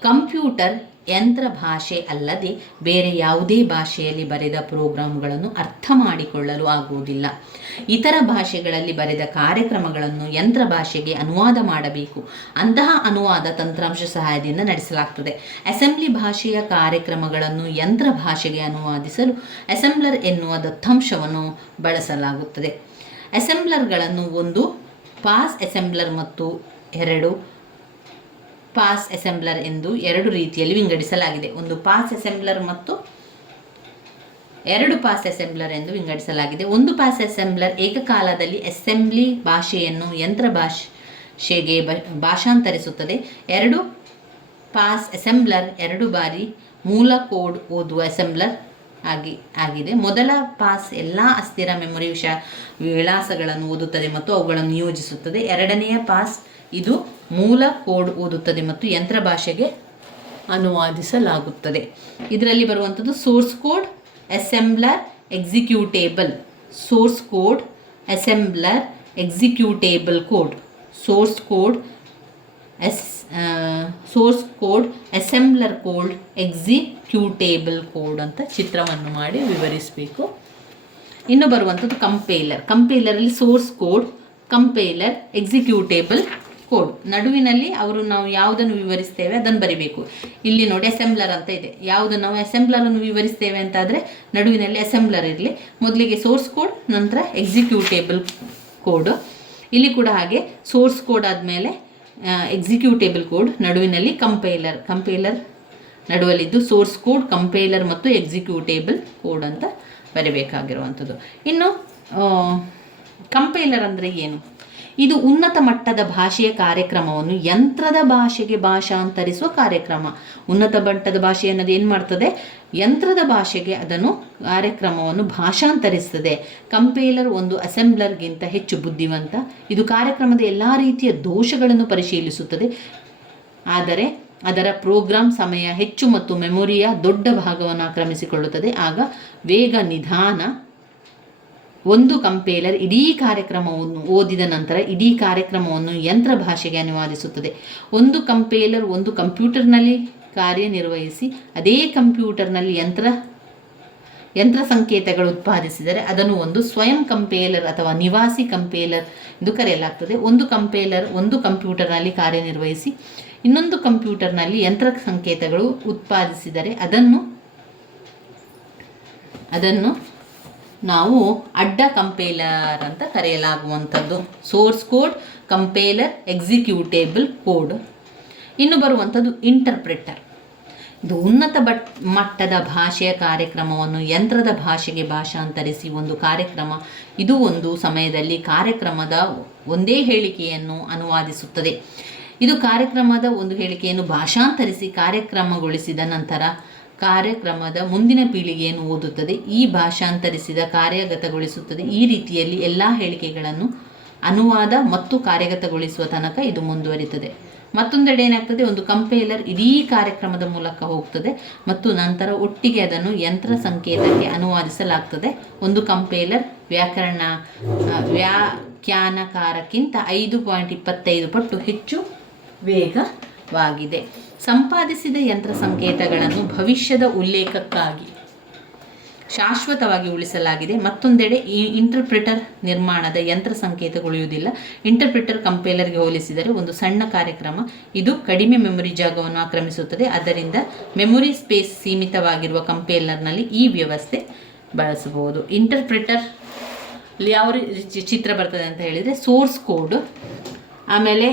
ಕಂಪ್ಯೂಟರ್ ಯಂತ್ರ ಭಾಷೆ ಅಲ್ಲದೆ ಬೇರೆ ಯಾವುದೇ ಭಾಷೆಯಲ್ಲಿ ಬರೆದ ಪ್ರೋಗ್ರಾಂಗಳನ್ನು ಅರ್ಥ ಮಾಡಿಕೊಳ್ಳಲು ಆಗುವುದಿಲ್ಲ. ಇತರ ಭಾಷೆಗಳಲ್ಲಿ ಬರೆದ ಕಾರ್ಯಕ್ರಮಗಳನ್ನು ಯಂತ್ರ ಭಾಷೆಗೆ ಅನುವಾದ ಮಾಡಬೇಕು. ಅಂತಹ ಅನುವಾದ ತಂತ್ರಾಂಶ ಸಹಾಯದಿಂದ ನಡೆಸಲಾಗ್ತದೆ. ಅಸೆಂಬ್ಲಿ ಭಾಷೆಯ ಕಾರ್ಯಕ್ರಮಗಳನ್ನು ಯಂತ್ರ ಭಾಷೆಗೆ ಅನುವಾದಿಸಲು ಅಸೆಂಬ್ಲರ್ ಎನ್ನುವ ದತ್ತಾಂಶವನ್ನು ಬಳಸಲಾಗುತ್ತದೆ. ಅಸೆಂಬ್ಲರ್ಗಳನ್ನು 1 ಪಾಸ್ ಅಸೆಂಬ್ಲರ್ ಮತ್ತು 2 ಪಾಸ್ ಅಸೆಂಬ್ಲರ್ ಎಂದು 2 ರೀತಿಯಲ್ಲಿ ವಿಂಗಡಿಸಲಾಗಿದೆ. 1 ಪಾಸ್ ಅಸೆಂಬ್ಲರ್ ಮತ್ತು 2 ಪಾಸ್ ಅಸೆಂಬ್ಲರ್ ಎಂದು ವಿಂಗಡಿಸಲಾಗಿದೆ. 1 ಪಾಸ್ ಅಸೆಂಬ್ಲರ್ ಏಕಕಾಲದಲ್ಲಿ ಅಸೆಂಬ್ಲಿ ಭಾಷೆಯನ್ನು ಯಂತ್ರ ಭಾಷೆಗೆ ಭಾಷಾಂತರಿಸುತ್ತದೆ. 2 ಪಾಸ್ ಅಸೆಂಬ್ಲರ್ 2 ಬಾರಿ ಮೂಲ ಕೋಡ್ ಓದುವ ಅಸೆಂಬ್ಲರ್ ಆಗಿದೆ. ಮೊದಲ ಪಾಸ್ ಎಲ್ಲ ಅಸ್ಥಿರ ಮೆಮೊರಿ ವಿಳಾಸಗಳನ್ನು ಓದುತ್ತದೆ ಮತ್ತು ಅವುಗಳನ್ನು ನಿಯೋಜಿಸುತ್ತದೆ. ಎರಡನೆಯ ಪಾಸ್ ಇದು ಮೂಲ ಕೋಡ್ ಓದುತ್ತದೆ ಮತ್ತು ಯಂತ್ರ ಭಾಷೆಗೆ ಅನುವಾದಿಸಲಾಗುತ್ತದೆ. ಇದರಲ್ಲಿ ಬರುವಂಥದ್ದು source code, assembler, executable. Source code, assembler, executable code. Source code, assembler code, executable code ಅಂತ ಚಿತ್ರವನ್ನು ಮಾಡಿ ವಿವರಿಸಬೇಕು. ಇನ್ನು ಬರುವಂಥದ್ದು ಕಂಪೈಲರ್. ಕಂಪೈಲರಲ್ಲಿ source code, compiler, executable code. ನಡುವಿನಲ್ಲಿ ನಾವು ಯಾವುದನ್ನು ವಿವರಿಸ್ತೇವೆ ಅದನ್ನು ಬರಿಬೇಕು. ಇಲ್ಲಿ ನೋಡಿ ಅಸೆಂಬ್ಲರ್ ಅಂತ ಇದೆ. ಯಾವುದು ನಾವು ಅಸೆಂಬ್ಲರನ್ನು ವಿವರಿಸ್ತೇವೆ ಅಂತಾದರೆ ನಡುವಿನಲ್ಲಿ ಅಸೆಂಬ್ಲರ್ ಇರಲಿ. ಮೊದಲಿಗೆ ಸೋರ್ಸ್ ಕೋಡ್, ನಂತರ ಎಕ್ಸಿಕ್ಯೂಟೇಬಲ್ ಕೋಡ್. ಇಲ್ಲಿ ಕೂಡ ಹಾಗೆ ಸೋರ್ಸ್ ಕೋಡ್ ಆದಮೇಲೆ ಎಕ್ಸಿಕ್ಯೂಟೇಬಲ್ ಕೋಡ್, ನಡುವಿನಲ್ಲಿ ಕಂಪೈಲರ್ ನಡುವಲ್ಲಿದ್ದು ಸೋರ್ಸ್ ಕೋಡ್, ಕಂಪೈಲರ್ ಮತ್ತು ಎಕ್ಸಿಕ್ಯೂಟೇಬಲ್ ಕೋಡ್ ಅಂತ ಬರಬೇಕಾಗಿರುವಂಥದ್ದು. ಇನ್ನು ಕಂಪೈಲರ್ ಅಂದರೆ ಏನು? ಇದು ಉನ್ನತ ಮಟ್ಟದ ಭಾಷೆಯ ಕಾರ್ಯಕ್ರಮವನ್ನು ಯಂತ್ರದ ಭಾಷೆಗೆ ಭಾಷಾಂತರಿಸುವ ಕಾರ್ಯಕ್ರಮ. ಉನ್ನತ ಮಟ್ಟದ ಭಾಷೆ ಅನ್ನೋದು ಏನು ಮಾಡ್ತದೆ? ಯಂತ್ರದ ಭಾಷೆಗೆ ಅದನ್ನು ಕಾರ್ಯಕ್ರಮವನ್ನು ಭಾಷಾಂತರಿಸ್ತದೆ. ಕಂಪೈಲರ್ ಒಂದು ಅಸೆಂಬ್ಲರ್ಗಿಂತ ಹೆಚ್ಚು ಬುದ್ಧಿವಂತ. ಇದು ಕಾರ್ಯಕ್ರಮದ ಎಲ್ಲ ರೀತಿಯ ದೋಷಗಳನ್ನು ಪರಿಶೀಲಿಸುತ್ತದೆ. ಆದರೆ ಅದರ ಪ್ರೋಗ್ರಾಂ ಸಮಯ ಹೆಚ್ಚು ಮತ್ತು ಮೆಮೊರಿಯ ದೊಡ್ಡ ಭಾಗವನ್ನು ಆಕ್ರಮಿಸಿಕೊಳ್ಳುತ್ತದೆ. ಆಗ ವೇಗ ನಿಧಾನ. ಒಂದು ಕಂಪೈಲರ್ ಇಡೀ ಕಾರ್ಯಕ್ರಮವನ್ನು ಓದಿದ ನಂತರ ಇಡೀ ಕಾರ್ಯಕ್ರಮವನ್ನು ಯಂತ್ರ ಭಾಷೆಗೆ ಅನುವಾದಿಸುತ್ತದೆ. ಒಂದು ಕಂಪೈಲರ್ ಒಂದು ಕಂಪ್ಯೂಟರ್ನಲ್ಲಿ ಕಾರ್ಯನಿರ್ವಹಿಸಿ ಅದೇ ಕಂಪ್ಯೂಟರ್ನಲ್ಲಿ ಯಂತ್ರ ಸಂಕೇತಗಳು ಉತ್ಪಾದಿಸಿದರೆ ಅದನ್ನು ಒಂದು ಸ್ವಯಂ ಕಂಪೈಲರ್ ಅಥವಾ ನಿವಾಸಿ ಕಂಪೈಲರ್ ಎಂದು ಕರೆಯಲಾಗ್ತದೆ. ಒಂದು ಕಂಪೈಲರ್ ಒಂದು ಕಂಪ್ಯೂಟರ್ನಲ್ಲಿ ಕಾರ್ಯನಿರ್ವಹಿಸಿ ಇನ್ನೊಂದು ಕಂಪ್ಯೂಟರ್ನಲ್ಲಿ ಯಂತ್ರ ಸಂಕೇತಗಳು ಉತ್ಪಾದಿಸಿದರೆ ಅದನ್ನು ನಾವು ಅಡ್ಡ ಕಂಪೈಲರ್ ಅಂತ ಕರೆಯಲಾಗುವಂಥದ್ದು. Source code, compiler, executable code. ಇನ್ನು ಬರುವಂಥದ್ದು ಇಂಟರ್ಪ್ರಿಟರ್. ಇದು ಉನ್ನತ ಮಟ್ಟದ ಭಾಷೆಯ ಕಾರ್ಯಕ್ರಮವನ್ನು ಯಂತ್ರದ ಭಾಷೆಗೆ ಭಾಷಾಂತರಿಸಿ ಒಂದು ಕಾರ್ಯಕ್ರಮ. ಇದು ಒಂದು ಸಮಯದಲ್ಲಿ ಕಾರ್ಯಕ್ರಮದ ಒಂದೇ ಹೇಳಿಕೆಯನ್ನು ಅನುವಾದಿಸುತ್ತದೆ. ಇದು ಕಾರ್ಯಕ್ರಮದ ಒಂದು ಹೇಳಿಕೆಯನ್ನು ಭಾಷಾಂತರಿಸಿ ಕಾರ್ಯಕ್ರಮಗೊಳಿಸಿದ ನಂತರ ಕಾರ್ಯಕ್ರಮದ ಮುಂದಿನ ಪೀಳಿಗೆಯನ್ನು ಓದುತ್ತದೆ. ಈ ಭಾಷಾಂತರಿಸಿದ ಕಾರ್ಯಗತಗೊಳಿಸುತ್ತದೆ. ಈ ರೀತಿಯಲ್ಲಿ ಎಲ್ಲ ಹೇಳಿಕೆಗಳನ್ನು ಅನುವಾದ ಮತ್ತು ಕಾರ್ಯಗತಗೊಳಿಸುವ ತನಕ ಇದು ಮುಂದುವರಿತದೆ. ಮತ್ತೊಂದೆಡೆ ಏನಾಗ್ತದೆ? ಒಂದು ಕಂಪೈಲರ್ ಇಡೀ ಕಾರ್ಯಕ್ರಮದ ಮೂಲಕ ಹೋಗ್ತದೆ ಮತ್ತು ನಂತರ ಒಟ್ಟಿಗೆ ಅದನ್ನು ಯಂತ್ರ ಸಂಕೇತಕ್ಕೆ ಅನುವಾದಿಸಲಾಗ್ತದೆ. ಒಂದು ಕಂಪೈಲರ್ ಕ್ಯಾನ ಕಾರಕ್ಕಿಂತ 5.25 ಪಟ್ಟು ಹೆಚ್ಚು ವೇಗವಾಗಿದೆ. ಸಂಪಾದಿಸಿದ ಯಂತ್ರ ಸಂಕೇತಗಳನ್ನು ಭವಿಷ್ಯದ ಉಲ್ಲೇಖಕ್ಕಾಗಿ ಶಾಶ್ವತವಾಗಿ ಉಳಿಸಲಾಗಿದೆ. ಮತ್ತೊಂದೆಡೆ ಈ ಇಂಟರ್ಪ್ರಿಟರ್ ನಿರ್ಮಾಣದ ಯಂತ್ರ ಸಂಕೇತಗಳು ಉಳಿಯುವುದಿಲ್ಲ. ಇಂಟರ್ಪ್ರಿಟರ್ ಕಂಪೈಲರ್ಗೆ ಹೋಲಿಸಿದರೆ ಒಂದು ಸಣ್ಣ ಕಾರ್ಯಕ್ರಮ. ಇದು ಕಡಿಮೆ ಮೆಮೊರಿ ಜಾಗವನ್ನು ಆಕ್ರಮಿಸುತ್ತದೆ. ಆದ್ದರಿಂದ ಮೆಮೊರಿ ಸ್ಪೇಸ್ ಸೀಮಿತವಾಗಿರುವ ಕಂಪೈಲರ್ನಲ್ಲಿ ಈ ವ್ಯವಸ್ಥೆ ಬಳಸಬಹುದು. ಇಂಟರ್ಪ್ರಿಟರ್ ಯಾವ ಚಿತ್ರ ಬರ್ತದೆ ಅಂತ ಹೇಳಿದರೆ ಸೋರ್ಸ್ ಕೋಡ್, ಆಮೇಲೆ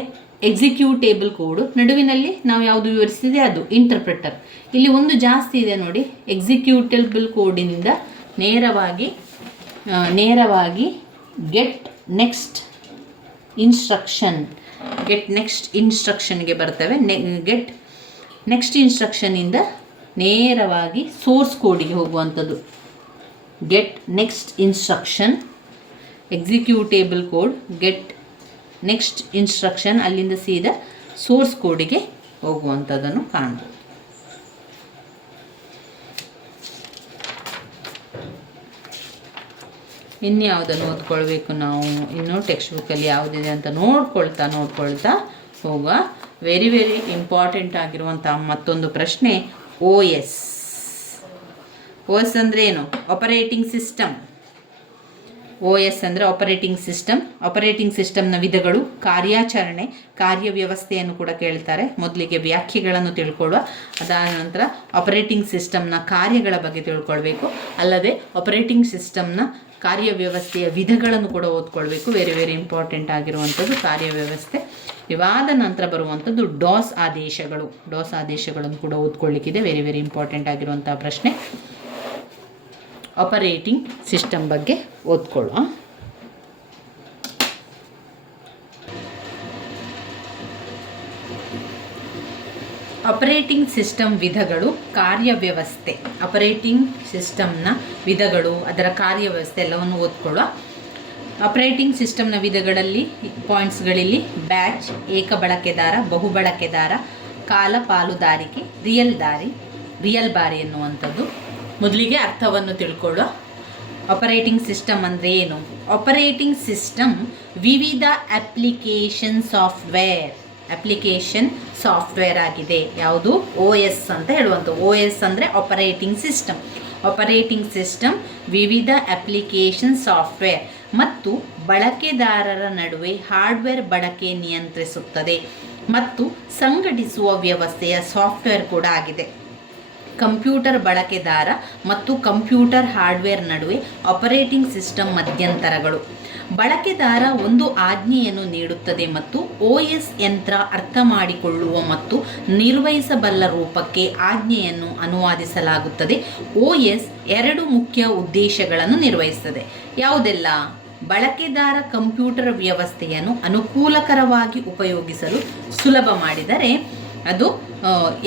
ಎಕ್ಸಿಕ್ಯೂಟೇಬಲ್ ಕೋಡು, ನಡುವಿನಲ್ಲಿ ನಾವು ಯಾವುದು ವಿವರಿಸಿದೆ ಅದು ಇಂಟರ್ಪ್ರಿಟರ್. ಇಲ್ಲಿ ಒಂದು ಜಾಸ್ತಿ ಇದೆ ನೋಡಿ, ಎಕ್ಸಿಕ್ಯೂಟೇಬಲ್ ಕೋಡಿನಿಂದ ನೇರವಾಗಿ ಗೆಟ್ ನೆಕ್ಸ್ಟ್ ಇನ್ಸ್ಟ್ರಕ್ಷನ್ಗೆ ಬರ್ತವೆ. ಗೆಟ್ ನೆಕ್ಸ್ಟ್ ಇನ್ಸ್ಟ್ರಕ್ಷನಿಂದ ನೇರವಾಗಿ ಸೋರ್ಸ್ ಕೋಡಿಗೆ ಹೋಗುವಂಥದ್ದು. Get next instruction, executable code, get next instruction, ಅಲ್ಲಿಂದ ಸೀದಾ ಸೋರ್ಸ್ ಕೋಡಿಗೆ ಹೋಗುವಂಥದ್ದನ್ನು ಕಾಣ್ಬೋದು. ಇನ್ಯಾವುದನ್ನು ಓದ್ಕೊಳ್ಬೇಕು ನಾವು, ಇನ್ನೂ ಟೆಕ್ಸ್ಟ್ ಬುಕ್ಕಲ್ಲಿ ಯಾವುದಿದೆ ಅಂತ ನೋಡ್ಕೊಳ್ತಾ ಹೋಗುವ. ವೆರಿ ವೆರಿ ಇಂಪಾರ್ಟೆಂಟ್ ಆಗಿರುವಂಥ ಮತ್ತೊಂದು ಪ್ರಶ್ನೆ OS. OS ಅಂದರೆ ಏನು? Operating system. OS ಅಂದರೆ ಆಪರೇಟಿಂಗ್ ಸಿಸ್ಟಮ್ನ ವಿಧಗಳು, ಕಾರ್ಯಾಚರಣೆ, ಕಾರ್ಯವ್ಯವಸ್ಥೆಯನ್ನು ಕೂಡ ಕೇಳ್ತಾರೆ. ಮೊದಲಿಗೆ ವ್ಯಾಖ್ಯೆಗಳನ್ನು ತಿಳ್ಕೊಳ್ಳುವ, ಅದಾದ ನಂತರ ಆಪರೇಟಿಂಗ್ ಸಿಸ್ಟಮ್ನ ಕಾರ್ಯಗಳ ಬಗ್ಗೆ ತಿಳ್ಕೊಳ್ಬೇಕು. ಅಲ್ಲದೆ ಆಪರೇಟಿಂಗ್ ಸಿಸ್ಟಮ್ನ ಕಾರ್ಯವ್ಯವಸ್ಥೆಯ ವಿಧಗಳನ್ನು ಕೂಡ ಓದ್ಕೊಳ್ಬೇಕು. ವೆರಿ ವೆರಿ ಇಂಪಾರ್ಟೆಂಟ್ ಆಗಿರುವಂಥದ್ದು ಕಾರ್ಯವ್ಯವಸ್ಥೆ. ಇವಾದ ನಂತರ ಬರುವಂಥದ್ದು ಡಾಸ್ ಆದೇಶಗಳನ್ನು ಕೂಡ ಓದ್ಕೊಳ್ಳಿಕ್ಕಿದೆ. ವೆರಿ ವೆರಿ ಇಂಪಾರ್ಟೆಂಟ್ ಆಗಿರುವಂಥ ಪ್ರಶ್ನೆ. ಆಪರೇಟಿಂಗ್ ಸಿಸ್ಟಮ್ ಬಗ್ಗೆ ಓದ್ಕೊಳ್ಳುವ. ಆಪರೇಟಿಂಗ್ ಸಿಸ್ಟಮ್ ವಿಧಗಳು, ಕಾರ್ಯವ್ಯವಸ್ಥೆ. ಆಪರೇಟಿಂಗ್ ಸಿಸ್ಟಮ್ನ ವಿಧಗಳು, ಅದರ ಕಾರ್ಯವ್ಯವಸ್ಥೆ ಎಲ್ಲವನ್ನು ಓದ್ಕೊಳ್ಳುವ. ಆಪರೇಟಿಂಗ್ ಸಿಸ್ಟಮ್ನ ವಿಧಗಳಲ್ಲಿ ಪಾಯಿಂಟ್ಸ್ಗಳಲ್ಲಿ ಬ್ಯಾಚ್, ಏಕ ಬಳಕೆದಾರ, ಬಹು ಬಳಕೆದಾರ, ಕಾಲ ಪಾಲುದಾರಿಕೆ, ರಿಯಲ್ ಬಾರಿ ಎನ್ನುವಂಥದ್ದು. ಮೊದಲಿಗೆ ಅರ್ಥವನ್ನು ತಿಳ್ಕೊಳ್ಳುವ. ಆಪರೇಟಿಂಗ್ ಸಿಸ್ಟಮ್ ಅಂದರೆ ಏನು? ಆಪರೇಟಿಂಗ್ ಸಿಸ್ಟಮ್ ವಿವಿಧ ಅಪ್ಲಿಕೇಶನ್ ಸಾಫ್ಟ್ವೇರ್ ಆಗಿದೆ. ಯಾವುದು? OS ಅಂತ ಹೇಳುವಂಥ. OS ಅಂದರೆ ಆಪರೇಟಿಂಗ್ ಸಿಸ್ಟಮ್ ವಿವಿಧ ಅಪ್ಲಿಕೇಶನ್ ಸಾಫ್ಟ್ವೇರ್ ಮತ್ತು ಬಳಕೆದಾರರ ನಡುವೆ ಹಾರ್ಡ್ವೇರ್ ಬಳಕೆ ನಿಯಂತ್ರಿಸುತ್ತದೆ ಮತ್ತು ಸಂಘಟಿಸುವ ವ್ಯವಸ್ಥೆಯ ಸಾಫ್ಟ್ವೇರ್ ಕೂಡ ಆಗಿದೆ. ಕಂಪ್ಯೂಟರ್ ಬಳಕೆದಾರ ಮತ್ತು ಕಂಪ್ಯೂಟರ್ ಹಾರ್ಡ್ವೇರ್ ನಡುವೆ ಆಪರೇಟಿಂಗ್ ಸಿಸ್ಟಮ್ ಮಧ್ಯಂತರಗಳು. ಬಳಕೆದಾರ ಒಂದು ಆಜ್ಞೆಯನ್ನು ನೀಡುತ್ತದೆ ಮತ್ತು OS ಯಂತ್ರ ಅರ್ಥ ಮಾಡಿಕೊಳ್ಳುವ ಮತ್ತು ನಿರ್ವಹಿಸಬಲ್ಲ ರೂಪಕ್ಕೆ ಆಜ್ಞೆಯನ್ನು ಅನುವಾದಿಸಲಾಗುತ್ತದೆ. OS ಎರಡು ಮುಖ್ಯ ಉದ್ದೇಶಗಳನ್ನು ನಿರ್ವಹಿಸುತ್ತದೆ. ಯಾವುದೆಲ್ಲ? ಬಳಕೆದಾರ ಕಂಪ್ಯೂಟರ್ ವ್ಯವಸ್ಥೆಯನ್ನು ಅನುಕೂಲಕರವಾಗಿ ಉಪಯೋಗಿಸಲು ಸುಲಭ ಮಾಡಿದರೆ ಅದು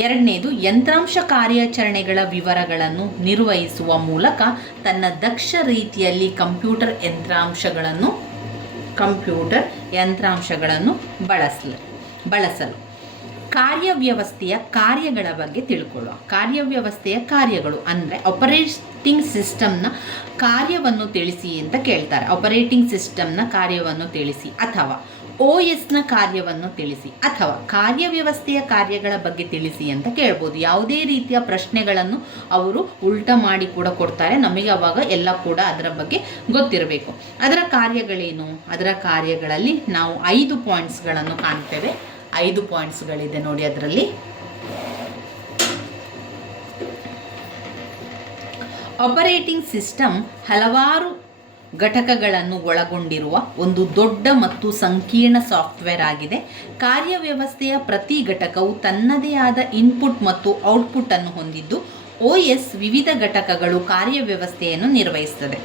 ಎರಡನೇದು, ಯಂತ್ರಾಂಶ ಕಾರ್ಯಾಚರಣೆಗಳ ವಿವರಗಳನ್ನು ನಿರ್ವಹಿಸುವ ಮೂಲಕ ತನ್ನ ದಕ್ಷ ರೀತಿಯಲ್ಲಿ ಕಂಪ್ಯೂಟರ್ ಯಂತ್ರಾಂಶಗಳನ್ನು ಬಳಸಲು. ಕಾರ್ಯವ್ಯವಸ್ಥೆಯ ಕಾರ್ಯಗಳ ಬಗ್ಗೆ ತಿಳ್ಕೊಳ್ಳುವ. ಕಾರ್ಯವ್ಯವಸ್ಥೆಯ ಕಾರ್ಯಗಳು ಅಂದರೆ ಆಪರೇಟಿಂಗ್ ಸಿಸ್ಟಮ್ನ ಕಾರ್ಯವನ್ನು ತಿಳಿಸಿ ಅಂತ ಕೇಳ್ತಾರೆ. ಆಪರೇಟಿಂಗ್ ಸಿಸ್ಟಮ್ನ ಕಾರ್ಯವನ್ನು ತಿಳಿಸಿ, ಅಥವಾ OSನ ಕಾರ್ಯವನ್ನು ತಿಳಿಸಿ, ಅಥವಾ ಕಾರ್ಯವ್ಯವಸ್ಥೆಯ ಕಾರ್ಯಗಳ ಬಗ್ಗೆ ತಿಳಿಸಿ ಅಂತ ಕೇಳ್ಬೋದು. ಯಾವುದೇ ರೀತಿಯ ಪ್ರಶ್ನೆಗಳನ್ನು ಅವರು ಉಲ್ಟಾ ಮಾಡಿ ಕೂಡ ಕೊಡ್ತಾರೆ. ನಮಗೆ ಅವಾಗ ಎಲ್ಲ ಕೂಡ ಅದರ ಬಗ್ಗೆ ಗೊತ್ತಿರಬೇಕು. ಅದರ ಕಾರ್ಯಗಳೇನು? ಅದರ ಕಾರ್ಯಗಳಲ್ಲಿ ನಾವು 5 ಪಾಯಿಂಟ್ಸ್ಗಳನ್ನು ಕಾಣ್ತೇವೆ. 5 ಪಾಯಿಂಟ್ಸ್ಗಳಿದೆ ನೋಡಿ ಅದರಲ್ಲಿ. ಆಪರೇಟಿಂಗ್ ಸಿಸ್ಟಮ್ ಹಲವಾರು ಘಟಕಗಳನ್ನು ಒಳಗೊಂಡಿರುವ ಒಂದು ದೊಡ್ಡ ಮತ್ತು ಸಂಕೀರ್ಣ ಸಾಫ್ಟ್ವೇರ್ ಆಗಿದೆ. ಕಾರ್ಯವ್ಯವಸ್ಥೆಯ ಪ್ರತಿ ಘಟಕವು ತನ್ನದೇ ಆದ ಇನ್ಪುಟ್ ಮತ್ತು ಔಟ್ಪುಟ್ ಅನ್ನು ಹೊಂದಿದ್ದು OS ವಿವಿಧ ಘಟಕಗಳು ಕಾರ್ಯವ್ಯವಸ್ಥೆಯನ್ನು ನಿರ್ವಹಿಸುತ್ತದೆ.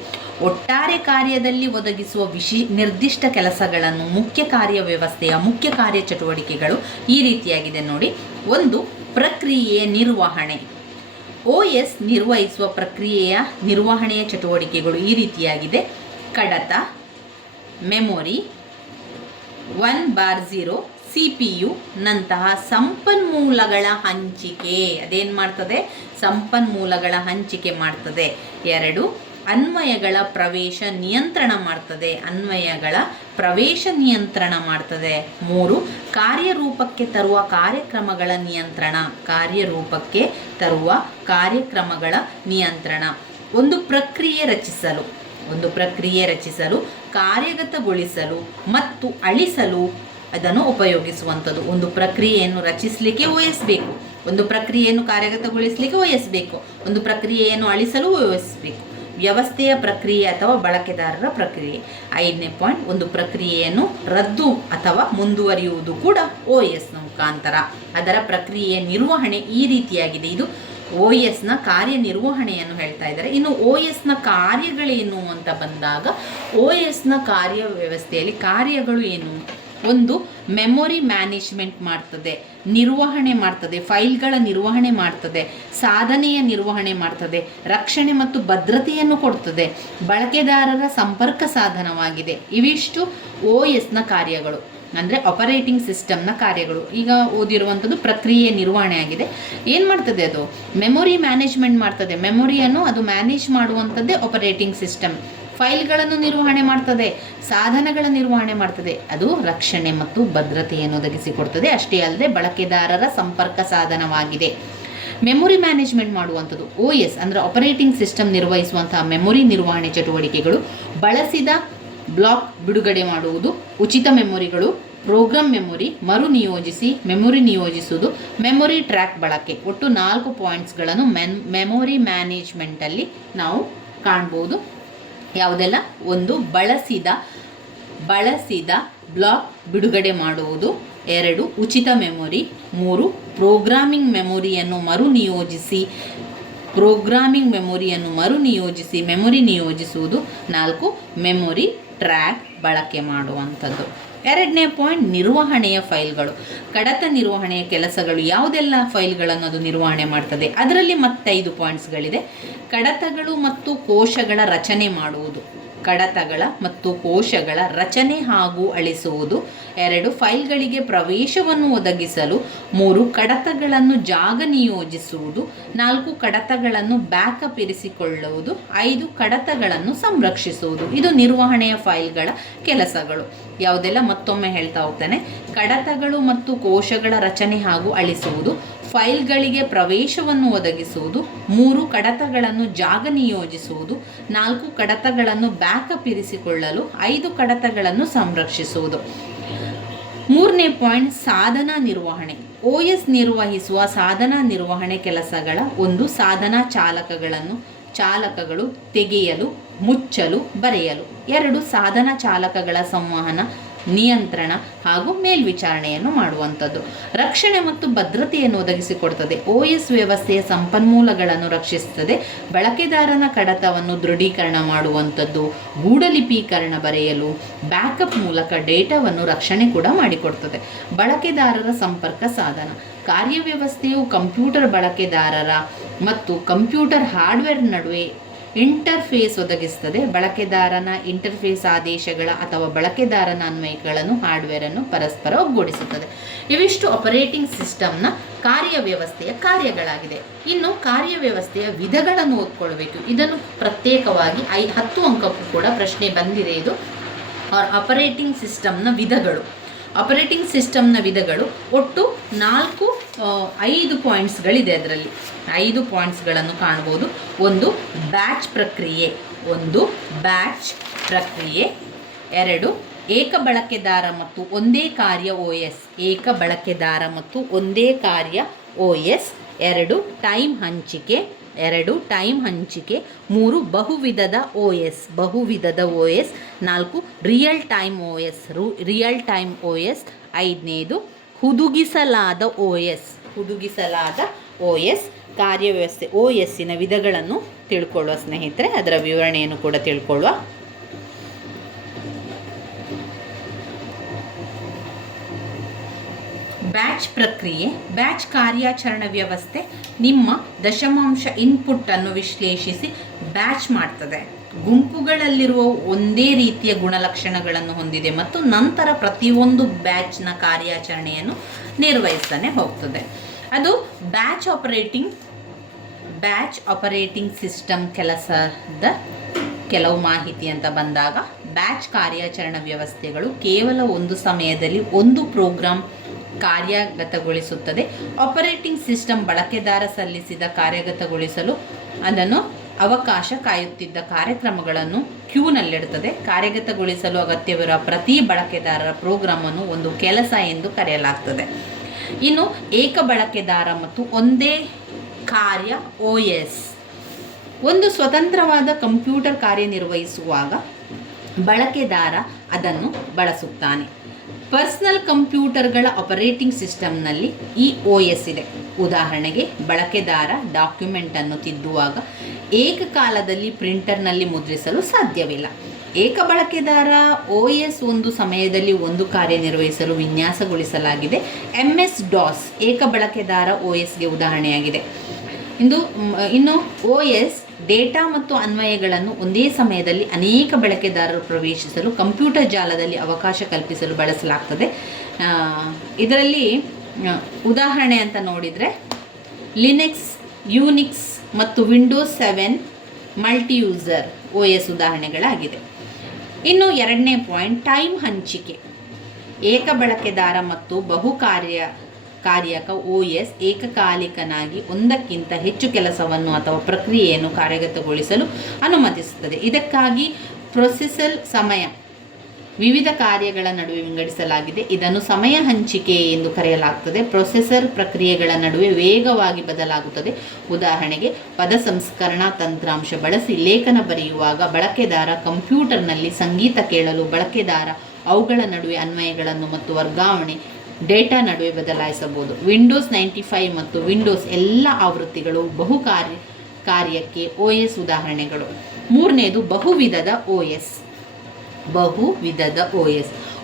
ಒಟ್ಟಾರೆ ಕಾರ್ಯದಲ್ಲಿ ಒದಗಿಸುವ ನಿರ್ದಿಷ್ಟ ಕೆಲಸಗಳನ್ನು ಮುಖ್ಯ ಕಾರ್ಯವ್ಯವಸ್ಥೆಯ ಮುಖ್ಯ ಕಾರ್ಯಚಟುವಟಿಕೆಗಳು ಈ ರೀತಿಯಾಗಿದೆ ನೋಡಿ. 1. ಪ್ರಕ್ರಿಯೆಯ ನಿರ್ವಹಣೆ. OS ನಿರ್ವಹಿಸುವ ಪ್ರಕ್ರಿಯೆಯ ನಿರ್ವಹಣೆಯ ಚಟುವಟಿಕೆಗಳು ಈ ರೀತಿಯಾಗಿದೆ. ಕಡತ, ಮೆಮೊರಿ, 1/0, CPU ನಂತಹ ಸಂಪನ್ಮೂಲಗಳ ಹಂಚಿಕೆ. ಅದೇನು ಮಾಡ್ತದೆ? ಸಂಪನ್ಮೂಲಗಳ ಹಂಚಿಕೆ ಮಾಡ್ತದೆ. 2. ಅನ್ವಯಗಳ ಪ್ರವೇಶ ನಿಯಂತ್ರಣ ಮಾಡ್ತದೆ. ಅನ್ವಯಗಳ ಪ್ರವೇಶ ನಿಯಂತ್ರಣ ಮಾಡ್ತದೆ. 3 ಕಾರ್ಯರೂಪಕ್ಕೆ ತರುವ ಕಾರ್ಯಕ್ರಮಗಳ ನಿಯಂತ್ರಣ. ಕಾರ್ಯರೂಪಕ್ಕೆ ತರುವ ಕಾರ್ಯಕ್ರಮಗಳ ನಿಯಂತ್ರಣ. ಒಂದು ಪ್ರಕ್ರಿಯೆ ರಚಿಸಲು ಕಾರ್ಯಗತಗೊಳಿಸಲು ಮತ್ತು ಅಳಿಸಲು ಅದನ್ನು ಉಪಯೋಗಿಸುವಂಥದ್ದು. ಒಂದು ಪ್ರಕ್ರಿಯೆಯನ್ನು ರಚಿಸಲಿಕ್ಕೆ OS ಬೇಕು, ಒಂದು ಪ್ರಕ್ರಿಯೆಯನ್ನು ಕಾರ್ಯಗತಗೊಳಿಸಲಿಕ್ಕೆ OS ಬೇಕು, ಒಂದು ಪ್ರಕ್ರಿಯೆಯನ್ನು ಅಳಿಸಲು OS ಬೇಕು. ವ್ಯವಸ್ಥೆಯ ಪ್ರಕ್ರಿಯೆ ಅಥವಾ ಬಳಕೆದಾರರ ಪ್ರಕ್ರಿಯೆ. 5ನೇ ಪಾಯಿಂಟ್, ಒಂದು ಪ್ರಕ್ರಿಯೆಯನ್ನು ರದ್ದು ಅಥವಾ ಮುಂದುವರಿಯುವುದು ಕೂಡ OSನ ಮುಖಾಂತರ. ಅದರ ಪ್ರಕ್ರಿಯೆಯ ನಿರ್ವಹಣೆ ಈ ರೀತಿಯಾಗಿದೆ. ಇದು OSನ ಕಾರ್ಯನಿರ್ವಹಣೆಯನ್ನು ಹೇಳ್ತಾ ಇದ್ದಾರೆ. ಇನ್ನು OSನ ಕಾರ್ಯಗಳೇನು ಅಂತ ಬಂದಾಗ, OSನ ಕಾರ್ಯವ್ಯವಸ್ಥೆಯಲ್ಲಿ ಕಾರ್ಯಗಳು ಏನು? ಒಂದು ಮೆಮೊರಿ ಮ್ಯಾನೇಜ್ಮೆಂಟ್ ಮಾಡ್ತದೆ, ನಿರ್ವಹಣೆ ಮಾಡ್ತದೆ, ಫೈಲ್ಗಳ ನಿರ್ವಹಣೆ ಮಾಡ್ತದೆ, ಸಾಧನೆಯ ನಿರ್ವಹಣೆ ಮಾಡ್ತದೆ, ರಕ್ಷಣೆ ಮತ್ತು ಭದ್ರತೆಯನ್ನು ಕೊಡ್ತದೆ, ಬಳಕೆದಾರರ ಸಂಪರ್ಕ ಸಾಧನವಾಗಿದೆ. ಇವಿಷ್ಟು OSನ ಕಾರ್ಯಗಳು, ಅಂದರೆ ಆಪರೇಟಿಂಗ್ ಸಿಸ್ಟಮ್ನ ಕಾರ್ಯಗಳು. ಈಗ ಓದಿರುವಂಥದ್ದು ಪ್ರಕ್ರಿಯೆ ನಿರ್ವಹಣೆ ಆಗಿದೆ. ಏನು ಮಾಡ್ತದೆ? ಅದು ಮೆಮೊರಿ ಮ್ಯಾನೇಜ್ಮೆಂಟ್ ಮಾಡ್ತದೆ. ಮೆಮೊರಿಯನ್ನು ಅದು ಮ್ಯಾನೇಜ್ ಮಾಡುವಂಥದ್ದೇ ಆಪರೇಟಿಂಗ್ ಸಿಸ್ಟಮ್. ಫೈಲ್ಗಳನ್ನು ನಿರ್ವಹಣೆ ಮಾಡ್ತದೆ, ಸಾಧನಗಳ ನಿರ್ವಹಣೆ ಮಾಡ್ತದೆ, ಅದು ರಕ್ಷಣೆ ಮತ್ತು ಭದ್ರತೆಯನ್ನು ಒದಗಿಸಿಕೊಡ್ತದೆ. ಅಷ್ಟೇ ಅಲ್ಲದೆ ಬಳಕೆದಾರರ ಸಂಪರ್ಕ ಸಾಧನವಾಗಿದೆ. ಮೆಮೊರಿ ಮ್ಯಾನೇಜ್ಮೆಂಟ್ ಮಾಡುವಂಥದ್ದು OS ಅಂದರೆ ಆಪರೇಟಿಂಗ್ ಸಿಸ್ಟಮ್ ನಿರ್ವಹಿಸುವಂತಹ ಮೆಮೊರಿ ನಿರ್ವಹಣೆ ಚಟುವಟಿಕೆಗಳು. ಬಳಸಿದ ಬ್ಲಾಕ್ ಬಿಡುಗಡೆ ಮಾಡುವುದು, ಉಚಿತ ಮೆಮೊರಿಗಳು, ಪ್ರೋಗ್ರಾಮ್ ಮೆಮೊರಿ, ಮರು ನಿಯೋಜಿಸಿ ಮೆಮೊರಿ ನಿಯೋಜಿಸುವುದು, ಮೆಮೊರಿ ಟ್ರ್ಯಾಕ್ ಬಳಕೆ. ಒಟ್ಟು 4 ಪಾಯಿಂಟ್ಸ್ಗಳನ್ನು ಮೆಮೊರಿ ಮ್ಯಾನೇಜ್ಮೆಂಟಲ್ಲಿ ನಾವು ಕಾಣ್ಬೋದು. ಯಾವುದೆಲ್ಲ? ಒಂದು, ಬಳಸಿದ ಬ್ಲಾಕ್ ಬಿಡುಗಡೆ ಮಾಡುವುದು. 2, ಉಚಿತ ಮೆಮೊರಿ. 3, ಪ್ರೋಗ್ರಾಮಿಂಗ್ ಮೆಮೊರಿಯನ್ನು ಮರು ನಿಯೋಜಿಸಿ ಮೆಮೊರಿ ನಿಯೋಜಿಸುವುದು. 4, ಮೆಮೊರಿ ಟ್ರ್ಯಾಕ್ ಬಳಕೆ ಮಾಡುವಂಥದ್ದು. 2ನೇ ಪಾಯಿಂಟ್, ನಿರ್ವಹಣೆಯ ಫೈಲ್ಗಳು. ಕಡತ ನಿರ್ವಹಣೆಯ ಕೆಲಸಗಳು. ಯಾವುದೆಲ್ಲ ಫೈಲ್ಗಳನ್ನು ಅದು ನಿರ್ವಹಣೆ ಮಾಡ್ತದೆ? ಅದರಲ್ಲಿ ಮತ್ತೆ 5 ಪಾಯಿಂಟ್ಸ್ಗಳಿದೆ. ಕಡತಗಳು ಮತ್ತು ಕೋಶಗಳ ರಚನೆ ಮಾಡುವುದು, ಕಡತಗಳ ಮತ್ತು ಕೋಶಗಳ ರಚನೆ ಹಾಗೂ ಅಳಿಸುವುದು. 2, ಫೈಲ್ಗಳಿಗೆ ಪ್ರವೇಶವನ್ನು ಒದಗಿಸಲು. 3, ಕಡತಗಳನ್ನು ಜಾಗ ನಿಯೋಜಿಸುವುದು. 4, ಕಡತಗಳನ್ನು ಬ್ಯಾಕಪ್ ಇರಿಸಿಕೊಳ್ಳುವುದು. 5, ಕಡತಗಳನ್ನು ಸಂರಕ್ಷಿಸುವುದು. ಇದು ನಿರ್ವಹಣೆಯ ಫೈಲ್ಗಳ ಕೆಲಸಗಳು. ಯಾವುದೆಲ್ಲ? ಮತ್ತೊಮ್ಮೆ ಹೇಳ್ತಾ ಹೋಗ್ತಾನೆ. ಕಡತಗಳು ಮತ್ತು ಕೋಶಗಳ ರಚನೆ ಹಾಗೂ ಅಳಿಸುವುದು, ಫೈಲ್ಗಳಿಗೆ ಪ್ರವೇಶವನ್ನು ಒದಗಿಸುವುದು. 3, ಕಡತಗಳನ್ನು ಜಾಗ ನಿಯೋಜಿಸುವುದು. 4, ಕಡತಗಳನ್ನು ಬ್ಯಾಕಪ್ ಇರಿಸಿಕೊಳ್ಳಲು. 5, ಕಡತಗಳನ್ನು ಸಂರಕ್ಷಿಸುವುದು. 3ನೇ ಪಾಯಿಂಟ್, ಸಾಧನ ನಿರ್ವಹಣೆ. OS ನಿರ್ವಹಿಸುವ ಸಾಧನ ನಿರ್ವಹಣೆ ಕೆಲಸಗಳ. 1, ಸಾಧನ ಚಾಲಕಗಳು ತೆಗೆಯಲು, ಮುಚ್ಚಲು, ಬರೆಯಲು. 2, ಸಾಧನ ಚಾಲಕಗಳ ಸಂವಹನ, ನಿಯಂತ್ರಣ ಹಾಗೂ ಮೇಲ್ವಿಚಾರಣೆಯನ್ನು ಮಾಡುವಂಥದ್ದು. ರಕ್ಷಣೆ ಮತ್ತು ಭದ್ರತೆಯನ್ನು ಒದಗಿಸಿಕೊಡ್ತದೆ. OS ವ್ಯವಸ್ಥೆಯ ಸಂಪನ್ಮೂಲಗಳನ್ನು ರಕ್ಷಿಸುತ್ತದೆ. ಬಳಕೆದಾರನ ಕಡತವನ್ನು ದೃಢೀಕರಣ ಮಾಡುವಂಥದ್ದು, ಗೂಢಲಿಪೀಕರಣ ಬರೆಯಲು, ಬ್ಯಾಕಪ್ ಮೂಲಕ ಡೇಟಾವನ್ನು ರಕ್ಷಣೆ ಕೂಡ ಮಾಡಿಕೊಡ್ತದೆ. ಬಳಕೆದಾರರ ಸಂಪರ್ಕ ಸಾಧನ. ಕಾರ್ಯವ್ಯವಸ್ಥೆಯು ಕಂಪ್ಯೂಟರ್ ಬಳಕೆದಾರರ ಮತ್ತು ಕಂಪ್ಯೂಟರ್ ಹಾರ್ಡ್ವೇರ್ ನಡುವೆ ಇಂಟರ್ಫೇಸ್ ಒದಗಿಸುತ್ತದೆ. ಬಳಕೆದಾರನ ಇಂಟರ್ಫೇಸ್ ಆದೇಶಗಳ ಅಥವಾ ಬಳಕೆದಾರನ ಅನ್ವಯಗಳನ್ನು ಹಾರ್ಡ್ವೇರನ್ನು ಪರಸ್ಪರ ಒಗ್ಗೂಡಿಸುತ್ತದೆ. ಇವಿಷ್ಟು ಆಪರೇಟಿಂಗ್ ಸಿಸ್ಟಮ್ನ ಕಾರ್ಯವ್ಯವಸ್ಥೆಯ ಕಾರ್ಯಗಳಾಗಿದೆ. ಇನ್ನು ಕಾರ್ಯವ್ಯವಸ್ಥೆಯ ವಿಧಗಳನ್ನು ಓದ್ಕೊಳ್ಬೇಕು. ಇದನ್ನು ಪ್ರತ್ಯೇಕವಾಗಿ 10 ಅಂಕಕ್ಕೂ ಕೂಡ ಪ್ರಶ್ನೆ ಬಂದಿದೆ. ಇದು ಆಪರೇಟಿಂಗ್ ಸಿಸ್ಟಮ್ನ ವಿಧಗಳು. ಆಪರೇಟಿಂಗ್ ಸಿಸ್ಟಮ್ನ ವಿಧಗಳು ಒಟ್ಟು 5 ಪಾಯಿಂಟ್ಸ್ಗಳಿದೆ. ಅದರಲ್ಲಿ 5 ಪಾಯಿಂಟ್ಸ್ಗಳನ್ನು ಕಾಣ್ಬೋದು. 1, ಬ್ಯಾಚ್ ಪ್ರಕ್ರಿಯೆ. 2, ಏಕ ಬಳಕೆದಾರ ಮತ್ತು ಒಂದೇ ಕಾರ್ಯ OS. ಏಕ ಬಳಕೆದಾರ ಮತ್ತು ಒಂದೇ ಕಾರ್ಯ OS. 2, ಟೈಮ್ ಹಂಚಿಕೆ. 3, ಬಹುವಿಧದ OS. 4, real time OS. 5ನೇದು, ಹುದುಗಿಸಲಾದ OS. ಕಾರ್ಯವ್ಯವಸ್ಥೆ OSನ ವಿಧಗಳನ್ನು ತಿಳ್ಕೊಳ್ಳುವ ಸ್ನೇಹಿತರೆ, ಅದರ ವಿವರಣೆಯನ್ನು ಕೂಡ ತಿಳ್ಕೊಳ್ಳುವ. ಬ್ಯಾಚ್ ಪ್ರಕ್ರಿಯೆ. ಬ್ಯಾಚ್ ಕಾರ್ಯಾಚರಣಾ ವ್ಯವಸ್ಥೆ ನಿಮ್ಮ ದಶಮಾಂಶ ಇನ್ಪುಟ್ ಅನ್ನು ವಿಶ್ಲೇಷಿಸಿ ಬ್ಯಾಚ್ ಮಾಡ್ತದೆ. ಗುಂಪುಗಳಲ್ಲಿರುವ ಒಂದೇ ರೀತಿಯ ಗುಣಲಕ್ಷಣಗಳನ್ನು ಹೊಂದಿದೆ ಮತ್ತು ನಂತರ ಪ್ರತಿಯೊಂದು ಬ್ಯಾಚ್ನ ಕಾರ್ಯಾಚರಣೆಯನ್ನು ನಿರ್ವಹಿಸ್ತಾನೆ ಹೋಗ್ತದೆ. ಅದು ಬ್ಯಾಚ್ ಆಪರೇಟಿಂಗ್ ಸಿಸ್ಟಮ್ ಕೆಲಸದ ಕೆಲವು ಮಾಹಿತಿ ಅಂತ ಬಂದಾಗ ಬ್ಯಾಚ್ ಕಾರ್ಯಾಚರಣಾ ವ್ಯವಸ್ಥೆಗಳು ಕೇವಲ ಒಂದು ಸಮಯದಲ್ಲಿ ಒಂದು ಪ್ರೋಗ್ರಾಂ ಕಾರ್ಯಗತಗೊಳಿಸುತ್ತದೆ. ಆಪರೇಟಿಂಗ್ ಸಿಸ್ಟಮ್ ಬಳಕೆದಾರ ಸಲ್ಲಿಸಿದ ಕಾರ್ಯಗತಗೊಳಿಸಲು ಅದನ್ನು ಅವಕಾಶ ಕಾಯುತ್ತಿದ್ದ ಕಾರ್ಯಕ್ರಮಗಳನ್ನು ಕ್ಯೂನಲ್ಲಿಡುತ್ತದೆ. ಕಾರ್ಯಗತಗೊಳಿಸಲು ಅಗತ್ಯವಿರುವ ಪ್ರತಿ ಬಳಕೆದಾರರ ಪ್ರೋಗ್ರಾಮನ್ನು ಒಂದು ಕೆಲಸ ಎಂದು ಕರೆಯಲಾಗ್ತದೆ. ಇನ್ನು ಏಕ ಬಳಕೆದಾರ ಮತ್ತು ಒಂದೇ ಕಾರ್ಯ OS. ಒಂದು ಸ್ವತಂತ್ರವಾದ ಕಂಪ್ಯೂಟರ್ ಕಾರ್ಯನಿರ್ವಹಿಸುವಾಗ ಬಳಕೆದಾರ ಅದನ್ನು ಬಳಸುತ್ತಾನೆ. ಪರ್ಸನಲ್ ಕಂಪ್ಯೂಟರ್ಗಳ ಆಪರೇಟಿಂಗ್ ಸಿಸ್ಟಮ್ನಲ್ಲಿ ಈ OS ಇದೆ. ಉದಾಹರಣೆಗೆ ಬಳಕೆದಾರ ಡಾಕ್ಯುಮೆಂಟನ್ನು ತಿದ್ದುವಾಗ ಏಕಕಾಲದಲ್ಲಿ ಪ್ರಿಂಟರ್ನಲ್ಲಿ ಮುದ್ರಿಸಲು ಸಾಧ್ಯವಿಲ್ಲ. ಏಕ ಬಳಕೆದಾರ OS ಒಂದು ಸಮಯದಲ್ಲಿ ಒಂದು ಕಾರ್ಯನಿರ್ವಹಿಸಲು ವಿನ್ಯಾಸಗೊಳಿಸಲಾಗಿದೆ. MS-DOS ಏಕ ಬಳಕೆದಾರ OSಗೆ ಉದಾಹರಣೆಯಾಗಿದೆ. ಇನ್ನು OS ಡೇಟಾ ಮತ್ತು ಅನ್ವಯಗಳನ್ನು ಒಂದೇ ಸಮಯದಲ್ಲಿ ಅನೇಕ ಬಳಕೆದಾರರು ಪ್ರವೇಶಿಸಲು ಕಂಪ್ಯೂಟರ್ ಜಾಲದಲ್ಲಿ ಅವಕಾಶ ಕಲ್ಪಿಸಲು ಬಳಸಲಾಗ್ತದೆ. ಇದರಲ್ಲಿ ಉದಾಹರಣೆ ಅಂತ ನೋಡಿದರೆ ಲಿನಕ್ಸ್, ಯೂನಿಕ್ಸ್ ಮತ್ತು ವಿಂಡೋಸ್ 7 ಮಲ್ಟಿಯೂಸರ್ OS ಉದಾಹರಣೆಗಳಾಗಿದೆ. ಇನ್ನು ಎರಡನೇ ಪಾಯಿಂಟ್, ಟೈಮ್ ಹಂಚಿಕೆ. ಏಕ ಬಳಕೆದಾರ ಮತ್ತು ಕಾರ್ಯಕ OS ಏಕಕಾಲಿಕನಾಗಿ ಒಂದಕ್ಕಿಂತ ಹೆಚ್ಚು ಕೆಲಸವನ್ನು ಅಥವಾ ಪ್ರಕ್ರಿಯೆಯನ್ನು ಕಾರ್ಯಗತಗೊಳಿಸಲು ಅನುಮತಿಸುತ್ತದೆ. ಇದಕ್ಕಾಗಿ ಪ್ರೊಸೆಸರ್ ಸಮಯ ವಿವಿಧ ಕಾರ್ಯಗಳ ನಡುವೆ ವಿಂಗಡಿಸಲಾಗಿದೆ. ಇದನ್ನು ಸಮಯ ಹಂಚಿಕೆ ಎಂದು ಕರೆಯಲಾಗುತ್ತದೆ. ಪ್ರೊಸೆಸರ್ ಪ್ರಕ್ರಿಯೆಗಳ ನಡುವೆ ವೇಗವಾಗಿ ಬದಲಾಗುತ್ತದೆ. ಉದಾಹರಣೆಗೆ ಪದ ಸಂಸ್ಕರಣಾ ತಂತ್ರಾಂಶ ಬಳಸಿ ಲೇಖನ ಬರೆಯುವಾಗ ಬಳಕೆದಾರ ಕಂಪ್ಯೂಟರ್ನಲ್ಲಿ ಸಂಗೀತ ಕೇಳಲು ಬಳಕೆದಾರ ಅವುಗಳ ನಡುವೆ ಅನ್ವಯಗಳನ್ನು ಮತ್ತು ವರ್ಗಾವಣೆ ಡೇಟಾ ನಡುವೆ ಬದಲಾಯಿಸಬಹುದು. ವಿಂಡೋಸ್ 95 ಮತ್ತು ವಿಂಡೋಸ್ ಎಲ್ಲ ಆವೃತ್ತಿಗಳು ಕಾರ್ಯಕ್ಕೆ OS ಉದಾಹರಣೆಗಳು. ಮೂರನೇದು ಬಹುವಿಧದ OS.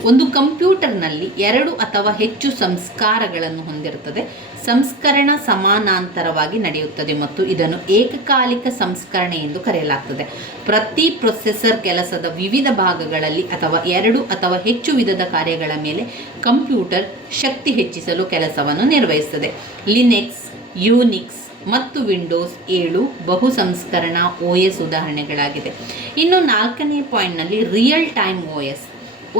ಒಂದು ಕಂಪ್ಯೂಟರ್ನಲ್ಲಿ 2 ಅಥವಾ ಹೆಚ್ಚು ಸಂಸ್ಕಾರಗಳನ್ನು ಹೊಂದಿರುತ್ತದೆ. ಸಂಸ್ಕರಣ ಸಮಾನಾಂತರವಾಗಿ ನಡೆಯುತ್ತದೆ ಮತ್ತು ಇದನ್ನು ಏಕಕಾಲಿಕ ಸಂಸ್ಕರಣೆ ಎಂದು ಕರೆಯಲಾಗುತ್ತದೆ. ಪ್ರತಿ ಪ್ರೊಸೆಸರ್ ಕೆಲಸದ ವಿವಿಧ ಭಾಗಗಳಲ್ಲಿ ಅಥವಾ 2 ಅಥವಾ ಹೆಚ್ಚು ವಿಧದ ಕಾರ್ಯಗಳ ಮೇಲೆ ಕಂಪ್ಯೂಟರ್ ಶಕ್ತಿ ಹೆಚ್ಚಿಸಲು ಕೆಲಸವನ್ನು ನಿರ್ವಹಿಸುತ್ತದೆ. ಲಿನಕ್ಸ್, ಯೂನಿಕ್ಸ್ ಮತ್ತು ವಿಂಡೋಸ್ 7 ಬಹು ಸಂಸ್ಕರಣಾ OS ಉದಾಹರಣೆಗಳಾಗಿದೆ. ಇನ್ನು 4ನೇ ಪಾಯಿಂಟ್ನಲ್ಲಿ ರಿಯಲ್ ಟೈಮ್ OS.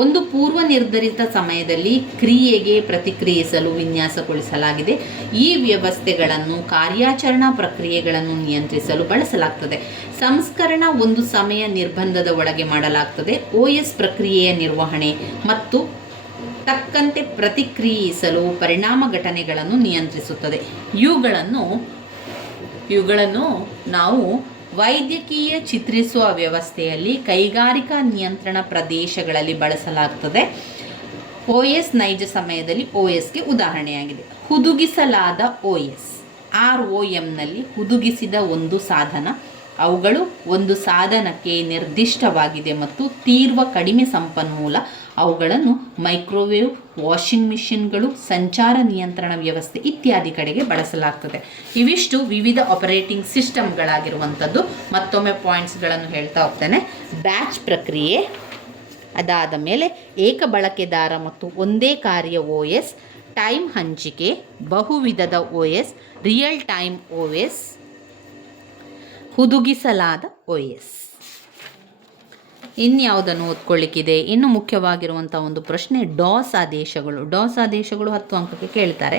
ಒಂದು ಪೂರ್ವ ನಿರ್ಧರಿತ ಸಮಯದಲ್ಲಿ ಕ್ರಿಯೆಗೆ ಪ್ರತಿಕ್ರಿಯಿಸಲು ವಿನ್ಯಾಸಗೊಳಿಸಲಾಗಿದೆ. ಈ ವ್ಯವಸ್ಥೆಗಳನ್ನು ಕಾರ್ಯಾಚರಣಾ ಪ್ರಕ್ರಿಯೆಗಳನ್ನು ನಿಯಂತ್ರಿಸಲು ಬಳಸಲಾಗುತ್ತದೆ. ಸಂಸ್ಕರಣ ಒಂದು ಸಮಯ ನಿರ್ಬಂಧದ ಒಳಗೆ ಮಾಡಲಾಗುತ್ತದೆ. OS ಪ್ರಕ್ರಿಯೆಯ ನಿರ್ವಹಣೆ ಮತ್ತು ತಕ್ಕಂತೆ ಪ್ರತಿಕ್ರಿಯಿಸಲು ಪರಿಣಾಮ ಘಟನೆಗಳನ್ನು ನಿಯಂತ್ರಿಸುತ್ತದೆ. ಇವುಗಳನ್ನು ನಾವು ವೈದ್ಯಕೀಯ ಚಿತ್ರಿಸುವ ವ್ಯವಸ್ಥೆಯಲ್ಲಿ ಕೈಗಾರಿಕಾ ನಿಯಂತ್ರಣ ಪ್ರದೇಶಗಳಲ್ಲಿ ಬಳಸಲಾಗುತ್ತದೆ. OS ನೈಜ ಸಮಯದಲ್ಲಿ OSಗೆ ಉದಾಹರಣೆಯಾಗಿದೆ. ಹುದುಗಿಸಲಾದ OS ROMನಲ್ಲಿ ಹುದುಗಿಸಿದ ಒಂದು ಸಾಧನ. ಅವುಗಳು ಒಂದು ಸಾಧನಕ್ಕೆ ನಿರ್ದಿಷ್ಟವಾಗಿದೆ ಮತ್ತು ತೀವ್ರ ಕಡಿಮೆ ಸಂಪನ್ಮೂಲ. ಅವುಗಳನ್ನು ಮೈಕ್ರೋವೇವ್, ವಾಷಿಂಗ್ ಮಿಷಿನ್ಗಳು, ಸಂಚಾರ ನಿಯಂತ್ರಣ ವ್ಯವಸ್ಥೆ ಇತ್ಯಾದಿ ಕಡೆಗೆ ಬಳಸಲಾಗ್ತದೆ. ಇವಿಷ್ಟು ವಿವಿಧ ಆಪರೇಟಿಂಗ್ ಸಿಸ್ಟಮ್ಗಳಾಗಿರುವಂಥದ್ದು. ಮತ್ತೊಮ್ಮೆ ಪಾಯಿಂಟ್ಸ್ಗಳನ್ನು ಹೇಳ್ತಾ ಹೋಗ್ತೇನೆ. ಬ್ಯಾಚ್ ಪ್ರಕ್ರಿಯೆ, ಅದಾದ ಮೇಲೆ ಏಕ ಬಳಕೆದಾರ ಮತ್ತು ಒಂದೇ ಕಾರ್ಯ OS, ಟೈಮ್ ಹಂಚಿಕೆ, ಬಹುವಿಧದ OS, real time OS, ಹುದುಗಿಸಲಾದ OS. ಇನ್ಯಾವುದನ್ನು ಓದ್ಕೊಳ್ಳಿಕ್ಕಿದೆ? ಇನ್ನು ಮುಖ್ಯವಾಗಿರುವಂಥ ಒಂದು ಪ್ರಶ್ನೆ DOS ಆದೇಶಗಳು. DOS ಆದೇಶಗಳು 10 ಅಂಕಕ್ಕೆ ಕೇಳ್ತಾರೆ.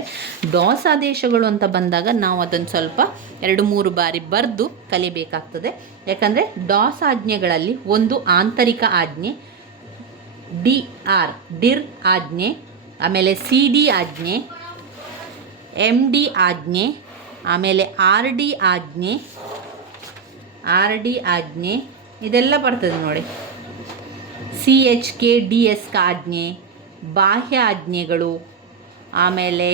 DOS ಆದೇಶಗಳು ಅಂತ ಬಂದಾಗ ನಾವು ಅದನ್ನು ಸ್ವಲ್ಪ 2-3 ಬಾರಿ ಬರೆದು ಕಲಿಬೇಕಾಗ್ತದೆ. ಯಾಕಂದರೆ DOS ಆಜ್ಞೆಗಳಲ್ಲಿ ಒಂದು ಆಂತರಿಕ ಆಜ್ಞೆ, DIR ಆಜ್ಞೆ, ಆಮೇಲೆ CD ಆಜ್ಞೆ, MD ಆಜ್ಞೆ, ಆಮೇಲೆ RD ಆಜ್ಞೆ ಇದೆಲ್ಲ ಬರ್ತದೆ ನೋಡಿ. CHKDS ಆಜ್ಞೆ, ಬಾಹ್ಯ ಆಜ್ಞೆಗಳು, ಆಮೇಲೆ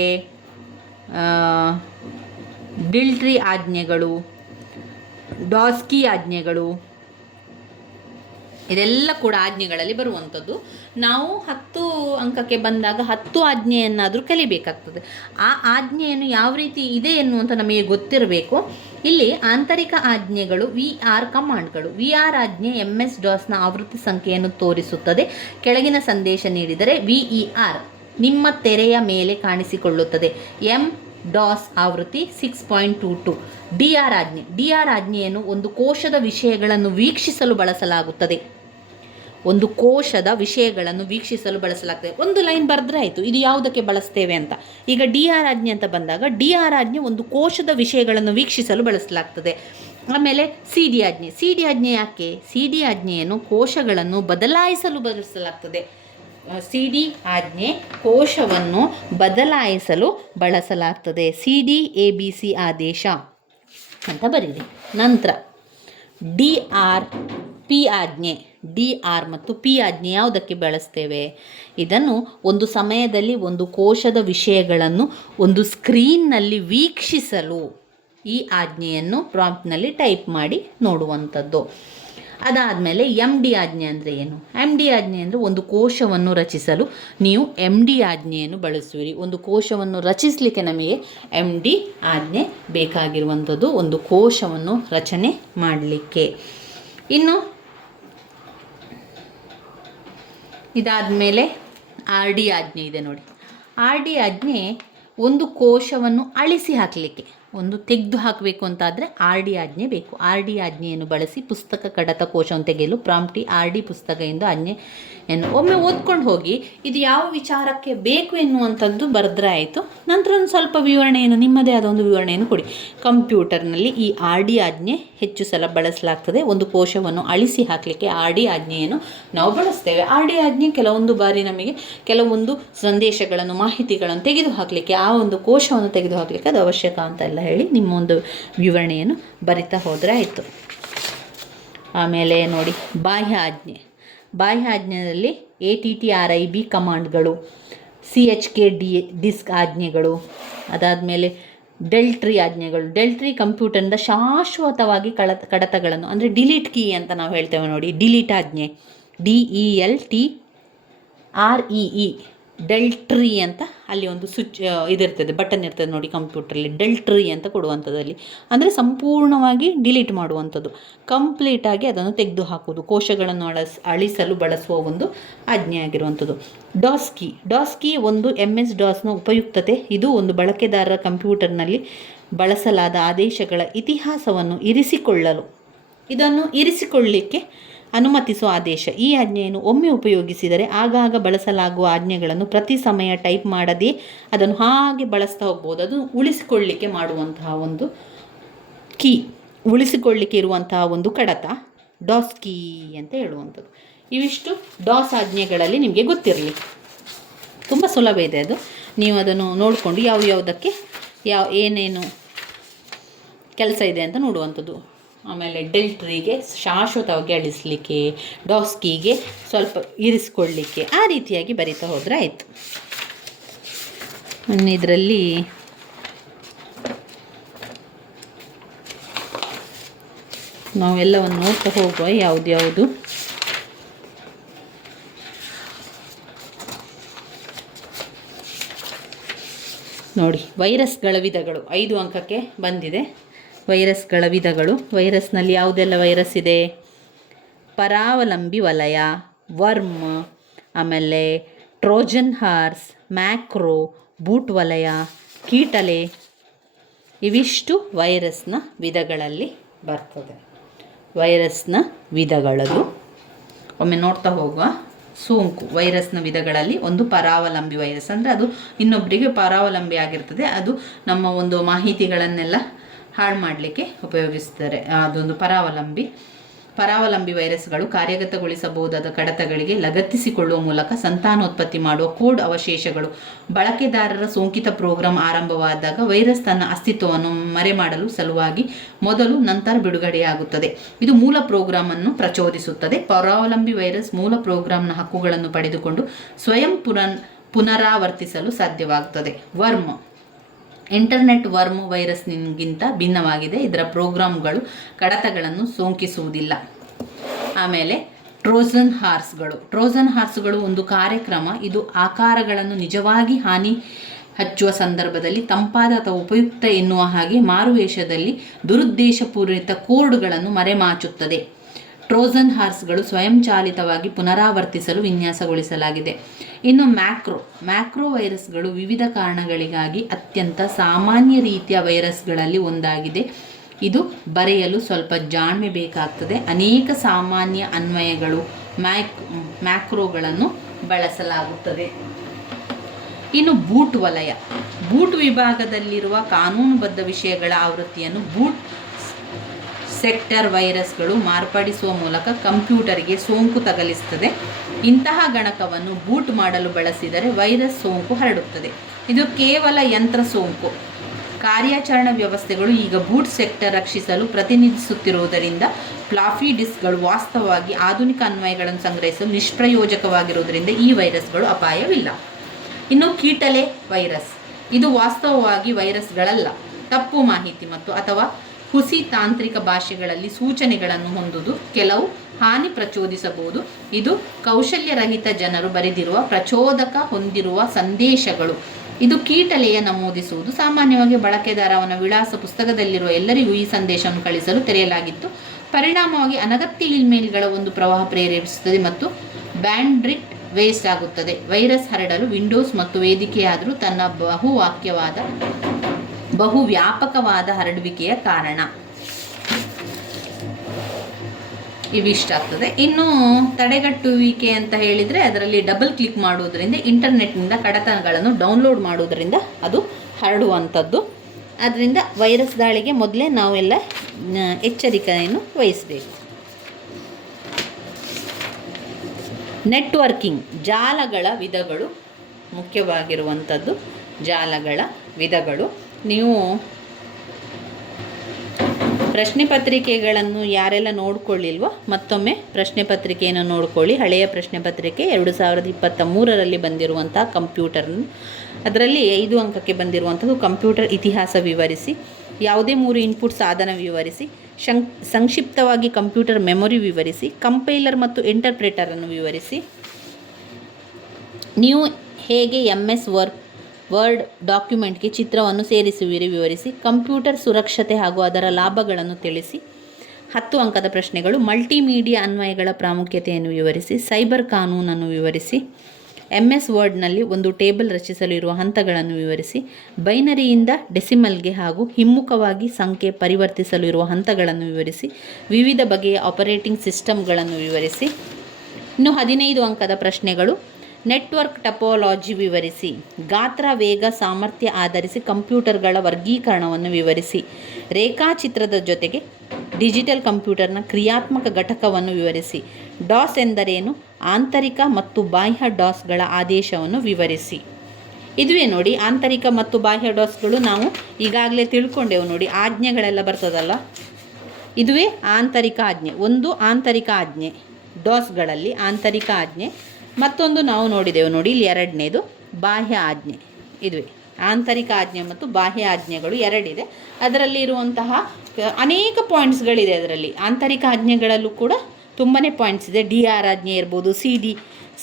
ಡಿಲ್ಟ್ರಿ ಆಜ್ಞೆಗಳು, ಡಾಸ್ಕಿ ಆಜ್ಞೆಗಳು, ಇದೆಲ್ಲ ಕೂಡ ಆಜ್ಞೆಗಳಲ್ಲಿ ಬರುವಂಥದ್ದು. ನಾವು 10 ಅಂಕಕ್ಕೆ ಬಂದಾಗ 10 ಆಜ್ಞೆಯನ್ನಾದರೂ ಕಲಿಬೇಕಾಗ್ತದೆ. ಆ ಆಜ್ಞೆಯನ್ನು ಯಾವ ರೀತಿ ಇದೆ ಎನ್ನುವಂಥ ನಮಗೆ ಗೊತ್ತಿರಬೇಕು. ಇಲ್ಲಿ ಆಂತರಿಕ ಆಜ್ಞೆಗಳು VR ಕಮಾಂಡ್ಗಳು. VR ಆಜ್ಞೆ MS-DOSನ ಆವೃತ್ತಿ ಸಂಖ್ಯೆಯನ್ನು ತೋರಿಸುತ್ತದೆ. ಕೆಳಗಿನ ಸಂದೇಶ ನೀಡಿದರೆ VER ನಿಮ್ಮ ತೆರೆಯ ಮೇಲೆ ಕಾಣಿಸಿಕೊಳ್ಳುತ್ತದೆ. ಡಾಸ್ ಆವೃತ್ತಿ 6.22. DR ಆಜ್ಞೆಯನ್ನು ಒಂದು ಕೋಶದ ವಿಷಯಗಳನ್ನು ವೀಕ್ಷಿಸಲು ಬಳಸಲಾಗುತ್ತದೆ. ಒಂದು ಕೋಶದ ವಿಷಯಗಳನ್ನು ವೀಕ್ಷಿಸಲು ಬಳಸಲಾಗ್ತದೆ. ಒಂದು ಲೈನ್ ಬರೆದ್ರೆ ಆಯಿತು, ಇದು ಯಾವುದಕ್ಕೆ ಬಳಸ್ತೇವೆ ಅಂತ. ಈಗ DR ಆಜ್ಞೆ ಅಂತ ಬಂದಾಗ DR ಆಜ್ಞೆ ಒಂದು ಕೋಶದ ವಿಷಯಗಳನ್ನು ವೀಕ್ಷಿಸಲು ಬಳಸಲಾಗ್ತದೆ. ಆಮೇಲೆ CD ಆಜ್ಞೆ ಯಾಕೆ? CD ಆಜ್ಞೆಯನ್ನು ಕೋಶಗಳನ್ನು ಬದಲಾಯಿಸಲು ಬಳಸಲಾಗ್ತದೆ. CD ಆಜ್ಞೆ ಕೋಶವನ್ನು ಬದಲಾಯಿಸಲು ಬಳಸಲಾಗ್ತದೆ. CDABC ಆದೇಶ ಅಂತ ಬರೀರಿ. ನಂತರ P ಆಜ್ಞೆ. DR ಮತ್ತು P ಆಜ್ಞೆ ಯಾವುದಕ್ಕೆ ಬಳಸ್ತೇವೆ? ಇದನ್ನು ಒಂದು ಸಮಯದಲ್ಲಿ ಒಂದು ಕೋಶದ ವಿಷಯಗಳನ್ನು ಒಂದು ಸ್ಕ್ರೀನ್ನಲ್ಲಿ ವೀಕ್ಷಿಸಲು ಈ ಆಜ್ಞೆಯನ್ನು ಪ್ರಾಂಪ್ಟ್ನಲ್ಲಿ ಟೈಪ್ ಮಾಡಿ ನೋಡುವಂಥದ್ದು. ಅದಾದಮೇಲೆ MD ಆಜ್ಞೆ ಅಂದರೆ ಏನು? MD ಆಜ್ಞೆ ಅಂದರೆ ಒಂದು ಕೋಶವನ್ನು ರಚಿಸಲು ನೀವು MD ಆಜ್ಞೆಯನ್ನು ಬಳಸುವಿರಿ. ಒಂದು ಕೋಶವನ್ನು ರಚಿಸಲಿಕ್ಕೆ ನಮಗೆ MD ಆಜ್ಞೆ ಬೇಕಾಗಿರುವಂಥದ್ದು, ಒಂದು ಕೋಶವನ್ನು ರಚನೆ ಮಾಡಲಿಕ್ಕೆ. ಇನ್ನು ಇದಾದಮೇಲೆ RD ಆಜ್ಞೆ ಇದೆ ನೋಡಿ. RD ಆಜ್ಞೆ ಒಂದು ಕೋಶವನ್ನು ಅಳಿಸಿ ಹಾಕಲಿಕ್ಕೆ, ಒಂದು ತೆಗೆದು ಹಾಕಬೇಕು ಅಂತಾದರೆ RD ಆಜ್ಞೆ ಬೇಕು. RD ಆಜ್ಞೆಯನ್ನು ಬಳಸಿ ಪುಸ್ತಕ ಕಡತ ಕೋಶವನ್ನು ತೆಗೆಯಲು ಪ್ರಾಂಪ್ಟಿ RD ಪುಸ್ತಕದಿಂದ ಆಜ್ಞೆಯನ್ನು ಒಮ್ಮೆ ಓದ್ಕೊಂಡು ಹೋಗಿ ಇದು ಯಾವ ವಿಚಾರಕ್ಕೆ ಬೇಕು ಎನ್ನುವಂಥದ್ದು ಬರೆದ್ರೆ ಆಯಿತು. ನಂತರ ಒಂದು ಸ್ವಲ್ಪ ವಿವರಣೆಯನ್ನು, ನಿಮ್ಮದೇ ಆದ ಒಂದು ವಿವರಣೆಯನ್ನು ಕೊಡಿ. ಕಂಪ್ಯೂಟರ್ನಲ್ಲಿ ಈ RD ಆಜ್ಞೆ ಹೆಚ್ಚು ಸಲ ಬಳಸಲಾಗ್ತದೆ. ಒಂದು ಕೋಶವನ್ನು ಅಳಿಸಿ ಹಾಕಲಿಕ್ಕೆ RD ಆಜ್ಞೆಯನ್ನು ನಾವು ಬಳಸ್ತೇವೆ. RD ಆಜ್ಞೆ ಕೆಲವೊಂದು ಬಾರಿ ನಮಗೆ ಕೆಲವೊಂದು ಸಂದೇಶಗಳನ್ನು, ಮಾಹಿತಿಗಳನ್ನು ತೆಗೆದು ಹಾಕಲಿಕ್ಕೆ, ಆ ಒಂದು ಕೋಶವನ್ನು ತೆಗೆದು ಹಾಕಲಿಕ್ಕೆ ಅದು ಅವಶ್ಯಕ ಅಂತೆಲ್ಲ ಹೇಳಿ ನಿಮ್ಮ ಒಂದು ವಿವರಣೆಯನ್ನು ಬರಿತಾ ಹೋದರೆ ಆಯಿತು. ಆಮೇಲೆ ನೋಡಿ ಬಾಹ್ಯ ಆಜ್ಞೆಯಲ್ಲಿ ATTRIB ಕಮಾಂಡ್ಗಳು, CHK ಡಿಸ್ಕ್ ಆಜ್ಞೆಗಳು, ಅದಾದಮೇಲೆ ಡೆಲ್ಟ್ರಿ ಆಜ್ಞೆಗಳು. ಡೆಲ್ಟ್ರಿ ಕಂಪ್ಯೂಟರ್ನಿಂದ ಶಾಶ್ವತವಾಗಿ ಕಡತಗಳನ್ನು ಅಂದರೆ ಡಿಲೀಟ್ ಕೀ ಅಂತ ನಾವು ಹೇಳ್ತೇವೆ ನೋಡಿ. ಡಿಲೀಟ್ ಆಜ್ಞೆ DELTREE ಡೆಲ್ಟ್ರಿ ಅಂತ ಅಲ್ಲಿ ಒಂದು ಸ್ವಿಚ್ ಇದಿರ್ತದೆ, ಬಟನ್ ಇರ್ತದೆ ನೋಡಿ ಕಂಪ್ಯೂಟ್ರಲ್ಲಿ, ಡೆಲ್ಟ್ರಿ ಅಂತ ಕೊಡುವಂಥದ್ದಲ್ಲಿ ಅಂದರೆ ಸಂಪೂರ್ಣವಾಗಿ ಡಿಲೀಟ್ ಮಾಡುವಂಥದ್ದು, ಕಂಪ್ಲೀಟಾಗಿ ಅದನ್ನು ತೆಗೆದು ಹಾಕುವುದು, ಕೋಶಗಳನ್ನು ಅಳಿಸಲು ಬಳಸುವ ಒಂದು ಆಜ್ಞೆ ಆಗಿರುವಂಥದ್ದು. ಡಾಸ್ ಕೀ ಒಂದು MS DOSನ ಉಪಯುಕ್ತತೆ. ಇದು ಒಂದು ಬಳಕೆದಾರರ ಕಂಪ್ಯೂಟರ್ನಲ್ಲಿ ಬಳಸಲಾದ ಆದೇಶಗಳ ಇತಿಹಾಸವನ್ನು ಇರಿಸಿಕೊಳ್ಳಲಿಕ್ಕೆ ಅನುಮತಿಸುವ ಆದೇಶ. ಈ ಆಜ್ಞೆಯನ್ನು ಒಮ್ಮೆ ಉಪಯೋಗಿಸಿದರೆ ಆಗಾಗ ಬಳಸಲಾಗುವ ಆಜ್ಞೆಗಳನ್ನು ಪ್ರತಿ ಸಮಯ ಟೈಪ್ ಮಾಡದೆ ಅದನ್ನು ಹಾಗೆ ಬಳಸ್ತಾ ಹೋಗ್ಬೋದು. ಅದು ಉಳಿಸಿಕೊಳ್ಳಲಿಕ್ಕೆ ಮಾಡುವಂತಹ ಒಂದು ಕೀ, ಉಳಿಸಿಕೊಳ್ಳಲಿಕ್ಕೆ ಇರುವಂತಹ ಒಂದು ಕಡತ ಡಾಸ್ ಕೀ ಅಂತ ಹೇಳುವಂಥದ್ದು. ಇವಿಷ್ಟು ಡಾಸ್ ಆಜ್ಞೆಗಳಲ್ಲಿ ನಿಮಗೆ ಗೊತ್ತಿರಲಿ. ತುಂಬ ಸುಲಭ ಇದೆ ಅದು, ನೀವು ಅದನ್ನು ನೋಡಿಕೊಂಡು ಯಾವುದಕ್ಕೆ ಏನೇನು ಕೆಲಸ ಇದೆ ಅಂತ ನೋಡುವಂಥದ್ದು. ಆಮೇಲೆ ಡೆಲ್ಟ್ರಿಗೆ ಶಾಶ್ವತವಾಗಿ ಅಳಿಸಲಿಕ್ಕೆ, ಡಾಸ್ ಕೀಗೆ ಸ್ವಲ್ಪ ಇರಿಸ್ಕೊಳ್ಳಿಕ್ಕೆ, ಆ ರೀತಿಯಾಗಿ ಬರಿತಾ ಹೋದರೆ ಆಯಿತು. ಇದರಲ್ಲಿ ನಾವೆಲ್ಲವನ್ನು ನೋಡ್ತಾ ಹೋಗುವ ಯಾವುದು ನೋಡಿ. ವೈರಸ್ಗಳ ವಿಧಗಳು 5 ಅಂಕಕ್ಕೆ ಬಂದಿದೆ. ವೈರಸ್ಗಳ ವಿಧಗಳು. ವೈರಸ್ನಲ್ಲಿ ಯಾವುದೆಲ್ಲ ವೈರಸ್ ಇದೆ? ಪರಾವಲಂಬಿ ವಲಯ, ವರ್ಮ್, ಆಮೇಲೆ ಟ್ರೋಜನ್ ಹಾರ್ಸ್, ಮ್ಯಾಕ್ರೋ, ಬೂಟ್ ವಲಯ, ಕೀಟಲೆ, ಇವಿಷ್ಟು ವೈರಸ್ನ ವಿಧಗಳಲ್ಲಿ ಬರ್ತದೆ. ವೈರಸ್ನ ವಿಧಗಳದು ಒಮ್ಮೆ ನೋಡ್ತಾ ಹೋಗುವ. ಸೋಂಕು ವೈರಸ್ನ ವಿಧಗಳಲ್ಲಿ ಒಂದು ಪರಾವಲಂಬಿ ವೈರಸ್, ಅಂದರೆ ಅದು ಇನ್ನೊಬ್ಬರಿಗೆ ಪರಾವಲಂಬಿ ಆಗಿರ್ತದೆ. ಅದು ನಮ್ಮ ಒಂದು ಮಾಹಿತಿಗಳನ್ನೆಲ್ಲ ಹಾಳು ಮಾಡಲಿಕ್ಕೆ ಉಪಯೋಗಿಸ್ತಾರೆ. ಅದೊಂದು ಪರಾವಲಂಬಿ ವೈರಸ್ಗಳು ಕಾರ್ಯಗತಗೊಳಿಸಬಹುದಾದ ಕಡತಗಳಿಗೆ ಲಗತ್ತಿಸಿಕೊಳ್ಳುವ ಮೂಲಕ ಸಂತಾನೋತ್ಪತ್ತಿ ಮಾಡುವ ಕೋಡ್ ಅವಶೇಷಗಳು. ಬಳಕೆದಾರರ ಸೋಂಕಿತ ಪ್ರೋಗ್ರಾಂ ಆರಂಭವಾದಾಗ ವೈರಸ್ ತನ್ನ ಅಸ್ತಿತ್ವವನ್ನು ಮರೆಮಾಡಲು ಸಲುವಾಗಿ ಮೊದಲು ನಂತರ ಬಿಡುಗಡೆಯಾಗುತ್ತದೆ. ಇದು ಮೂಲ ಪ್ರೋಗ್ರಾಮನ್ನು ಪ್ರಚೋದಿಸುತ್ತದೆ. ಪರಾವಲಂಬಿ ವೈರಸ್ ಮೂಲ ಪ್ರೋಗ್ರಾಂನ ಹಕ್ಕುಗಳನ್ನು ಪಡೆದುಕೊಂಡು ಸ್ವಯಂ ಪುನರಾವರ್ತಿಸಲು ಸಾಧ್ಯವಾಗುತ್ತದೆ. ವರ್ಮ್ ಇಂಟರ್ನೆಟ್ ವರ್ಮ್ ವೈರಸ್ನಿಗಿಂತ ಭಿನ್ನವಾಗಿದೆ. ಇದರ ಪ್ರೋಗ್ರಾಂಗಳು ಕಡತಗಳನ್ನು ಸೋಂಕಿಸುವುದಿಲ್ಲ. ಆಮೇಲೆ ಟ್ರೋಜನ್ ಹಾರ್ಸ್ಗಳು ಒಂದು ಕಾರ್ಯಕ್ರಮ. ಇದು ಆಕಾರಗಳನ್ನು ನಿಜವಾಗಿ ಹಾನಿ ಹಚ್ಚುವ ಸಂದರ್ಭದಲ್ಲಿ ತಂಪಾದ ಅಥವಾ ಉಪಯುಕ್ತ ಎನ್ನುವ ಹಾಗೆ ಮಾರುವೇಷದಲ್ಲಿ ದುರುದ್ದೇಶಪೂರಿತ ಕೋಡ್ಗಳನ್ನು ಮರೆಮಾಚುತ್ತದೆ. ಟ್ರೋಜನ್ ಹಾರ್ಸ್ಗಳು ಸ್ವಯಂಚಾಲಿತವಾಗಿ ಪುನರಾವರ್ತಿಸಲು ವಿನ್ಯಾಸಗೊಳಿಸಲಾಗಿದೆ. ಇನ್ನು ಮ್ಯಾಕ್ರೋ ವೈರಸ್ಗಳು ವಿವಿಧ ಕಾರಣಗಳಿಗಾಗಿ ಅತ್ಯಂತ ಸಾಮಾನ್ಯ ರೀತಿಯ ವೈರಸ್ಗಳಲ್ಲಿ ಒಂದಾಗಿದೆ. ಇದು ಬರೆಯಲು ಸ್ವಲ್ಪ ಜಾಣ್ಮೆ ಬೇಕಾಗ್ತದೆ. ಅನೇಕ ಸಾಮಾನ್ಯ ಅನ್ವಯಗಳು ಮ್ಯಾಕ್ರೋಗಳನ್ನು ಬಳಸಲಾಗುತ್ತದೆ. ಇನ್ನು ಬೂಟ್ ವಲಯ. ಬೂಟ್ ವಿಭಾಗದಲ್ಲಿರುವ ಕಾನೂನುಬದ್ಧ ವಿಷಯಗಳ ಆವೃತ್ತಿಯನ್ನು ಬೂಟ್ ಸೆಕ್ಟರ್ ವೈರಸ್ಗಳು ಮಾರ್ಪಡಿಸುವ ಮೂಲಕ ಕಂಪ್ಯೂಟರ್ಗೆ ಸೋಂಕು ತಗುಲಿಸುತ್ತದೆ. ಇಂತಹ ಗಣಕವನ್ನು ಬೂಟ್ ಮಾಡಲು ಬಳಸಿದರೆ ವೈರಸ್ ಸೋಂಕು ಹರಡುತ್ತದೆ. ಇದು ಕೇವಲ ಯಂತ್ರ ಸೋಂಕು. ಕಾರ್ಯಾಚರಣಾ ವ್ಯವಸ್ಥೆಗಳು ಈಗ ಬೂಟ್ ಸೆಕ್ಟರ್ ರಕ್ಷಿಸಲು ಪ್ರತಿನಿಧಿಸುತ್ತಿರುವುದರಿಂದ ಫ್ಲಾಫಿ ಡಿಸ್ಕ್ಗಳು ವಾಸ್ತವವಾಗಿ ಆಧುನಿಕ ಅನ್ವಯಗಳನ್ನು ಸಂಗ್ರಹಿಸಲು ನಿಷ್ಪ್ರಯೋಜಕವಾಗಿರುವುದರಿಂದ ಈ ವೈರಸ್ಗಳು ಅಪಾಯವಿಲ್ಲ. ಇನ್ನು ಕೀಟಲೆ ವೈರಸ್. ಇದು ವಾಸ್ತವವಾಗಿ ವೈರಸ್ಗಳಲ್ಲ. ತಪ್ಪು ಮಾಹಿತಿ ಅಥವಾ ಹುಸಿ ತಾಂತ್ರಿಕ ಭಾಷೆಗಳಲ್ಲಿ ಸೂಚನೆಗಳನ್ನು ಹೊಂದುವುದು ಕೆಲವು ಹಾನಿ ಪ್ರಚೋದಿಸಬಹುದು. ಇದು ಕೌಶಲ್ಯರಹಿತ ಜನರು ಬರೆದಿರುವ ಪ್ರಚೋದಕ ಹೊಂದಿರುವ ಸಂದೇಶಗಳು. ಇದು ಕೀಟಲೆಯ ನಮೂದಿಸುವುದು. ಸಾಮಾನ್ಯವಾಗಿ ಬಳಕೆದಾರ ಅವನ ವಿಳಾಸ ಪುಸ್ತಕದಲ್ಲಿರುವ ಎಲ್ಲರಿಗೂ ಈ ಸಂದೇಶವನ್ನು ಕಳಿಸಲು ತೆರೆಯಲಾಗಿತ್ತು. ಪರಿಣಾಮವಾಗಿ ಅನಗತ್ಯ ಇಮೇಲ್ಗಳ ಒಂದು ಪ್ರವಾಹ ಪ್ರೇರೇಪಿಸುತ್ತದೆ ಮತ್ತು ಬ್ಯಾಂಡ್ವಿಡ್ತ್ ವೇಸ್ಟ್ ಆಗುತ್ತದೆ. ವೈರಸ್ ಹರಡಲು ವಿಂಡೋಸ್ ಮತ್ತು ವೇದಿಕೆಯಾದರೂ ತನ್ನ ಬಹುವ್ಯಾಪಕವಾದ ಹರಡುವಿಕೆಯ ಕಾರಣ. ಇವಿಷ್ಟ ಆಗ್ತದೆ. ಇನ್ನು ತಡೆಗಟ್ಟುವಿಕೆ ಅಂತ ಹೇಳಿದರೆ ಅದರಲ್ಲಿ ಡಬಲ್ ಕ್ಲಿಕ್ ಮಾಡುವುದರಿಂದ ಇಂಟರ್ನೆಟ್ನಿಂದ ಕಡತಗಳನ್ನು ಡೌನ್ಲೋಡ್ ಮಾಡುವುದರಿಂದ ಅದು ಹರಡುವಂಥದ್ದು. ಅದರಿಂದ ವೈರಸ್ ದಾಳಿಗೆ ಮೊದಲೇ ನಾವೆಲ್ಲ ಎಚ್ಚರಿಕೆಯನ್ನು ವಹಿಸಬೇಕು. ನೆಟ್ವರ್ಕಿಂಗ್. ಜಾಲಗಳ ವಿಧಗಳು ಮುಖ್ಯವಾಗಿರುವಂಥದ್ದು. ಜಾಲಗಳ ವಿಧಗಳು. ನೀವು ಪ್ರಶ್ನೆ ಪತ್ರಿಕೆಗಳನ್ನು ಯಾರೆಲ್ಲ ನೋಡ್ಕೊಳ್ಳಿಲ್ವೋ ಮತ್ತೊಮ್ಮೆ ಪ್ರಶ್ನೆ ಪತ್ರಿಕೆಯನ್ನು ನೋಡ್ಕೊಳ್ಳಿ. ಹಳೆಯ ಪ್ರಶ್ನೆ ಪತ್ರಿಕೆ 2023ರಲ್ಲಿ ಬಂದಿರುವಂಥ ಕಂಪ್ಯೂಟರ್ನ, ಅದರಲ್ಲಿ 5 ಅಂಕಕ್ಕೆ ಬಂದಿರುವಂಥದ್ದು ಕಂಪ್ಯೂಟರ್ ಇತಿಹಾಸ ವಿವರಿಸಿ, ಯಾವುದೇ 3 ಇನ್ಪುಟ್ ಸಾಧನ ವಿವರಿಸಿ, ಸಂಕ್ಷಿಪ್ತವಾಗಿ ಕಂಪ್ಯೂಟರ್ ಮೆಮೊರಿ ವಿವರಿಸಿ, ಕಂಪೈಲರ್ ಮತ್ತು ಇಂಟರ್ಪ್ರೆಟರನ್ನು ವಿವರಿಸಿ, ನೀವು ಹೇಗೆ MS ವರ್ಡ್ ಡಾಕ್ಯುಮೆಂಟ್ಗೆ ಚಿತ್ರವನ್ನು ಸೇರಿಸುವಿರಿ ವಿವರಿಸಿ, ಕಂಪ್ಯೂಟರ್ ಸುರಕ್ಷತೆ ಹಾಗೂ ಅದರ ಲಾಭಗಳನ್ನು ತಿಳಿಸಿ. 10 ಅಂಕದ ಪ್ರಶ್ನೆಗಳು. ಮಲ್ಟಿಮೀಡಿಯಾ ಅನ್ವಯಗಳ ಪ್ರಾಮುಖ್ಯತೆಯನ್ನು ವಿವರಿಸಿ, ಸೈಬರ್ ಕಾನೂನನ್ನು ವಿವರಿಸಿ, MS ವರ್ಡ್ನಲ್ಲಿ ಒಂದು ಟೇಬಲ್ ರಚಿಸಲು ಇರುವ ಹಂತಗಳನ್ನು ವಿವರಿಸಿ, ಬೈನರಿಯಿಂದ ಡೆಸಿಮಲ್ಗೆ ಹಾಗೂ ಹಿಮ್ಮುಖವಾಗಿ ಸಂಖ್ಯೆ ಪರಿವರ್ತಿಸಲು ಇರುವ ಹಂತಗಳನ್ನು ವಿವರಿಸಿ, ವಿವಿಧ ಬಗೆಯ ಆಪರೇಟಿಂಗ್ ಸಿಸ್ಟಮ್ಗಳನ್ನು ವಿವರಿಸಿ. ಇನ್ನು 15 ಅಂಕದ ಪ್ರಶ್ನೆಗಳು. ನೆಟ್ವರ್ಕ್ ಟಪೋಲಾಜಿ ವಿವರಿಸಿ, ಗಾತ್ರ, ವೇಗ, ಸಾಮರ್ಥ್ಯ ಆಧರಿಸಿ ಕಂಪ್ಯೂಟರ್ಗಳ ವರ್ಗೀಕರಣವನ್ನು ವಿವರಿಸಿ, ರೇಖಾಚಿತ್ರದ ಜೊತೆಗೆ ಡಿಜಿಟಲ್ ಕಂಪ್ಯೂಟರ್ನ ಕ್ರಿಯಾತ್ಮಕ ಘಟಕವನ್ನು ವಿವರಿಸಿ, ಡಾಸ್ ಎಂದರೇನು, ಆಂತರಿಕ ಮತ್ತು ಬಾಹ್ಯ ಡಾಸ್ಗಳ ಆದೇಶವನ್ನು ವಿವರಿಸಿ. ಇದುವೇ ನೋಡಿ ಆಂತರಿಕ ಮತ್ತು ಬಾಹ್ಯ ಡಾಸ್ಗಳು. ನಾವು ಈಗಾಗಲೇ ತಿಳ್ಕೊಂಡೆವು ನೋಡಿ, ಆಜ್ಞೆಗಳೆಲ್ಲ ಬರ್ತದಲ್ಲ, ಇದುವೇ ಆಂತರಿಕ ಆಜ್ಞೆ. ಒಂದು ಆಂತರಿಕ ಆಜ್ಞೆ ಡಾಸ್ಗಳಲ್ಲಿ ಆಂತರಿಕ ಆಜ್ಞೆ, ಮತ್ತೊಂದು ನಾವು ನೋಡಿದೆವು ನೋಡಿ ಇಲ್ಲಿ 2ನೇದು ಬಾಹ್ಯ ಆಜ್ಞೆ. ಇದುವೇ ಆಂತರಿಕ ಆಜ್ಞೆ ಮತ್ತು ಬಾಹ್ಯ ಆಜ್ಞೆಗಳು 2 ಇದೆ. ಅದರಲ್ಲಿ ಇರುವಂತಹ ಅನೇಕ ಪಾಯಿಂಟ್ಸ್ಗಳಿದೆ. ಅದರಲ್ಲಿ ಆಂತರಿಕ ಆಜ್ಞೆಗಳಲ್ಲೂ ಕೂಡ ತುಂಬಾ ಪಾಯಿಂಟ್ಸ್ ಇದೆ. DR ಆಜ್ಞೆ ಇರ್ಬೋದು,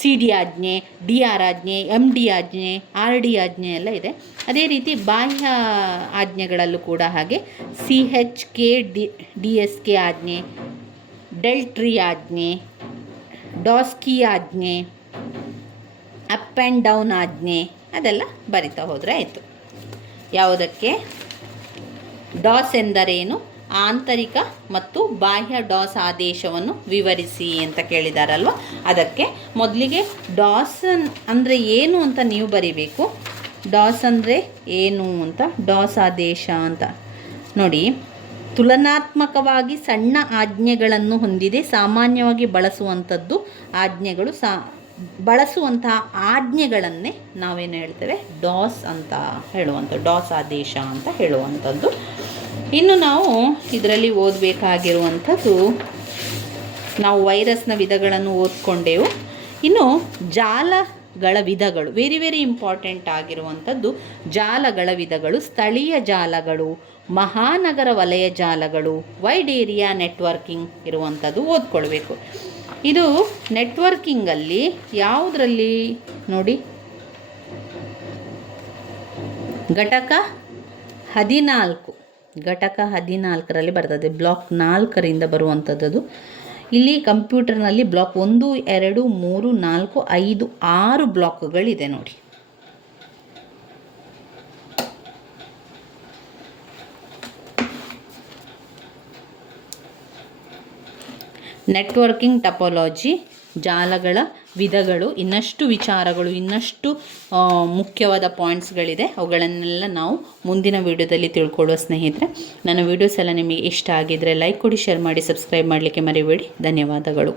CD ಆಜ್ಞೆ, DR ಆಜ್ಞೆ, MD ಆಜ್ಞೆ, RD ಆಜ್ಞೆ ಎಲ್ಲ ಇದೆ. ಅದೇ ರೀತಿ ಬಾಹ್ಯ ಆಜ್ಞೆಗಳಲ್ಲೂ ಕೂಡ ಹಾಗೆ CHK DSK ಆಜ್ಞೆ, ಡೆಲ್ಟ್ರಿ ಆಜ್ಞೆ, ಡಾಸ್ಕಿ ಆಜ್ಞೆ, ಅಪ್ ಆ್ಯಂಡ್ ಡೌನ್ ಆಜ್ಞೆ, ಅದೆಲ್ಲ ಬರಿತಾ ಹೋದರೆ ಆಯಿತು. ಯಾವುದಕ್ಕೆ ಡಾಸ್ ಎಂದರೇನು, ಆಂತರಿಕ ಮತ್ತು ಬಾಹ್ಯ ಡಾಸ್ ಆದೇಶವನ್ನು ವಿವರಿಸಿ ಅಂತ ಕೇಳಿದಾರಲ್ವ, ಅದಕ್ಕೆ ಮೊದಲಿಗೆ ಡಾಸ್ ಅಂದರೆ ಏನು ಅಂತ ನೀವು ಬರಿಬೇಕು. ಡಾಸ್ ಅಂದರೆ ಏನು ಅಂತ, ಡಾಸ್ ಆದೇಶ ಅಂತ ನೋಡಿ. ತುಲನಾತ್ಮಕವಾಗಿ ಸಣ್ಣ ಆಜ್ಞೆಗಳನ್ನು ಹೊಂದಿದೆ. ಸಾಮಾನ್ಯವಾಗಿ ಬಳಸುವಂಥದ್ದು ಆಜ್ಞೆಗಳು. ಬಳಸುವಂತಹ ಆಜ್ಞೆಗಳನ್ನೇ ನಾವೇನು ಹೇಳ್ತೇವೆ, ಡಾಸ್ ಅಂತ ಹೇಳುವಂಥದ್ದು, ಡಾಸ್ ಆದೇಶ ಅಂತ ಹೇಳುವಂಥದ್ದು. ಇನ್ನು ನಾವು ಇದರಲ್ಲಿ ಓದಬೇಕಾಗಿರುವಂಥದ್ದು, ನಾವು ವೈರಸ್ನ ವಿಧಗಳನ್ನು ಓದ್ಕೊಂಡೆವು. ಇನ್ನು ಜಾಲಗಳ ವಿಧಗಳು, ವೆರಿ ಇಂಪಾರ್ಟೆಂಟ್ ಆಗಿರುವಂಥದ್ದು ಜಾಲಗಳ ವಿಧಗಳು. ಸ್ಥಳೀಯ ಜಾಲಗಳು, ಮಹಾನಗರ ವಲಯ ಜಾಲಗಳು, ವೈಡ್ ಏರಿಯಾ ನೆಟ್ವರ್ಕಿಂಗ್ ಇರುವಂಥದ್ದು ಓದ್ಕೊಳ್ಬೇಕು. ಇದು ನೆಟ್ವರ್ಕಿಂಗಲ್ಲಿ ಯಾವುದರಲ್ಲಿ ನೋಡಿ, ಘಟಕ 14ರಲ್ಲಿ ಬರ್ತದೆ. ಬ್ಲಾಕ್ 4ರಿಂದ ಬರುವಂಥದ್ದು. ಇಲ್ಲಿ ಕಂಪ್ಯೂಟರ್ನಲ್ಲಿ ಬ್ಲಾಕ್ 1 2 3 4 5 6 ಬ್ಲಾಕ್ಗಳಿದೆ ನೋಡಿ. ನೆಟ್ವರ್ಕಿಂಗ್ ಟಪೋಲಾಜಿ, ಜಾಲಗಳ ವಿಧಗಳು, ಇನ್ನಷ್ಟು ವಿಚಾರಗಳು, ಇನ್ನಷ್ಟು ಮುಖ್ಯವಾದ ಪಾಯಿಂಟ್ಸ್ಗಳಿದೆ. ಅವುಗಳನ್ನೆಲ್ಲ ನಾವು ಮುಂದಿನ ವಿಡಿಯೋದಲ್ಲಿ ತಿಳ್ಕೊಳ್ಳುವ ಸ್ನೇಹಿತರೆ. ನನ್ನ ವಿಡಿಯೋಸ್ ಎಲ್ಲ ನಿಮಗೆ ಇಷ್ಟ ಆಗಿದ್ದರೆ ಲೈಕ್ ಕೊಡಿ, ಶೇರ್ ಮಾಡಿ, ಸಬ್ಸ್ಕ್ರೈಬ್ ಮಾಡಲಿಕ್ಕೆ ಮರಿಬೇಡಿ. ಧನ್ಯವಾದಗಳು.